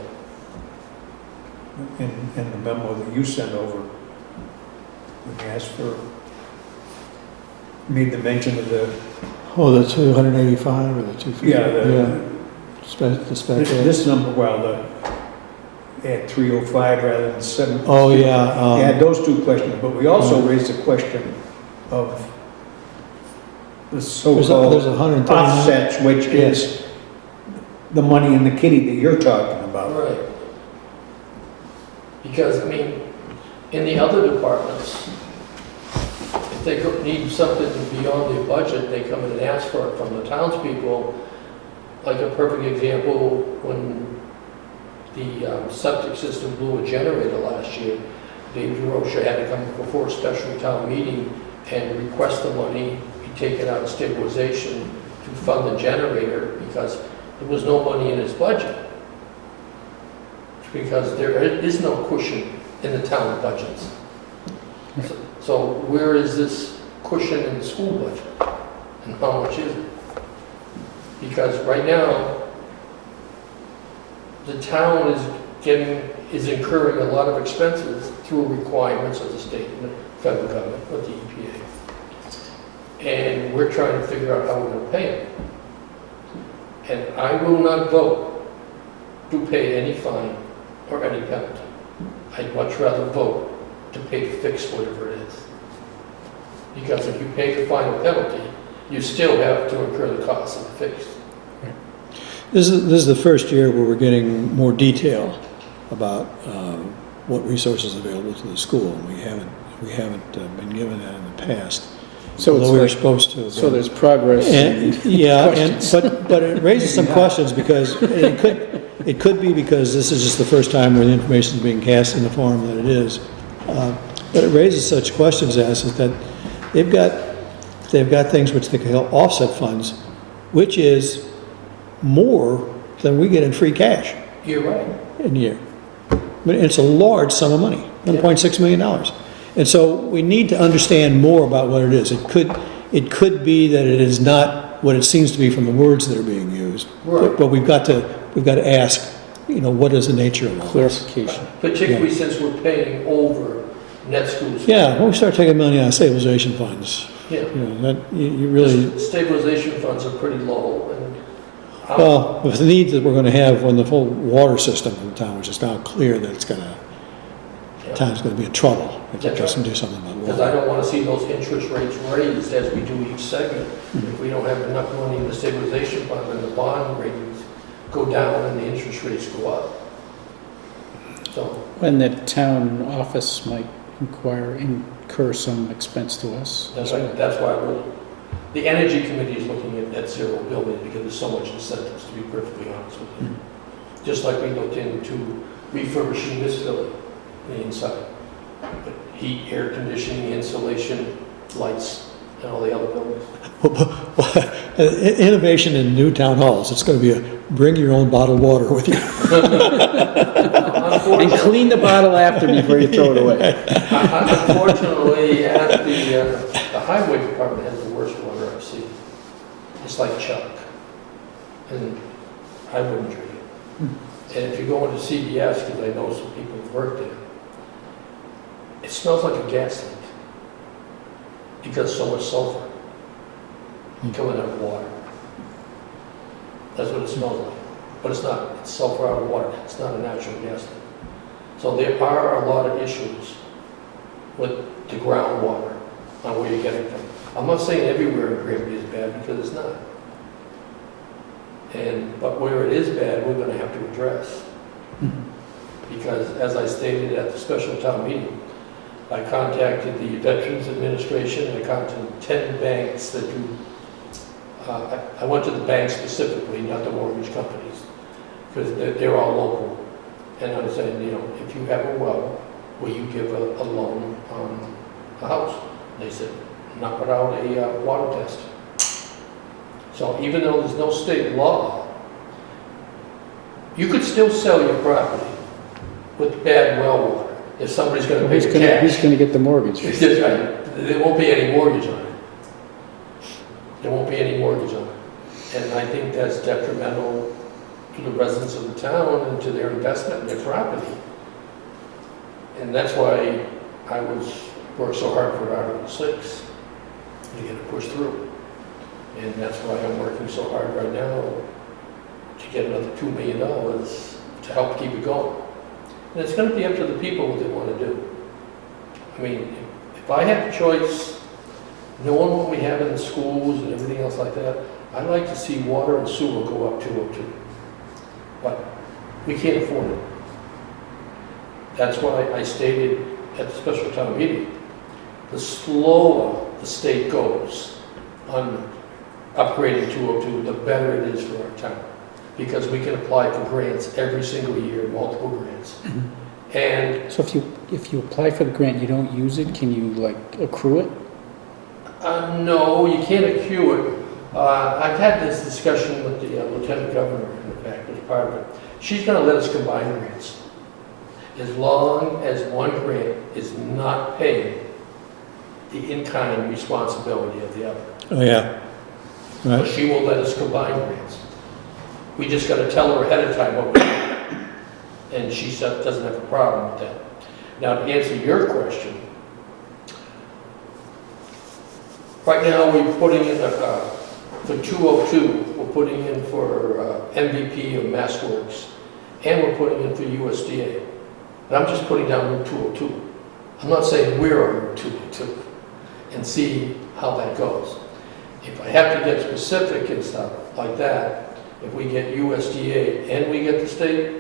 in the memo that you sent over. When you asked for, made the mention of the, Oh, the 285 or the 250? yeah, The spec ed. this number, well, at 305 rather than 7. Oh, yeah. You had those two questions, but we also raised the question of the There's so-called 139. offsets, which is the money in the kitty that you're talking about. Right. Because, I mean, in the other departments, if they need something beyond their budget, they come in and ask for it from the townspeople. Like a perfect example, when the septic system blew a generator last year, Dave DeRocha had to come before a special town meeting and request the money be taken out of stabilization to fund the generator because there was no money in his budget. Because there is no cushion in the town budgets. So where is this cushion in the school budget? And how much is it? Because right now, the town is incurring a lot of expenses through requirements of the state and the federal government, with the EPA. And we're trying to figure out how we're going to pay it. And I will not vote to pay any fine or any penalty. I'd much rather vote to pay to fix whatever it is. Because if you pay the fine or penalty, you still have to incur the cost of the fix. This is the first year where we're getting more detail about what resources are available to the school. We haven't been given that in the past. So although we were supposed to. So there's progress. And, but it raises some questions because it could be because this is just the first time where the information is being cast in the form that it is. But it raises such questions as is that they've got things which they call offset funds, which is more than we get in free cash You're right. in a year. I mean, it's a large sum of money, $1.6 million. And so we need to understand more about what it is. It could be that it is not what it seems to be from the words that are being used. Right. But we've got to ask, what is the nature of all this? Clarification. Particularly since we're paying over net school. Yeah, when we start taking money out of stabilization funds, Yeah. you really, The stabilization funds are pretty low, and well, with the needs that we're gonna have when the whole water system in town, which is now clear that it's gonna, town's gonna be in trouble if it That's doesn't do something about because I water. don't want to see those interest rates raised as we do each segment. If we don't have enough money in the stabilization fund, then the bond ratings go down and the interest rates go up. So, When the town office might incur some expense to us. that's why the energy committee is looking at net zero buildings because there's so much incentives, to be perfectly honest with you. Just like we looked into refurbishing this building, the inside. But heat, air conditioning, insulation, lights, and all the other buildings. Innovation in new town halls, it's gonna be a bring your own bottled water with you. And clean the bottle after before you throw it away. Unfortunately, at the highway department has the worst water I've seen. It's like Chuck. And I wouldn't drink it. And if you go into CBS, because I know some people who've worked there, it smells like a gas leak. Because so much sulfur coming out of water. That's what it smells like. But it's not, it's sulfur out of water. It's not a natural gas leak. So there are a lot of issues with the groundwater on where you're getting from. I'm not saying everywhere in Granby is bad, because it's not. But where it is bad, we're gonna have to address. Because as I stated at the special town meeting, I contacted the Veterans Administration, I contacted 10 banks that do, I went to the banks specifically, not the mortgage companies, because they're all local. And I was saying, if you have a well, will you give a loan on a house? They said, not without a water test. So even though there's no state law, you could still sell your property with bad well water if somebody's going to pay the cash. He's gonna get the mortgage. That's right. There won't be any mortgage on it. There won't be any mortgage on it. And I think that's detrimental to the residents of the town and to their investment in their property. And that's why I worked so hard for Article 6 to get it pushed through. And that's why I'm working so hard right now to get another $2 million to help keep it going. And it's going to be up to the people what they want to do. I mean, if I had the choice, knowing what we have in the schools and everything else like that, I'd like to see water and sewer go up 202. But we can't afford it. That's why I stated at the special town meeting, the slower the state goes on upgrading 202, the better it is for our town. Because we can apply for grants every single year, multiple grants. And So if you apply for the grant, you don't use it, can you accrue it? no, you can't accrue it. I've had this discussion with the lieutenant governor, in fact, as part of it. She's going to let us combine grants, as long as one grant is not paying the in-kind responsibility of the other. Oh, yeah. So Right. she will let us combine grants. We just got to tell her ahead of time what we do. And she doesn't have a problem with that. Now, to answer your question, right now we're putting in for 202, we're putting in for MVP of MassWorks, and we're putting in for USDA. And I'm just putting down Route 202. I'm not saying we're on Route 202, and see how that goes. If I have to get specific and stuff like that, if we get USDA and we get the state,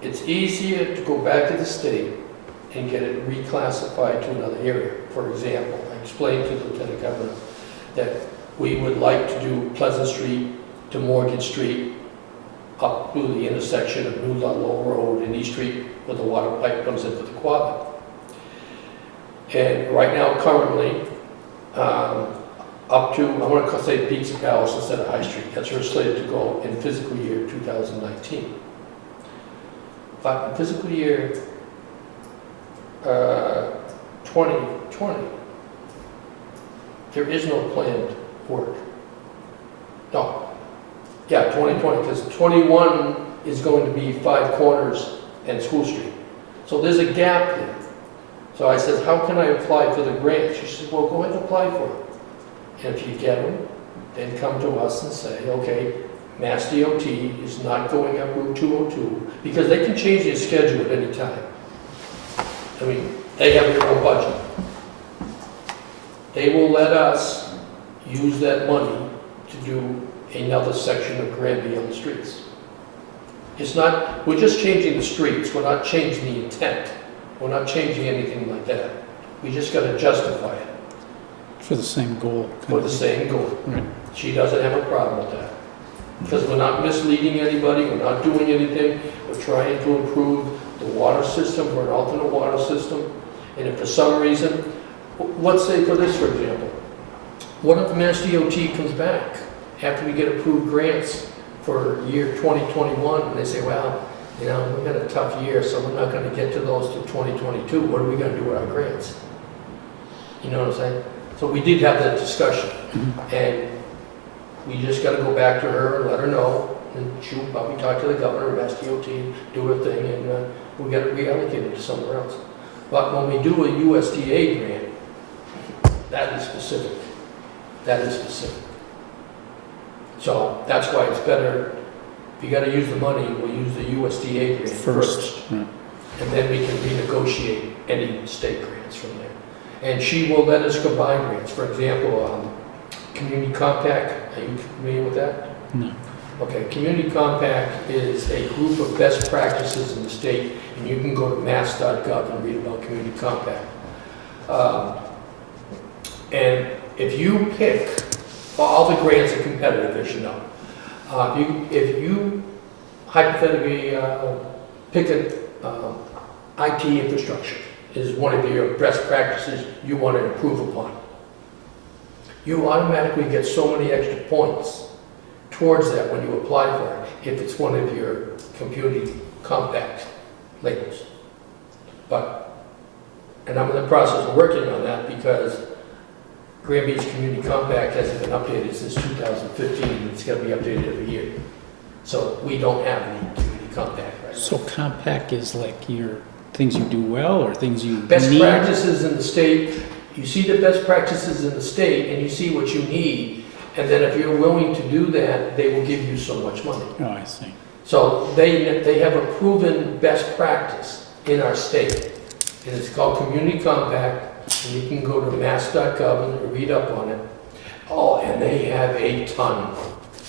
it's easier to go back to the state and get it reclassified to another area. For example, I explained to the Lieutenant Governor that we would like to do Pleasant Street to Morgan Street up through the intersection of New Ludlow Road and East Street where the water pipe comes into the Quabbin. And right now, currently, up to, I want to say Pizza Palace instead of High Street. That's where it's slated to go in fiscal year 2019. But in fiscal year 2020, there is no planned work. No. Yeah, 2020, because 21 is going to be 5 Corners and School Street. So there's a gap there. So I said, how can I apply for the grant? She said, well, go ahead and apply for it. And if you get them, then come to us and say, okay, Mass DOT is not going up Route 202, because they can change their schedule at any time. I mean, they have their own budget. They will let us use that money to do another section of Granby on the streets. It's not, we're just changing the streets, we're not changing the intent, we're not changing anything like that. We just gotta justify it For the same goal. for the same goal. Right. She doesn't have a problem with that. Because we're not misleading anybody, we're not doing anything, we're trying to improve the water system, for an alternate water system. And if for some reason, let's say for this, for example, what if Mass DOT comes back after we get approved grants for year 2021, and they say, well, you know, we had a tough year, so we're not gonna get to those till 2022, what are we gonna do with our grants? You know what I'm saying? So we did have that discussion, and we just gotta go back to her and let her know, and she'll probably talk to the governor, Mass DOT, do her thing, and we'll get it reallocated to somewhere else. But when we do a USDA grant, that is specific. That is specific. So that's why it's better, if you gotta use the money, we'll use the USDA grant first. Yeah. And then we can renegotiate any state grants from there. And she will let us combine grants. For example, Community Compact, are you familiar with that? No. Okay, Community Compact is a group of best practices in the state, and you can go to mass.gov and read about Community Compact. And if you pick, well, all the grants are competitive, as you know. If you hypothetically pick an IT infrastructure is one of your best practices you want to improve upon, you automatically get so many extra points towards that when you apply for it, if it's one of your Community Compact labels. And I'm in the process of working on that because Granby's Community Compact hasn't been updated since 2015, and it's got to be updated every year. So we don't have any Community Compact right now. So compact is like your things you do well or things you Best need? practices in the state, you see the best practices in the state and you see what you need, and then if you're willing to do that, they will give you so much money. Oh, I see. So they have a proven best practice in our state, and it's called Community Compact, and you can go to mass.gov and read up on it. Oh, and they have a ton.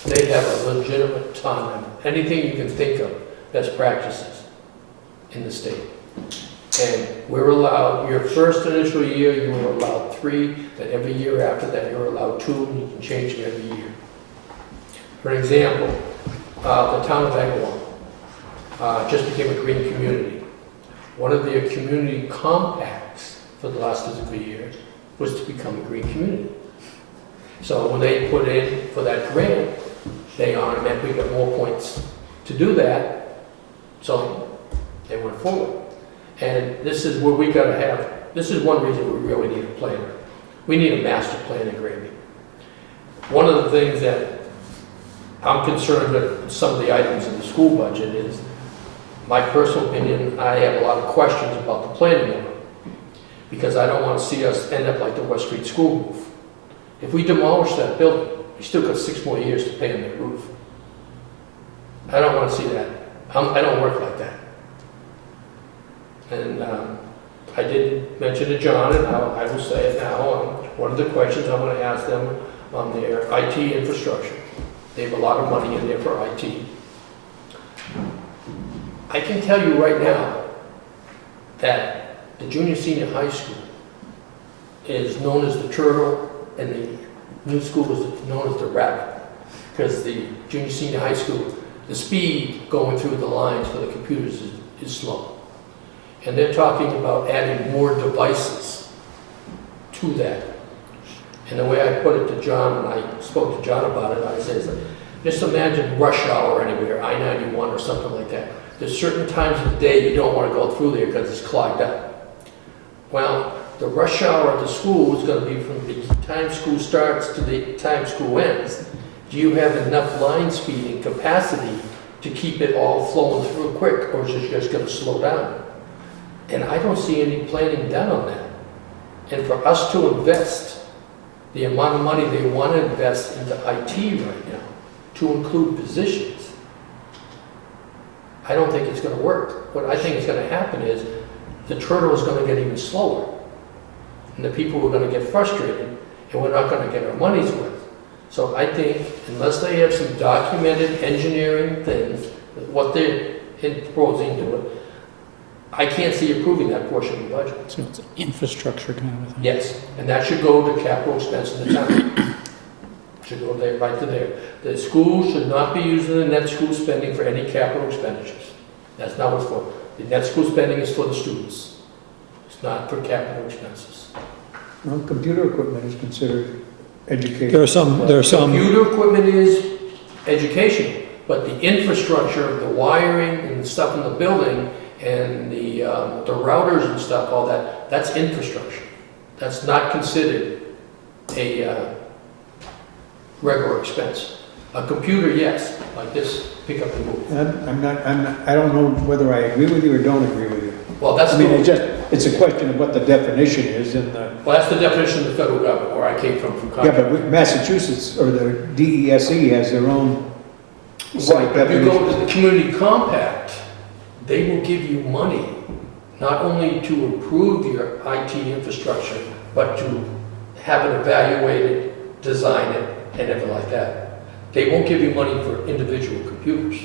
They have a legitimate ton of anything you can think of, best practices in the state. And we're allowed, your first initial year, you were allowed 3, then every year after that, you're allowed 2, and you can change them every year. For example, the town of Agawam just became a green community. One of their community compacts for the last physical year was to become a green community. So when they put in for that grant, they automatically got more points to do that, so they went forward. And this is where we gotta have, this is one reason we really need a planner. We need a master plan in Granby. One of the things that I'm concerned with some of the items in the school budget is, my personal opinion, I have a lot of questions about the planning of it, because I don't want to see us end up like the West Street School roof. If we demolish that building, we still got 6 more years to pay on that roof. I don't want to see that. I don't work like that. And I did mention to John, and I will say it now, one of the questions I'm going to ask them on their IT infrastructure. They have a lot of money in there for IT. I can tell you right now that the junior senior high school is known as the turtle, and the new school is known as the rabbit, because the junior senior high school, the speed going through the lines for the computers is slow. And they're talking about adding more devices to that. And the way I put it to John, when I spoke to John about it, I said, just imagine rush hour anywhere, I-91 or something like that. There's certain times of the day you don't want to go through there because it's clogged up. Well, the rush hour at the school is going to be from the time school starts to the time school ends. Do you have enough line speed and capacity to keep it all flowing through quick, or is it just gonna slow down? And I don't see any planning done on that. And for us to invest the amount of money they want to invest into IT right now, to include positions, I don't think it's gonna work. What I think is gonna happen is the turtle is gonna get even slower. And the people are gonna get frustrated, and we're not gonna get our money's worth. So I think unless they have some documented engineering things, what they're proposing to do, I can't see approving that portion of the budget. So it's infrastructure kind of a thing. Yes, and that should go to capital expense of the town. Should go there, right to there. The school should not be using the net school spending for any capital expenditures. That's not what it's for. The net school spending is for the students. It's not for capital expenses. Well, computer equipment is considered education. There are some, Computer equipment is education, but the infrastructure, the wiring and the stuff in the building and the routers and stuff, all that, that's infrastructure. That's not considered a regular expense. A computer, yes, like this, pick up and move. I don't know whether I agree with you or don't agree with you. Well, that's I mean, the, it's a question of what the definition is and the, well, that's the definition of the federal government, where I came from yeah, contract. but Massachusetts, or the DESE has their own set Right, of but if you go to definitions. the community compact, they will give you money, not only to improve your IT infrastructure, but to have it evaluated, design it, and everything like that. They won't give you money for individual computers.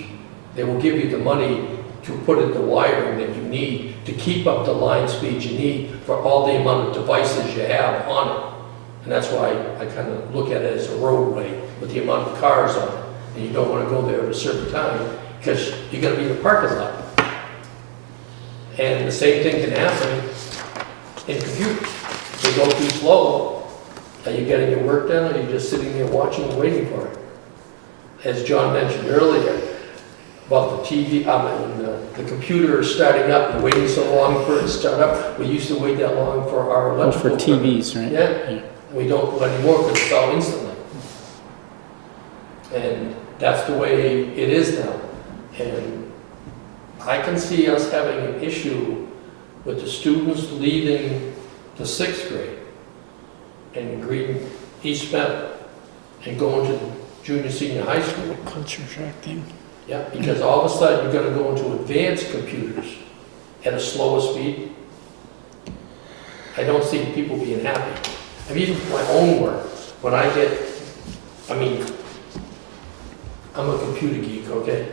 They will give you the money to put in the wiring that you need to keep up the line speed you need for all the amount of devices you have on it. And that's why I kind of look at it as a roadway with the amount of cars on it. And you don't want to go there at a certain time because you're going to be in the parking lot. And the same thing can happen in computers. If they go too slow, are you getting your work done, or are you just sitting there watching and waiting for it? As John mentioned earlier, about the TV, the computer starting up and waiting so long for it to start up. We used to wait that long for our Oh, for electrical. TVs, right? Yeah. We don't anymore because it's all instantly. And that's the way it is now. And I can see us having an issue with the students leaving the 6th grade and Green East Meadow and going to junior, senior high school. Culture shock thing. Yeah, because all of a sudden you're gonna go into advanced computers at a slower speed. I don't see people being happy. I mean, even for my own work, when I get, I'm a computer geek, okay?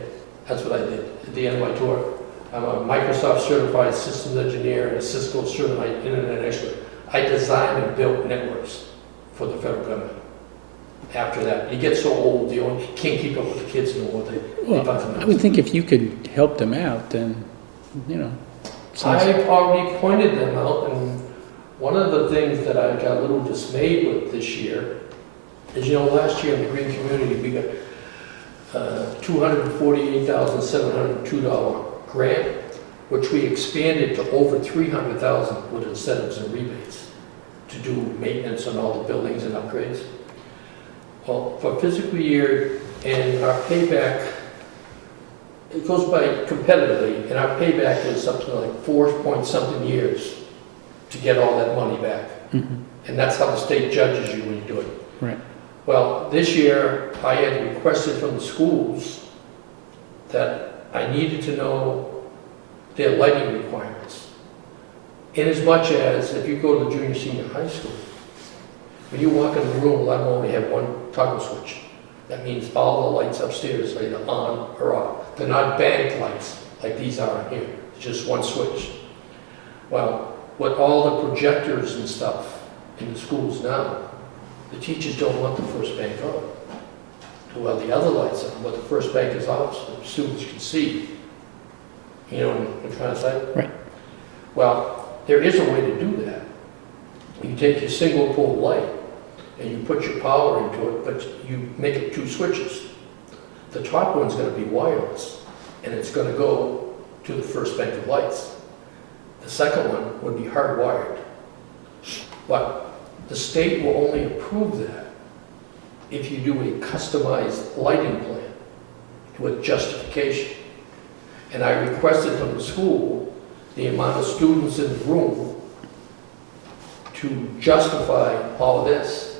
That's what I did at the end of my tour. I'm a Microsoft certified systems engineer and a Cisco certified internet expert. I designed and built networks for the federal government. After that, you get so old, you can't keep up with the kids anymore. Well, I would think if you could help them out, then, you know. I've already pointed them out, and one of the things that I got a little dismayed with this year is, last year in the green community, we got $248,702 grant, which we expanded to over $300,000 with incentives and rebates to do maintenance on all the buildings and upgrades. Well, for fiscal year, and our payback, it goes by competitively, and our payback is something like 4-point-something years to get all that money back. Mm-hmm. And that's how the state judges you when you do it. Right. Well, this year, I had requested from the schools that I needed to know their lighting requirements. Inasmuch as, if you go to the junior, senior high school, when you walk in the room, a lot of them only have one toggle switch. That means all the lights upstairs are either on or off. They're not banked lights like these are in here. It's just one switch. Well, with all the projectors and stuff in the schools now, the teachers don't want the first bank on. Well, the other lights on, but the first bank is off so the students can see. You know what I'm trying to say? Right. Well, there is a way to do that. You take your single pole light and you put your power into it, but you make it 2 switches. The top one's going to be wireless, and it's going to go to the first bank of lights. The second one would be hardwired. But the state will only approve that if you do a customized lighting plan with justification. And I requested from the school the amount of students in the room to justify all of this,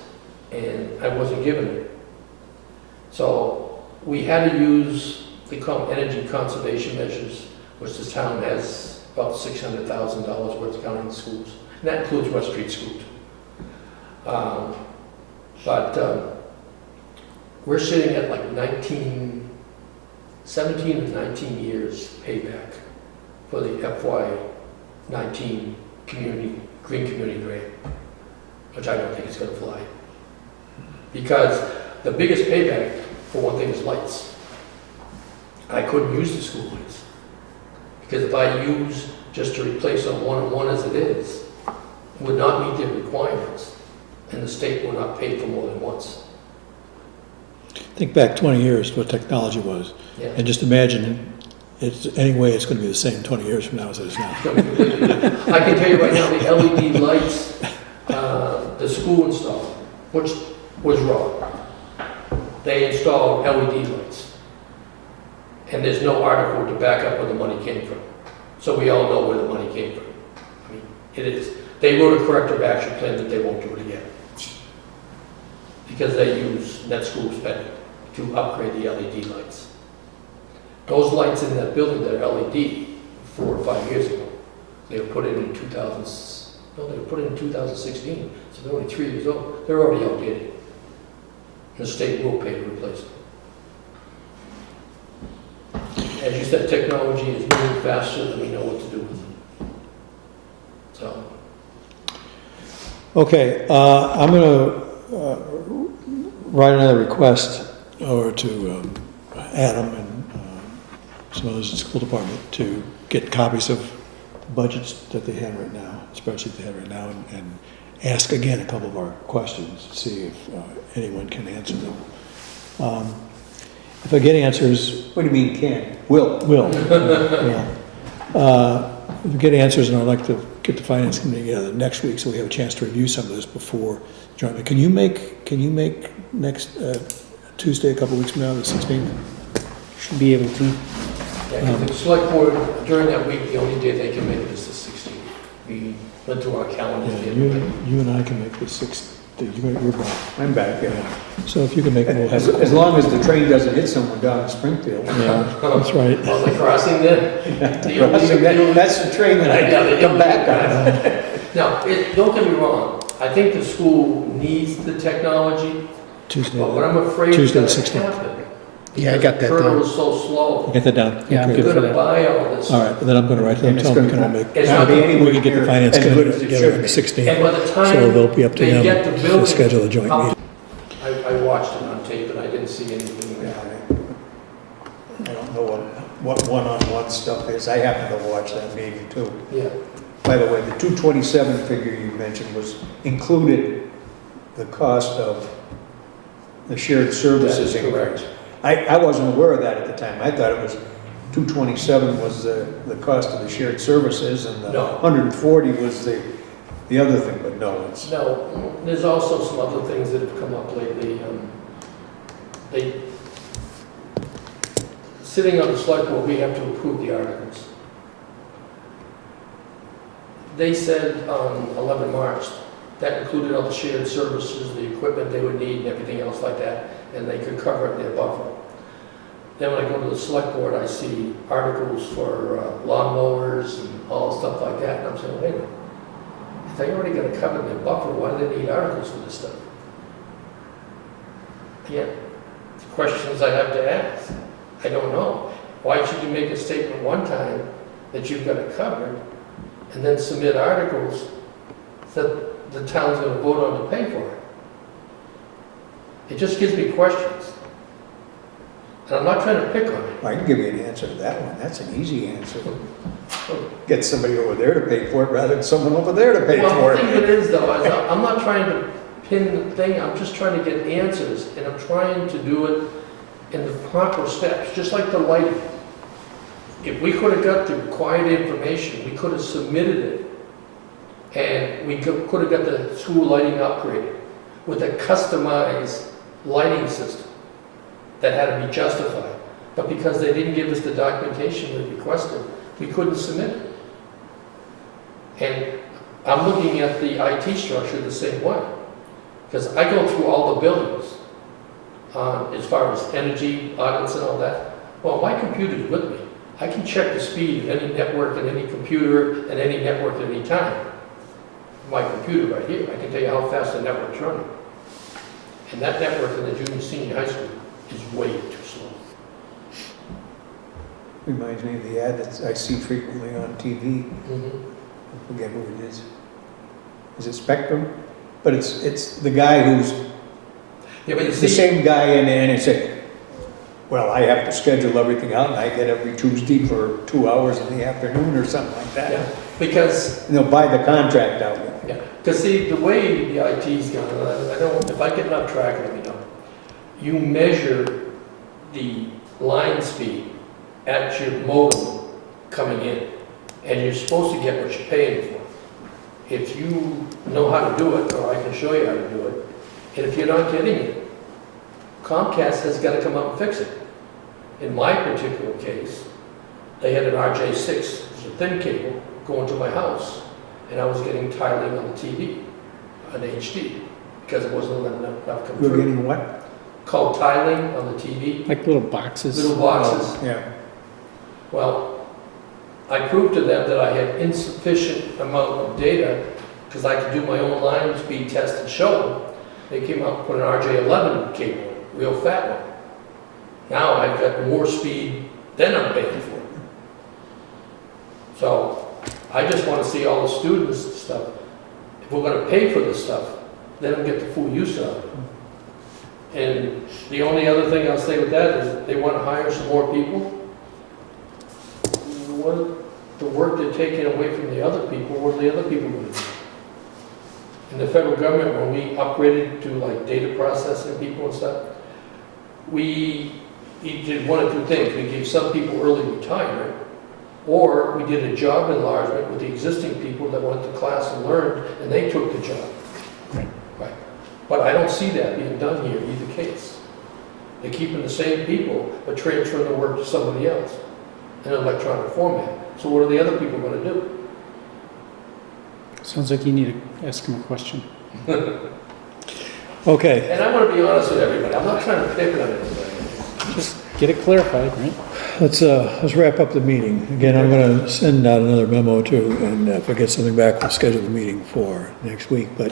and I wasn't given it. So we had to use, they call them energy conservation measures, which this town has about $600,000 worth of counting the schools. And that includes West Street School too. We're sitting at like 17 and 19 years payback for the FY19 Green Community Grant, which I don't think is gonna fly. Because the biggest payback, for one thing, is lights. I couldn't use the school lights. Because if I use just to replace a one-on-one as it is, it would not meet their requirements, and the state will not pay for more than once. Think back 20 years to what technology was, Yeah. and just imagine anyway, it's gonna be the same 20 years from now as it is now. I can tell you right now, the LED lights, the school installed, which was wrong. They installed LED lights. And there's no article to back up where the money came from. So we all know where the money came from. I mean, it is. They wrote a corrective action plan that they won't do it again. Because they use net school spending to upgrade the LED lights. Those lights in that building that are LED 4 or 5 years ago, they were put in 2016, so they're only 3 years old. They're already outdated. The state will pay to replace them. As you said, technology is moving faster than we know what to do with it. So, Okay, I'm gonna write another request over to Adam and some others in the school department to get copies of budgets that they have right now, spreadsheet they have right now, and ask again a couple of our questions, see if anyone can answer them. If I get answers, What do you mean can? Will? will. If we get answers, and I'd like to get the finance committee together next week so we have a chance to review some of this before joining. Can you make next Tuesday, a couple of weeks from now, the 16th? Should be able to. yeah, 'cause the select board, during that week, the only day they can make it is the 16th. We went through our calendars. Yeah, the other day. you and I can make the 6th, you're back. I'm back, yeah. So if you can make it, we'll have. As long as the train doesn't hit someone down in Springfield. Yeah, that's right. On the crossing then? That's the train that I come back on. Now, don't get me wrong, I think the school needs the technology, Tuesday. but what I'm afraid is Tuesday the gonna 16th. happen. Yeah, I got that because the down. hurdle is so slow. Get that down. Yeah, I'm Okay. good They're for gonna that. buy all this. All right, and then I'm gonna write to them, And it's tell them we gonna can make, It's Not not, be and anywhere we can get the near finance as good committee as it together should on the be. 16th. by the time So they'll be up to they them get the to building schedule a joint up- meeting. I watched it on tape and I didn't see anything. I don't know what one-on-one stuff is. I happen to watch that meeting too. Yeah, By the way, the 227 figure you mentioned was included the cost of the shared that services is correct. increase. I wasn't aware of that at the time. I thought it was 227 was the cost of the shared services and the No. 140 was the other thing, but no, it's, No, there's also some other things that have come up lately. Sitting on the select board, we have to approve the articles. They said on 11 March, that included all the shared services, the equipment they would need and everything else like that, and they could cover it in their buffer. Then when I go to the select board, I see articles for lawnmowers and all stuff like that, and I'm saying, wait a minute. If they already got to cover their buffer, why do they need articles for this stuff? Yeah, the questions I have to ask. I don't know. Why should you make a statement one time that you've got it covered and then submit articles that the town's going to vote on to pay for it? It just gives me questions. And I'm not trying to pick on it. I can give you an answer to that one. That's an easy answer. Get somebody over there to pay for it rather than someone over there to pay Well, for the thing it. of it is though, is I'm not trying to pin the thing, I'm just trying to get answers, and I'm trying to do it in the proper steps, just like the lighting. If we could have got the required information, we could have submitted it, and we could have got the school lighting upgraded with a customized lighting system that had to be justified. But because they didn't give us the documentation we requested, we couldn't submit it. And I'm looking at the IT structure the same way. Because I go through all the buildings, as far as energy audits and all that. Well, my computer's with me. I can check the speed of any network and any computer and any network at any time. My computer right here, I can tell you how fast the network's running. And that network in the junior, senior high school is way too slow. Reminds me of the ad that I see frequently on TV. I forget who it is. Is it Spectrum? But it's the guy who's, Yeah, but you it's the see, same guy and it's like, well, I have to schedule everything out and I get every Tuesday for 2 hours in the afternoon or something like that. yeah, because, And they'll buy the contract out. yeah, because see, the way the IT's gone, I don't, if I get enough track, let me know. You measure the line speed at your modem coming in, and you're supposed to get what you're paying for. If you know how to do it, or I can show you how to do it, and if you're not getting it, Comcast has got to come up and fix it. In my particular case, they had an RJ6, it's a thin cable, going to my house, and I was getting tiling on the TV, on HD, because it wasn't letting enough come You're through. getting what? Called tiling on the TV, Like little boxes. little boxes. Yeah. Well, I proved to them that I had insufficient amount of data, because I could do my own line speed test and show them. They came out and put an RJ11 cable, real fat one. Now I've got more speed than I'm paying for. So I just want to see all the students and stuff. If we're going to pay for this stuff, let them get the full use of it. And the only other thing I'll say with that is they want to hire some more people. What, the work they're taking away from the other people, what are the other people going to do? In the federal government, when we upgraded to like data processing people and stuff, we did one of two things. We gave some people early retirement, or we did a job enlargement with the existing people that went to class and learned, and they took the job. Right. Right. But I don't see that being done here, either case. They're keeping the same people, but transferring the work to somebody else in an electronic format. So what are the other people going to do? Sounds like you need to ask him a question. Okay, And I want to be honest with everybody. I'm not trying to pick on anybody. Just get it clarified, right? let's wrap up the meeting. Again, I'm gonna send out another memo too, and if I get something back, we'll schedule the meeting for next week. But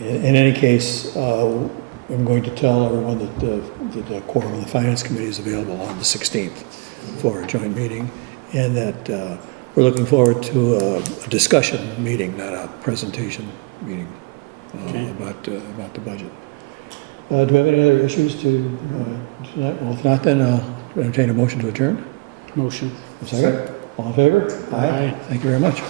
in any case, I'm going to tell everyone that the quorum of the Finance Committee is available on the 16th for a joint meeting, and that we're looking forward to a discussion meeting, not a presentation meeting Okay. about the budget. Do we have any other issues to tonight? Well, if not, then I'll entertain a motion to adjourn. Motion. A second? All in favor? Aye. Thank you very much.